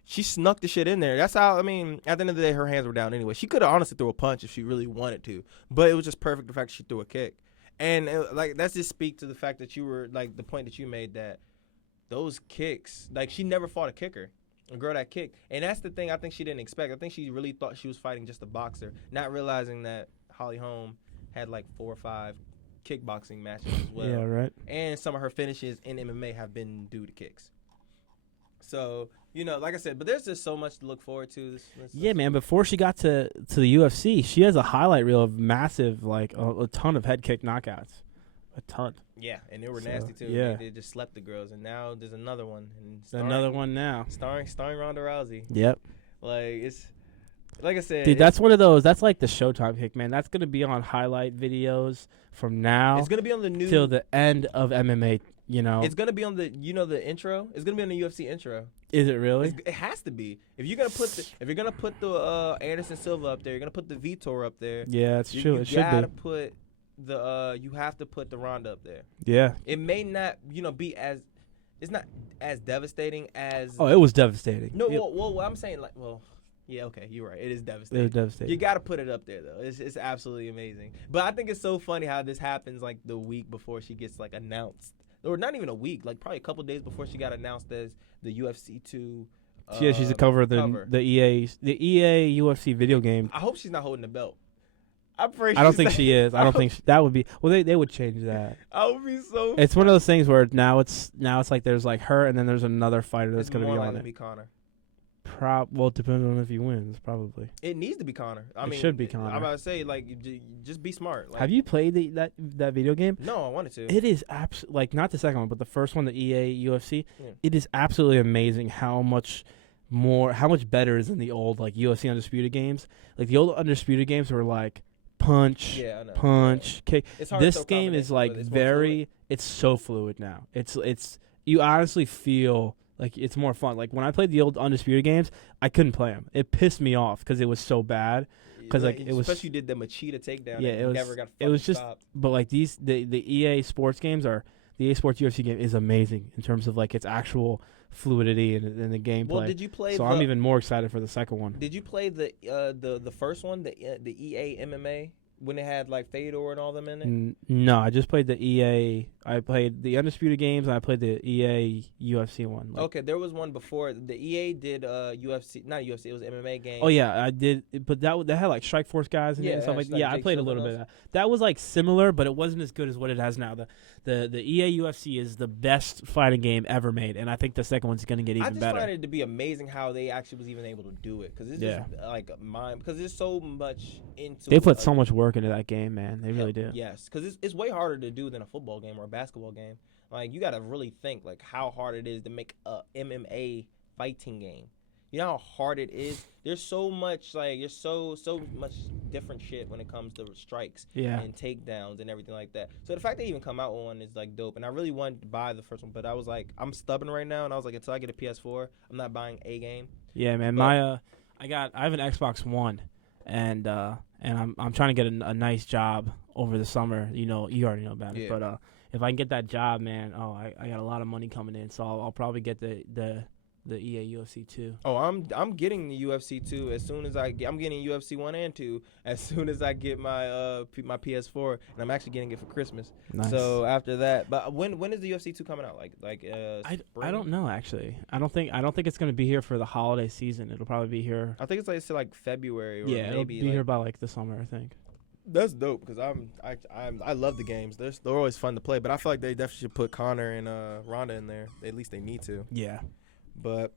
she snuck the shit in there. That's how, I mean, at the end of the day, her hands were down anyway. She could have honestly threw a punch if she really wanted to, but it was just perfect the fact that she threw a kick. And that's just speak to the fact that you were like the point that you made, that those kicks, like, she never fought a kicker. A girl that kicked. And that's the thing I think she didn't expect. I think she really thought she was fighting just a boxer, not realizing that Holly Holm had like 4 or 5 kickboxing matches as well. Yeah, right. And some of her finishes in MMA have been due to kicks. So, like I said, but there's just so much to look forward to. Yeah, man. Before she got to the UFC, she has a highlight reel of massive, like a ton of head kick knockouts. A ton. Yeah, and they were nasty too. Yeah. They just slept the girls, and now there's another one. Another one now. Starring Ronda Rousey. Yep. Like, it's like I said, dude. That's one of those. That's like the Showtime kick, man. That's gonna be on highlight videos from now. It's gonna be on the new till the end of MMA. It's gonna be on the the intro. It's gonna be on the UFC intro. Is it really? It has to be. If you're gonna put the Anderson Silva up there, you're gonna put the Vitor up there. Yeah, it's true. It should be. You have to put the Ronda up there. Yeah. It may not, be as, it's not as devastating as. Oh, it was devastating. No, well, I'm saying yeah, okay, you're right. It is devastating. It was devastating. You got to put it up there though. It's absolutely amazing. But I think it's so funny how this happens like the week before she gets like announced, or not even a week, like probably a couple days before she got announced as the UFC 2. Yeah, she's the cover of the EA UFC video game. I hope she's not holding the belt. I don't think she is. I don't think that would be. Well, they would change that. I would be so. It's one of those things where now it's like there's like her and then there's another fighter that's going to be on it. Be Conor. Well, it depends on if he wins, probably. It needs to be Conor. It should be Conor. I'm about to say, like, just be smart. Like, have you played that video game? No, I wanted to. It is like not the second one, but the first one, the EA UFC. Yeah. It is absolutely amazing how much better is than the old like UFC Undisputed games. Like the old Undisputed games were like punch, Yeah, I know. punch, kick. It's hard to This throw game is combinations, like but it's more fluid. it's so fluid now. It's you honestly feel like it's more fun. Like when I played the old Undisputed games, I couldn't play them. It pissed me off because it was so bad. Because like it was, especially you did the Machida takedown. Yeah, and it was. Never got It was just. stopped. But like the EA Sports games are the EA Sports UFC game is amazing in terms of like its actual fluidity and the gameplay. Well, did you play? So I'm even more excited for the second one. Did you play the first one, the EA MMA, when it had like Fedor and all them in it? No, I just played the EA. I played the Undisputed games, and I played the EA UFC one. Like, Okay, there was one before. The EA did UFC, not UFC. It was MMA game. oh yeah, I did, but that had like Strike Force guys in it and stuff like that. Yeah, I played a little bit of that. That was like similar, but it wasn't as good as what it has now. The EA UFC is the best fighting game ever made, and I think the second one's gonna get even better. I just find it to be amazing how they actually was even able to do it, because it's just like mine, because there's so much into. They put so much work into that game, man. They really do. Yes, because it's way harder to do than a football game or a basketball game. Like, you got to really think like how hard it is to make a MMA fighting game. You know how hard it is? There's so much, like, there's so much different shit when it comes to strikes and takedowns and everything like that. So the fact they even come out with one is like dope. And I really wanted to buy the first one, but I was like, I'm stubborn right now, and I was like, until I get a PS4, I'm not buying a game. Yeah, man. I have an Xbox One, and I'm trying to get a nice job over the summer. You already know about it, but if I can get that job, man, I got a lot of money coming in, so I'll probably get the EA UFC 2. Oh, I'm getting the UFC 2 as soon as I'm getting UFC 1 and 2 as soon as I get my my PS4, and I'm actually getting it for Christmas. Nice. So after that, but when is the UFC 2 coming out? I don't know actually. I don't think it's going to be here for the holiday season. It'll probably be here. I think it's like February or maybe it'll be here by like the summer, I think. That's dope, because I love the games. They're always fun to play, but I feel like they definitely should put Conor and Ronda in there. At least they need to. Yeah. But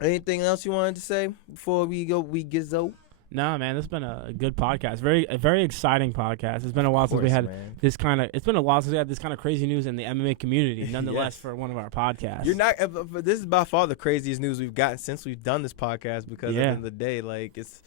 anything else you wanted to say before we get Zoe? Nah, man, this has been a good podcast. A very exciting podcast. It's been a while since we had this kind of. It's been a while since we had this kind of crazy news in the MMA community. Nonetheless, for one of our podcasts, you're not. This is by far the craziest news we've gotten since we've done this podcast. Because at the end of the day, like it's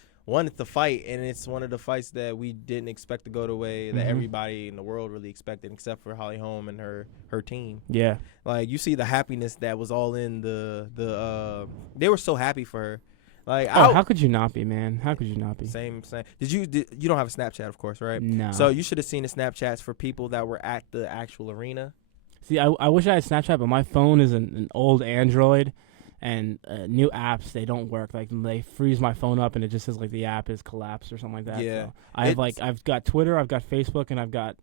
the fight, and it's one of the fights that we didn't expect to go the way that everybody in the world really expected, except for Holly Holm and her team. Yeah, like you see the happiness that was all in the. They were so happy for her. Like, how could you not be, man? How could you not be? Same. You don't have a Snapchat, of course, right? No. So you should have seen the Snapchats for people that were at the actual arena. See, I wish I had Snapchat, but my phone is an old Android, and new apps, they don't work. Like, they freeze my phone up, and it just says like the app is collapsed or something like that. Yeah. So I've got Twitter, I've got Facebook, and I've got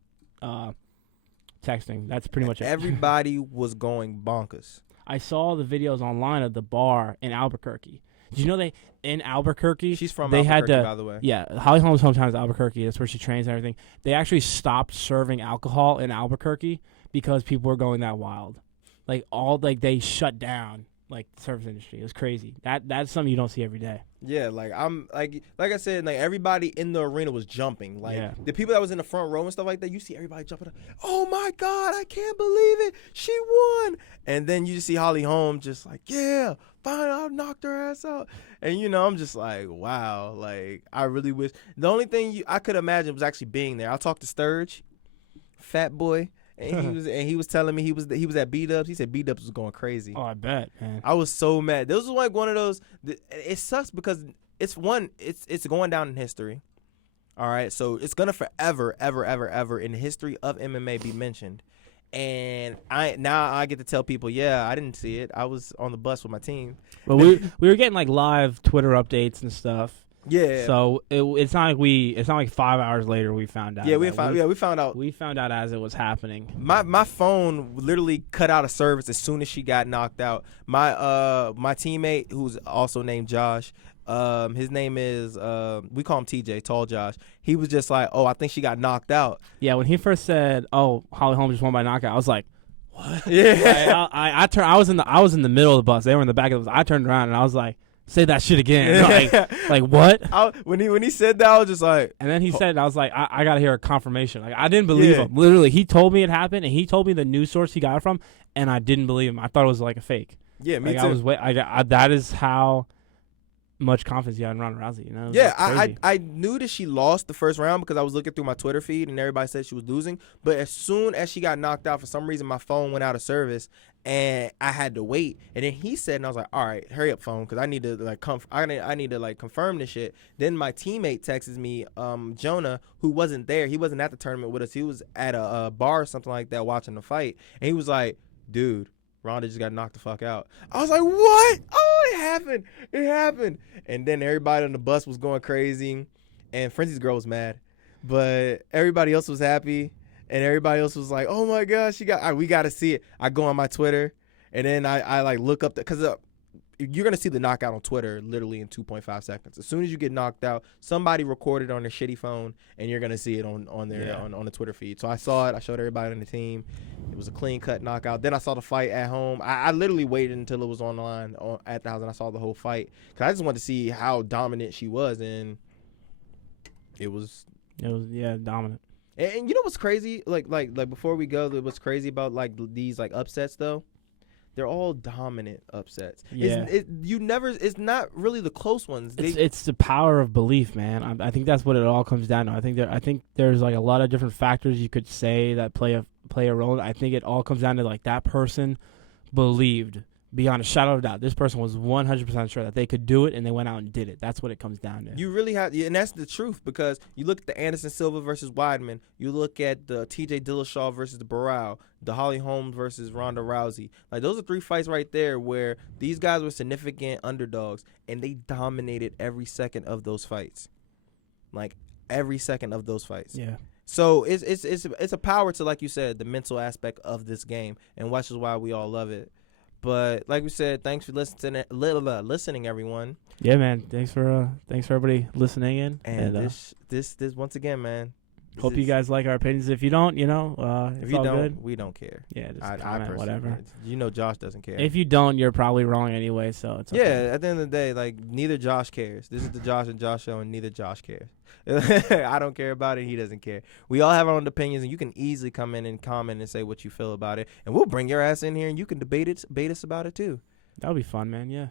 texting. That's pretty much it. Everybody was going bonkers. I saw the videos online of the bar in Albuquerque. Did you know in Albuquerque? She's from Albuquerque, by the way. Yeah, Holly Holm's hometown is Albuquerque. That's where she trains and everything. They actually stopped serving alcohol in Albuquerque because people were going that wild. They shut down the service industry. It was crazy. That's something you don't see every day. Yeah, like I said, like everybody in the arena was jumping. Like the people that was in the front row and stuff like that, you see everybody jumping up. Oh my God, I can't believe it. She won. And then you see Holly Holm just like, yeah, fine, I knocked her ass out. And I'm just like, wow, like I really wish. The only thing I could imagine was actually being there. I talked to Sturge, fat boy. And he was telling me he was at B-Dubs. He said B-Dubs was going crazy. Oh, I bet, man. I was so mad. This was like one of those. It sucks because it's going down in history. All right, so it's gonna forever, ever, ever, ever in the history of MMA be mentioned. And I get to tell people, yeah, I didn't see it. I was on the bus with my team. But we were getting like live Twitter updates and stuff. Yeah. So it's not like 5 hours later we found out. Yeah, we found out. We found out as it was happening. My phone literally cut out of service as soon as she got knocked out. My teammate, who's also named Josh, his name is we call him TJ, Tall Josh. He was just like, oh, I think she got knocked out. Yeah, when he first said, oh, Holly Holm just won by knockout, I was like, what? Yeah. I was in the middle of the bus. They were in the back of the bus. I turned around and I was like, say that shit again. Like what? When he said that, I was just like. And then he said, I was like, I gotta hear a confirmation. Like I didn't believe him. Literally, he told me it happened, and he told me the news source he got it from, and I didn't believe him. I thought it was like a fake. Yeah, me too. that is how much confidence you had in Ronda Rousey. You know? It was, Yeah, like, crazy. I knew that she lost the first round because I was looking through my Twitter feed and everybody said she was losing. But as soon as she got knocked out, for some reason my phone went out of service and I had to wait. And then he said, and I was like, all right, hurry up, phone, because I need to like I need to like confirm this shit. Then my teammate texts me, Jonah, who wasn't there. He wasn't at the tournament with us. He was at a bar or something like that watching the fight, and he was like, dude, Ronda just got knocked the fuck out. I was like, what? Oh, it happened. It happened. And then everybody on the bus was going crazy, and Frenzy's girl was mad. But everybody else was happy, and everybody else was like, oh, my gosh, we got to see it. I go on my Twitter, and then I like look up, because you're going to see the knockout on Twitter literally in 2.5 seconds. As soon as you get knocked out, somebody recorded on their shitty phone, and you're going to see it on their on the Twitter feed. So I saw it. I showed everybody on the team. It was a clean-cut knockout. Then I saw the fight at home. I literally waited until it was online at the house, and I saw the whole fight. Because I just wanted to see how dominant she was, and it was dominant. And you know what's crazy? Like before we go, what's crazy about like these like upsets though? They're all dominant upsets. Yeah. It's not really the close ones. It's the power of belief, man. I think that's what it all comes down to. I think there's like a lot of different factors you could say that play a role. I think it all comes down to like that person believed beyond a shadow of a doubt. This person was 100% sure that they could do it, and they went out and did it. That's what it comes down to. You really have, and that's the truth, because you look at the Anderson Silva versus Weidman, you look at the T.J. Dillashaw versus the Barao, the Holly Holm versus Ronda Rousey. Like, those are 3 fights right there where these guys were significant underdogs, and they dominated every second of those fights. Like, every second of those fights. Yeah. So it's a power to, like you said, the mental aspect of this game, and which is why we all love it. But like we said, thanks for listening, everyone. Yeah, man. Thanks for everybody listening in. And this once again, man. Hope you guys like our opinions. If you don't, if it's you all don't, good. we don't care. Yeah, just I comment, whatever. Josh doesn't care. If you don't, you're probably wrong anyway. So it's okay. Yeah. At the end of the day, like, neither Josh cares. This is the Josh and Josh show, and neither Josh cares. I don't care about it. He doesn't care. We all have our own opinions, and you can easily come in and comment and say what you feel about it, and we'll bring your ass in here, and you can debate us about it too. That'll be fun, man. Yeah.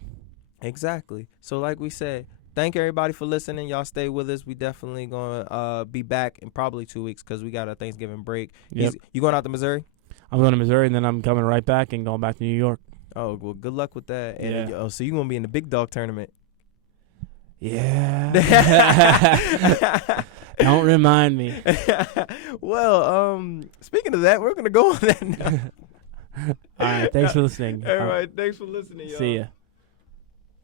Exactly. So like we said, thank everybody for listening. Y'all stay with us. We definitely gonna be back in probably 2 weeks because we got a Thanksgiving break. Yep. You going out to Missouri? I'm going to Missouri, and then I'm coming right back and going back to New York. Oh, well, good luck with that. And yeah. So you're gonna be in the big dog tournament. Yeah. Don't remind me. Well, speaking of that, we're gonna go on that now. All right. Thanks for listening. All right. Thanks for listening, y'all. See ya.